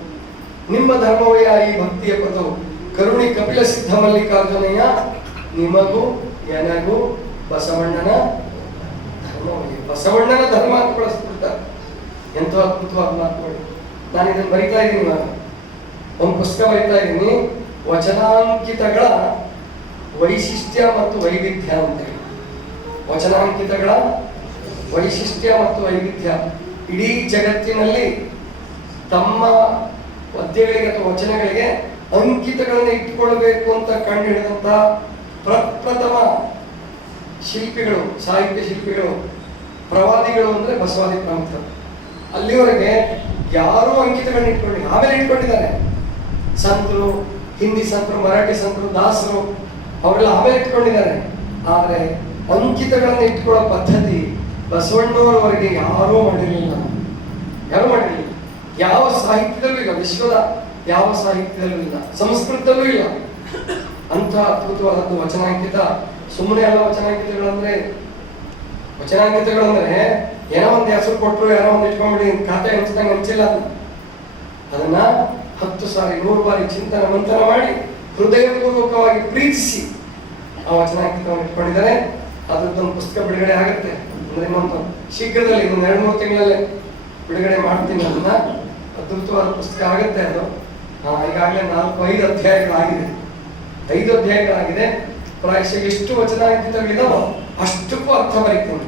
ನಿಮ್ಮ ಧರ್ಮವಯ್ಯ ಈ ಭಕ್ತಿಯ ಪದವು ಕರುಣಿ ಕಪಿಲ ಸಿದ್ಧ ಮಲ್ಲಿಕಾರ್ಜುನಯ್ಯ ನಿಮಗೂ ಎನಗೂ ಬಸವಣ್ಣನ ಧರ್ಮವಯ್ಯ. ಬಸವಣ್ಣನ ಧರ್ಮ ಅಂತ ಬಳಸ್ಬಿಡ್ತಾರೆ. ಎಂತ ಅದ್ಭುತವಾದ ಮಾತು ನೋಡಿ. ನಾನು ಇದನ್ನು ಬರಿತಾ ಇದ್ದೀನಿ, ನಾನು ಒಂದು ಪುಸ್ತಕ ಬರಿತಾ ಇದ್ದೀನಿ, ವಚನಾಂಕಿತಗಳ ವೈಶಿಷ್ಟ್ಯ ಮತ್ತು ವೈವಿಧ್ಯ ಅಂತೇಳಿ. ವಚನಾಂಕಿತಗಳ ವೈಶಿಷ್ಟ್ಯ ಮತ್ತು ವೈವಿಧ್ಯ. ಇಡೀ ಜಗತ್ತಿನಲ್ಲಿ ತಮ್ಮ ಪದ್ಯಗಳಿಗೆ ಅಥವಾ ವಚನಗಳಿಗೆ ಅಂಕಿತಗಳನ್ನು ಇಟ್ಟುಕೊಳ್ಬೇಕು ಅಂತ ಕಂಡು ಹಿಡಿದಂತ ಪ್ರಪ್ರಥಮ ಶಿಲ್ಪಿಗಳು, ಸಾಹಿತ್ಯ ಶಿಲ್ಪಿಗಳು, ಪ್ರವಾದಿಗಳು ಅಂದ್ರೆ ಬಸವಾದಿ ಪ್ರಾಂತ. ಅಲ್ಲಿವರೆಗೆ ಯಾರೂ ಅಂಕಿತಗಳನ್ನ ಇಟ್ಕೊಂಡಿಲ್ಲ, ಆಮೇಲೆ ಇಟ್ಕೊಂಡಿದ್ದಾರೆ. ಸಂತರು, ಹಿಂದಿ ಸಂತರು, ಮರಾಠಿ ಸಂತರು, ದಾಸರು ಅವರೆಲ್ಲ ಆಮೇಲೆ ಇಟ್ಕೊಂಡಿದ್ದಾರೆ. ಆದರೆ ಅಂಕಿತಗಳನ್ನು ಇಟ್ಕೊಳ್ಳೋ ಪದ್ಧತಿ ಬಸವಣ್ಣವರವರೆಗೆ ಯಾರೂ ಮಾಡಿರಲಿಲ್ಲ. ಯಾವ ಸಾಹಿತ್ಯದಲ್ಲೂ ಇಲ್ಲ, ವಿಶ್ವದ ಯಾವ ಸಾಹಿತ್ಯದಲ್ಲೂ ಇಲ್ಲ, ಸಂಸ್ಕೃತದಲ್ಲೂ ಇಲ್ಲ. ಅಂತ ಅದ್ಭುತವಾದದ್ದು ವಚನಾಂಕಿತ. ಸುಮ್ಮನೆ ಅಲ್ಲ ವಚನಾಂಕಿತಗಳಂದ್ರೆ ಏನೋ ಒಂದು ಹೆಸರು ಕೊಟ್ಟರು, ಯಾರೋ ಒಂದು ಇಟ್ಕೊಂಡ್ಬಿಡಿ ಖಾತೆ ಹಂಚಿದಂಗೆ ಹಂಚಿಲ್ಲ. ಅದನ್ನ 10 ಸಾರಿ 100 ಬಾರಿ ಚಿಂತನ ಮಂಥನ ಮಾಡಿ ಹೃದಯಪೂರ್ವಕವಾಗಿ ಪ್ರೀತಿಸಿ ಆ ವಚನಾಂಕಿತವನ್ನು ಇಟ್ಕೊಂಡಿದ್ದಾರೆ. ಅದ್ರದ್ದೊಂದು ಪುಸ್ತಕ ಬಿಡುಗಡೆ ಆಗುತ್ತೆ ಅಂದ್ರೆ ಇನ್ನೊಂದು ಶೀಘ್ರದಲ್ಲಿ, ಇನ್ನೊಂದು 2-3 ತಿಂಗಳಲ್ಲೇ ಬಿಡುಗಡೆ ಮಾಡ್ತೀನಿ. ಅದನ್ನ ಅದ್ಭುತವಾದ ಪುಸ್ತಕ ಆಗುತ್ತೆ ಅದು. ಈಗಾಗಲೇ 4-5 ಅಧ್ಯಾಯಗಳಾಗಿದೆ. 5 ಅಧ್ಯಾಯಗಳಾಗಿದೆ. ಪ್ರಾಯಶಃ ಎಷ್ಟು ವಚನಾಂಕಿತಗಳಿದಾವೋ ಅಷ್ಟಕ್ಕೂ ಅರ್ಥ ಬರೀತೀನಿ.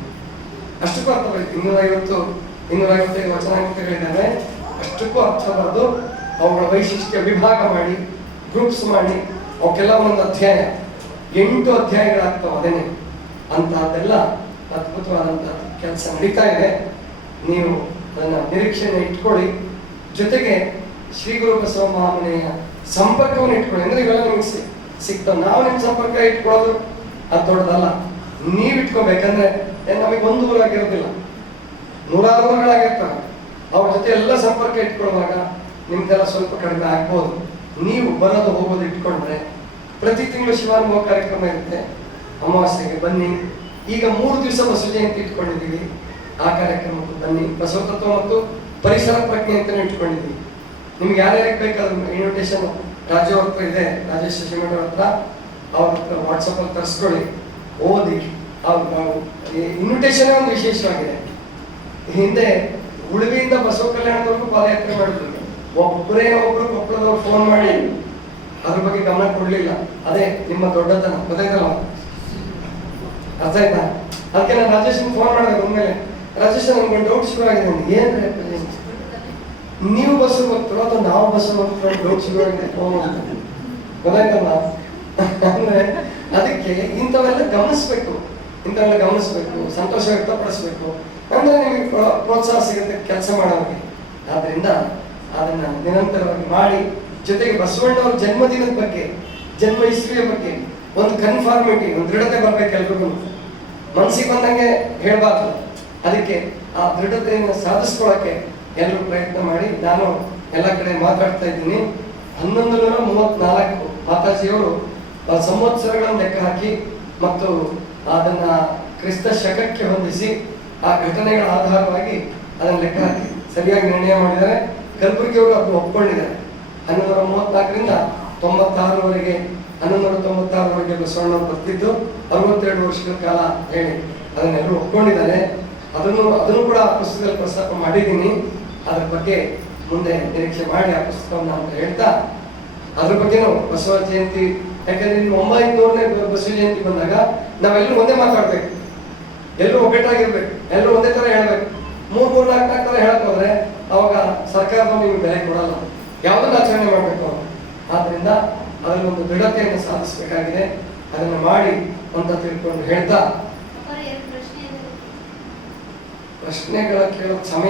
250-255 ವಚನಾಂಕಿತಗಳಿದ್ದಾವೆ. ಅಷ್ಟಕ್ಕೂ ಅರ್ಥ ಬರೆದು ಅವುಗಳ ವೈಶಿಷ್ಟ್ಯ ವಿಭಾಗ ಮಾಡಿ, ಗ್ರೂಪ್ಸ್ ಮಾಡಿ, ಅವಕ್ಕೆಲ್ಲ ಒಂದೊಂದು ಅಧ್ಯಾಯ, 8 ಅಧ್ಯಾಯಗಳಾಗ್ತಾವೆ. ಅದೇನೆ ಅಂತಹದ್ದೆಲ್ಲ ಅದ್ಭುತವಾದಂತಹ ಕೆಲಸ ನಡೀತಾ ಇದೆ. ನೀವು ಅದನ್ನ ನಿರೀಕ್ಷೆಯನ್ನು ಇಟ್ಕೊಳ್ಳಿ. ಜೊತೆಗೆ ಶ್ರೀ ಗುರು ಬಸವ ಮಹಾಮನೆಯ ಸಂಪರ್ಕವನ್ನು ಇಟ್ಕೊಳ್ಳಿ. ಅಂದ್ರೆ ಇವೆಲ್ಲ ನಿಮ್ಗೆ ಸಿಗ್ತಾವೆ. ನಾವು ನಿಮ್ಮ ಸಂಪರ್ಕ ಇಟ್ಕೊಳ್ಳೋದು ಅದು ದೊಡ್ಡದಲ್ಲ, ನೀವು ಇಟ್ಕೋಬೇಕಂದ್ರೆ ನಮಗೆ ಒಂದು ಊರಾಗಿರೋದಿಲ್ಲ. ನೂರಾರುಗಳಾಗಿರ್ತಾರೆ. ಅವ್ರ ಜೊತೆ ಎಲ್ಲ ಸಂಪರ್ಕ ಇಟ್ಕೊಳ್ಳುವಾಗ ನಿಮ್ದೆಲ್ಲ ಸ್ವಲ್ಪ ಕಡಿಮೆ ಆಗ್ಬೋದು. ನೀವು ಬರೋದು ಹೋಗೋದು ಇಟ್ಕೊಂಡ್ರೆ ಪ್ರತಿ ತಿಂಗಳು ಶಿವಾನುಭವ ಕಾರ್ಯಕ್ರಮ ಇರುತ್ತೆ. ಅಮಾವಾಸ್ಯೆಗೆ ಬನ್ನಿ. ಈಗ 3 ದಿವಸ ಬಸವ ಜಯಂತಿ ಇಟ್ಕೊಂಡಿದ್ದೀವಿ. ಆ ಕಾರ್ಯಕ್ರಮಕ್ಕೆ ಬನ್ನಿ. ಬಸವ ತತ್ವ ಮತ್ತು ಪರಿಸರ ಪ್ರಜ್ಞೆ ಅಂತ ಇಟ್ಕೊಂಡಿದ್ದೀವಿ. ನಿಮ್ಗೆ ಯಾರ್ಯಾರಿಗೆ ಬೇಕಾದ್ರೂ ಇನ್ವಿಟೇಷನ್ ರಾಜು ಅವ್ರ ಹತ್ರ ಇದೆ, ರಾಜೇಶ್ ಶಶಿಮಠ ಹತ್ರ, ಅವ್ರ ಹತ್ರ ವಾಟ್ಸಪ್ಪಲ್ಲಿ ತರಿಸ್ಕೊಳ್ಳಿ, ಓದಿ. ಇನ್ವಿಟೇಷನ್ ಒಂದು ವಿಶೇಷವಾಗಿದೆ. ಹಿಂದೆ ಉಳುವಿಯಿಂದ ಬಸವ ಕಲ್ಯಾಣದವರೆಗೂ ಪಾದಯಾತ್ರೆ ಮಾಡಿದ್ರು. ಒಬ್ಬರು ಕೊಪ್ಪಳದವ್ರು ಫೋನ್ ಮಾಡಿ ಅದ್ರ ಬಗ್ಗೆ ಗಮನ ಕೊಡ್ಲಿಲ್ಲ. ಅದೇ ನಿಮ್ಮ ದೊಡ್ಡತನ ಗೊತ್ತಾಯ್ತಲ್ಲ, ಅರ್ಥ ಆಯ್ತಾ? ಅದಕ್ಕೆ ನಾನು ರಾಜೇಶ್ ಫೋನ್ ಮಾಡಿದೆ ಬಂದ್ಮೇಲೆ, ರಾಜೇಶ್ ನನ್ಗೊಂದು ಡೌಟ್ ಶುರು ಆಗಿದೆ. ಏನ್ರಿ ನೀವು ಬಸ್ಸು ಹೋಗ್ತಾರೋ ಅಥವಾ ನಾವು ಬಸ್ಸು ಹೋಗ್ತಾರೋ ಡೌಟ್ ಶುರು ಆಗಿದೆ ಗೊತ್ತಾಯ್ತಲ್ಲ. ಅಂದ್ರೆ ಅದಕ್ಕೆ ಇಂಥವೆಲ್ಲ ಗಮನಿಸ್ಬೇಕು, ಸಂತೋಷ ವ್ಯಕ್ತಪಡಿಸ್ಬೇಕು. ಅಂದ್ರೆ ನಿಮಗೆ ಪ್ರೋತ್ಸಾಹ ಸಿಗುತ್ತೆ ಕೆಲಸ ಮಾಡೋರಿಗೆ. ಆದ್ರಿಂದ ಅದನ್ನ ನಿರಂತರವಾಗಿ ಮಾಡಿ. ಜೊತೆಗೆ ಬಸವಣ್ಣವ್ರ ಜನ್ಮದಿನದ ಬಗ್ಗೆ, ಜನ್ಮ ಹಿಸ್ಟ್ರಿಯ ಬಗ್ಗೆ ಒಂದು ಕನ್ಫಾರ್ಮಿಟಿ, ಒಂದು ದೃಢತೆ ಬರ್ಬೇಕು ಎಲ್ರಿಗೂ. ಮನಸ್ಸಿಗೆ ಬಂದಂಗೆ ಹೇಳ್ಬಾರ್ದು. ಅದಕ್ಕೆ ಆ ದೃಢತೆಯನ್ನು ಸಾಧಿಸ್ಕೊಳ್ಳೋಕೆ ಎಲ್ಲರೂ ಪ್ರಯತ್ನ ಮಾಡಿ. ನಾನು ಎಲ್ಲ ಕಡೆ ಮಾತಾಡ್ತಾ ಇದ್ದೀನಿ. 1134 ಮಾತಾಜಿಯವರು ಸಂವತ್ಸರಗಳನ್ನು ಲೆಕ್ಕ ಹಾಕಿ ಮತ್ತು ಅದನ್ನ ಕ್ರಿಸ್ತ ಶಕಕ್ಕೆ ಹೊಂದಿಸಿ ಆ ಘಟನೆಗಳ ಆಧಾರವಾಗಿ ಅದನ್ನು ಲೆಕ್ಕ ಹಾಕಿ ಸರಿಯಾಗಿ ನಿರ್ಣಯ ಮಾಡಿದ್ದಾರೆ. ಕಲಬುರಗಿಯವರು ಅದನ್ನು ಒಪ್ಕೊಂಡಿದ್ದಾರೆ. 1134ರಿಂದ 96ರವರೆಗೆ 1196ರವರೆಗೆ ಬಸವಣ್ಣವರು ಬರ್ತಿದ್ದು 62 ವರ್ಷಗಳ ಕಾಲ ಹೇಳಿ ಅದನ್ನೆಲ್ಲರೂ ಒಪ್ಕೊಂಡಿದ್ದಾರೆ. ಅದನ್ನು ಕೂಡ ಆ ಪುಸ್ತಕದಲ್ಲಿ ಪ್ರಸ್ತಾಪ ಮಾಡಿದ್ದೀನಿ. ಅದ್ರ ಬಗ್ಗೆ ಮುಂದೆ ನಿರೀಕ್ಷೆ ಮಾಡಿ ಆ ಪುಸ್ತಕವನ್ನು ಅಂತ ಹೇಳ್ತಾ, ಅದ್ರ ಬಗ್ಗೆನೂ ಬಸವ ಜಯಂತಿ, ಯಾಕಂದ್ರೆ 900ನೇ ಬಸವ ಜಯಂತಿ ಬಂದಾಗ ನಾವೆಲ್ಲರೂ ಒಂದೇ ಮಾತಾಡ್ಬೇಕು, ಎಲ್ಲರೂ ಒಗ್ಗಟ್ಟಾಗಿರ್ಬೇಕು, ಎಲ್ಲರೂ ಒಂದೇ ತರ ಹೇಳ್ಬೇಕು. 3-4 ತರ ಹೇಳಕ್ ಹೋದ್ರೆ ಅವಾಗ ಸರ್ಕಾರದವ್ರು ನಿಮ್ಗೆ ಬೆಲೆ ಕೊಡಲ್ಲ. ಯಾವ್ದನ್ನ ಆಚರಣೆ ಮಾಡ್ಬೇಕು ಅವರು. ಆದ್ರಿಂದ ಅದರಲ್ಲಿ ಒಂದು ದೃಢತೆಯನ್ನು ಸಾಧಿಸಬೇಕಾಗಿದೆ. ಅದನ್ನು ಮಾಡಿ ಅಂತ ತಿಳ್ಕೊಂಡು ಹೇಳ್ತಾ, ಪ್ರಶ್ನೆಗಳ ಕೇಳೋ ಸಮಯ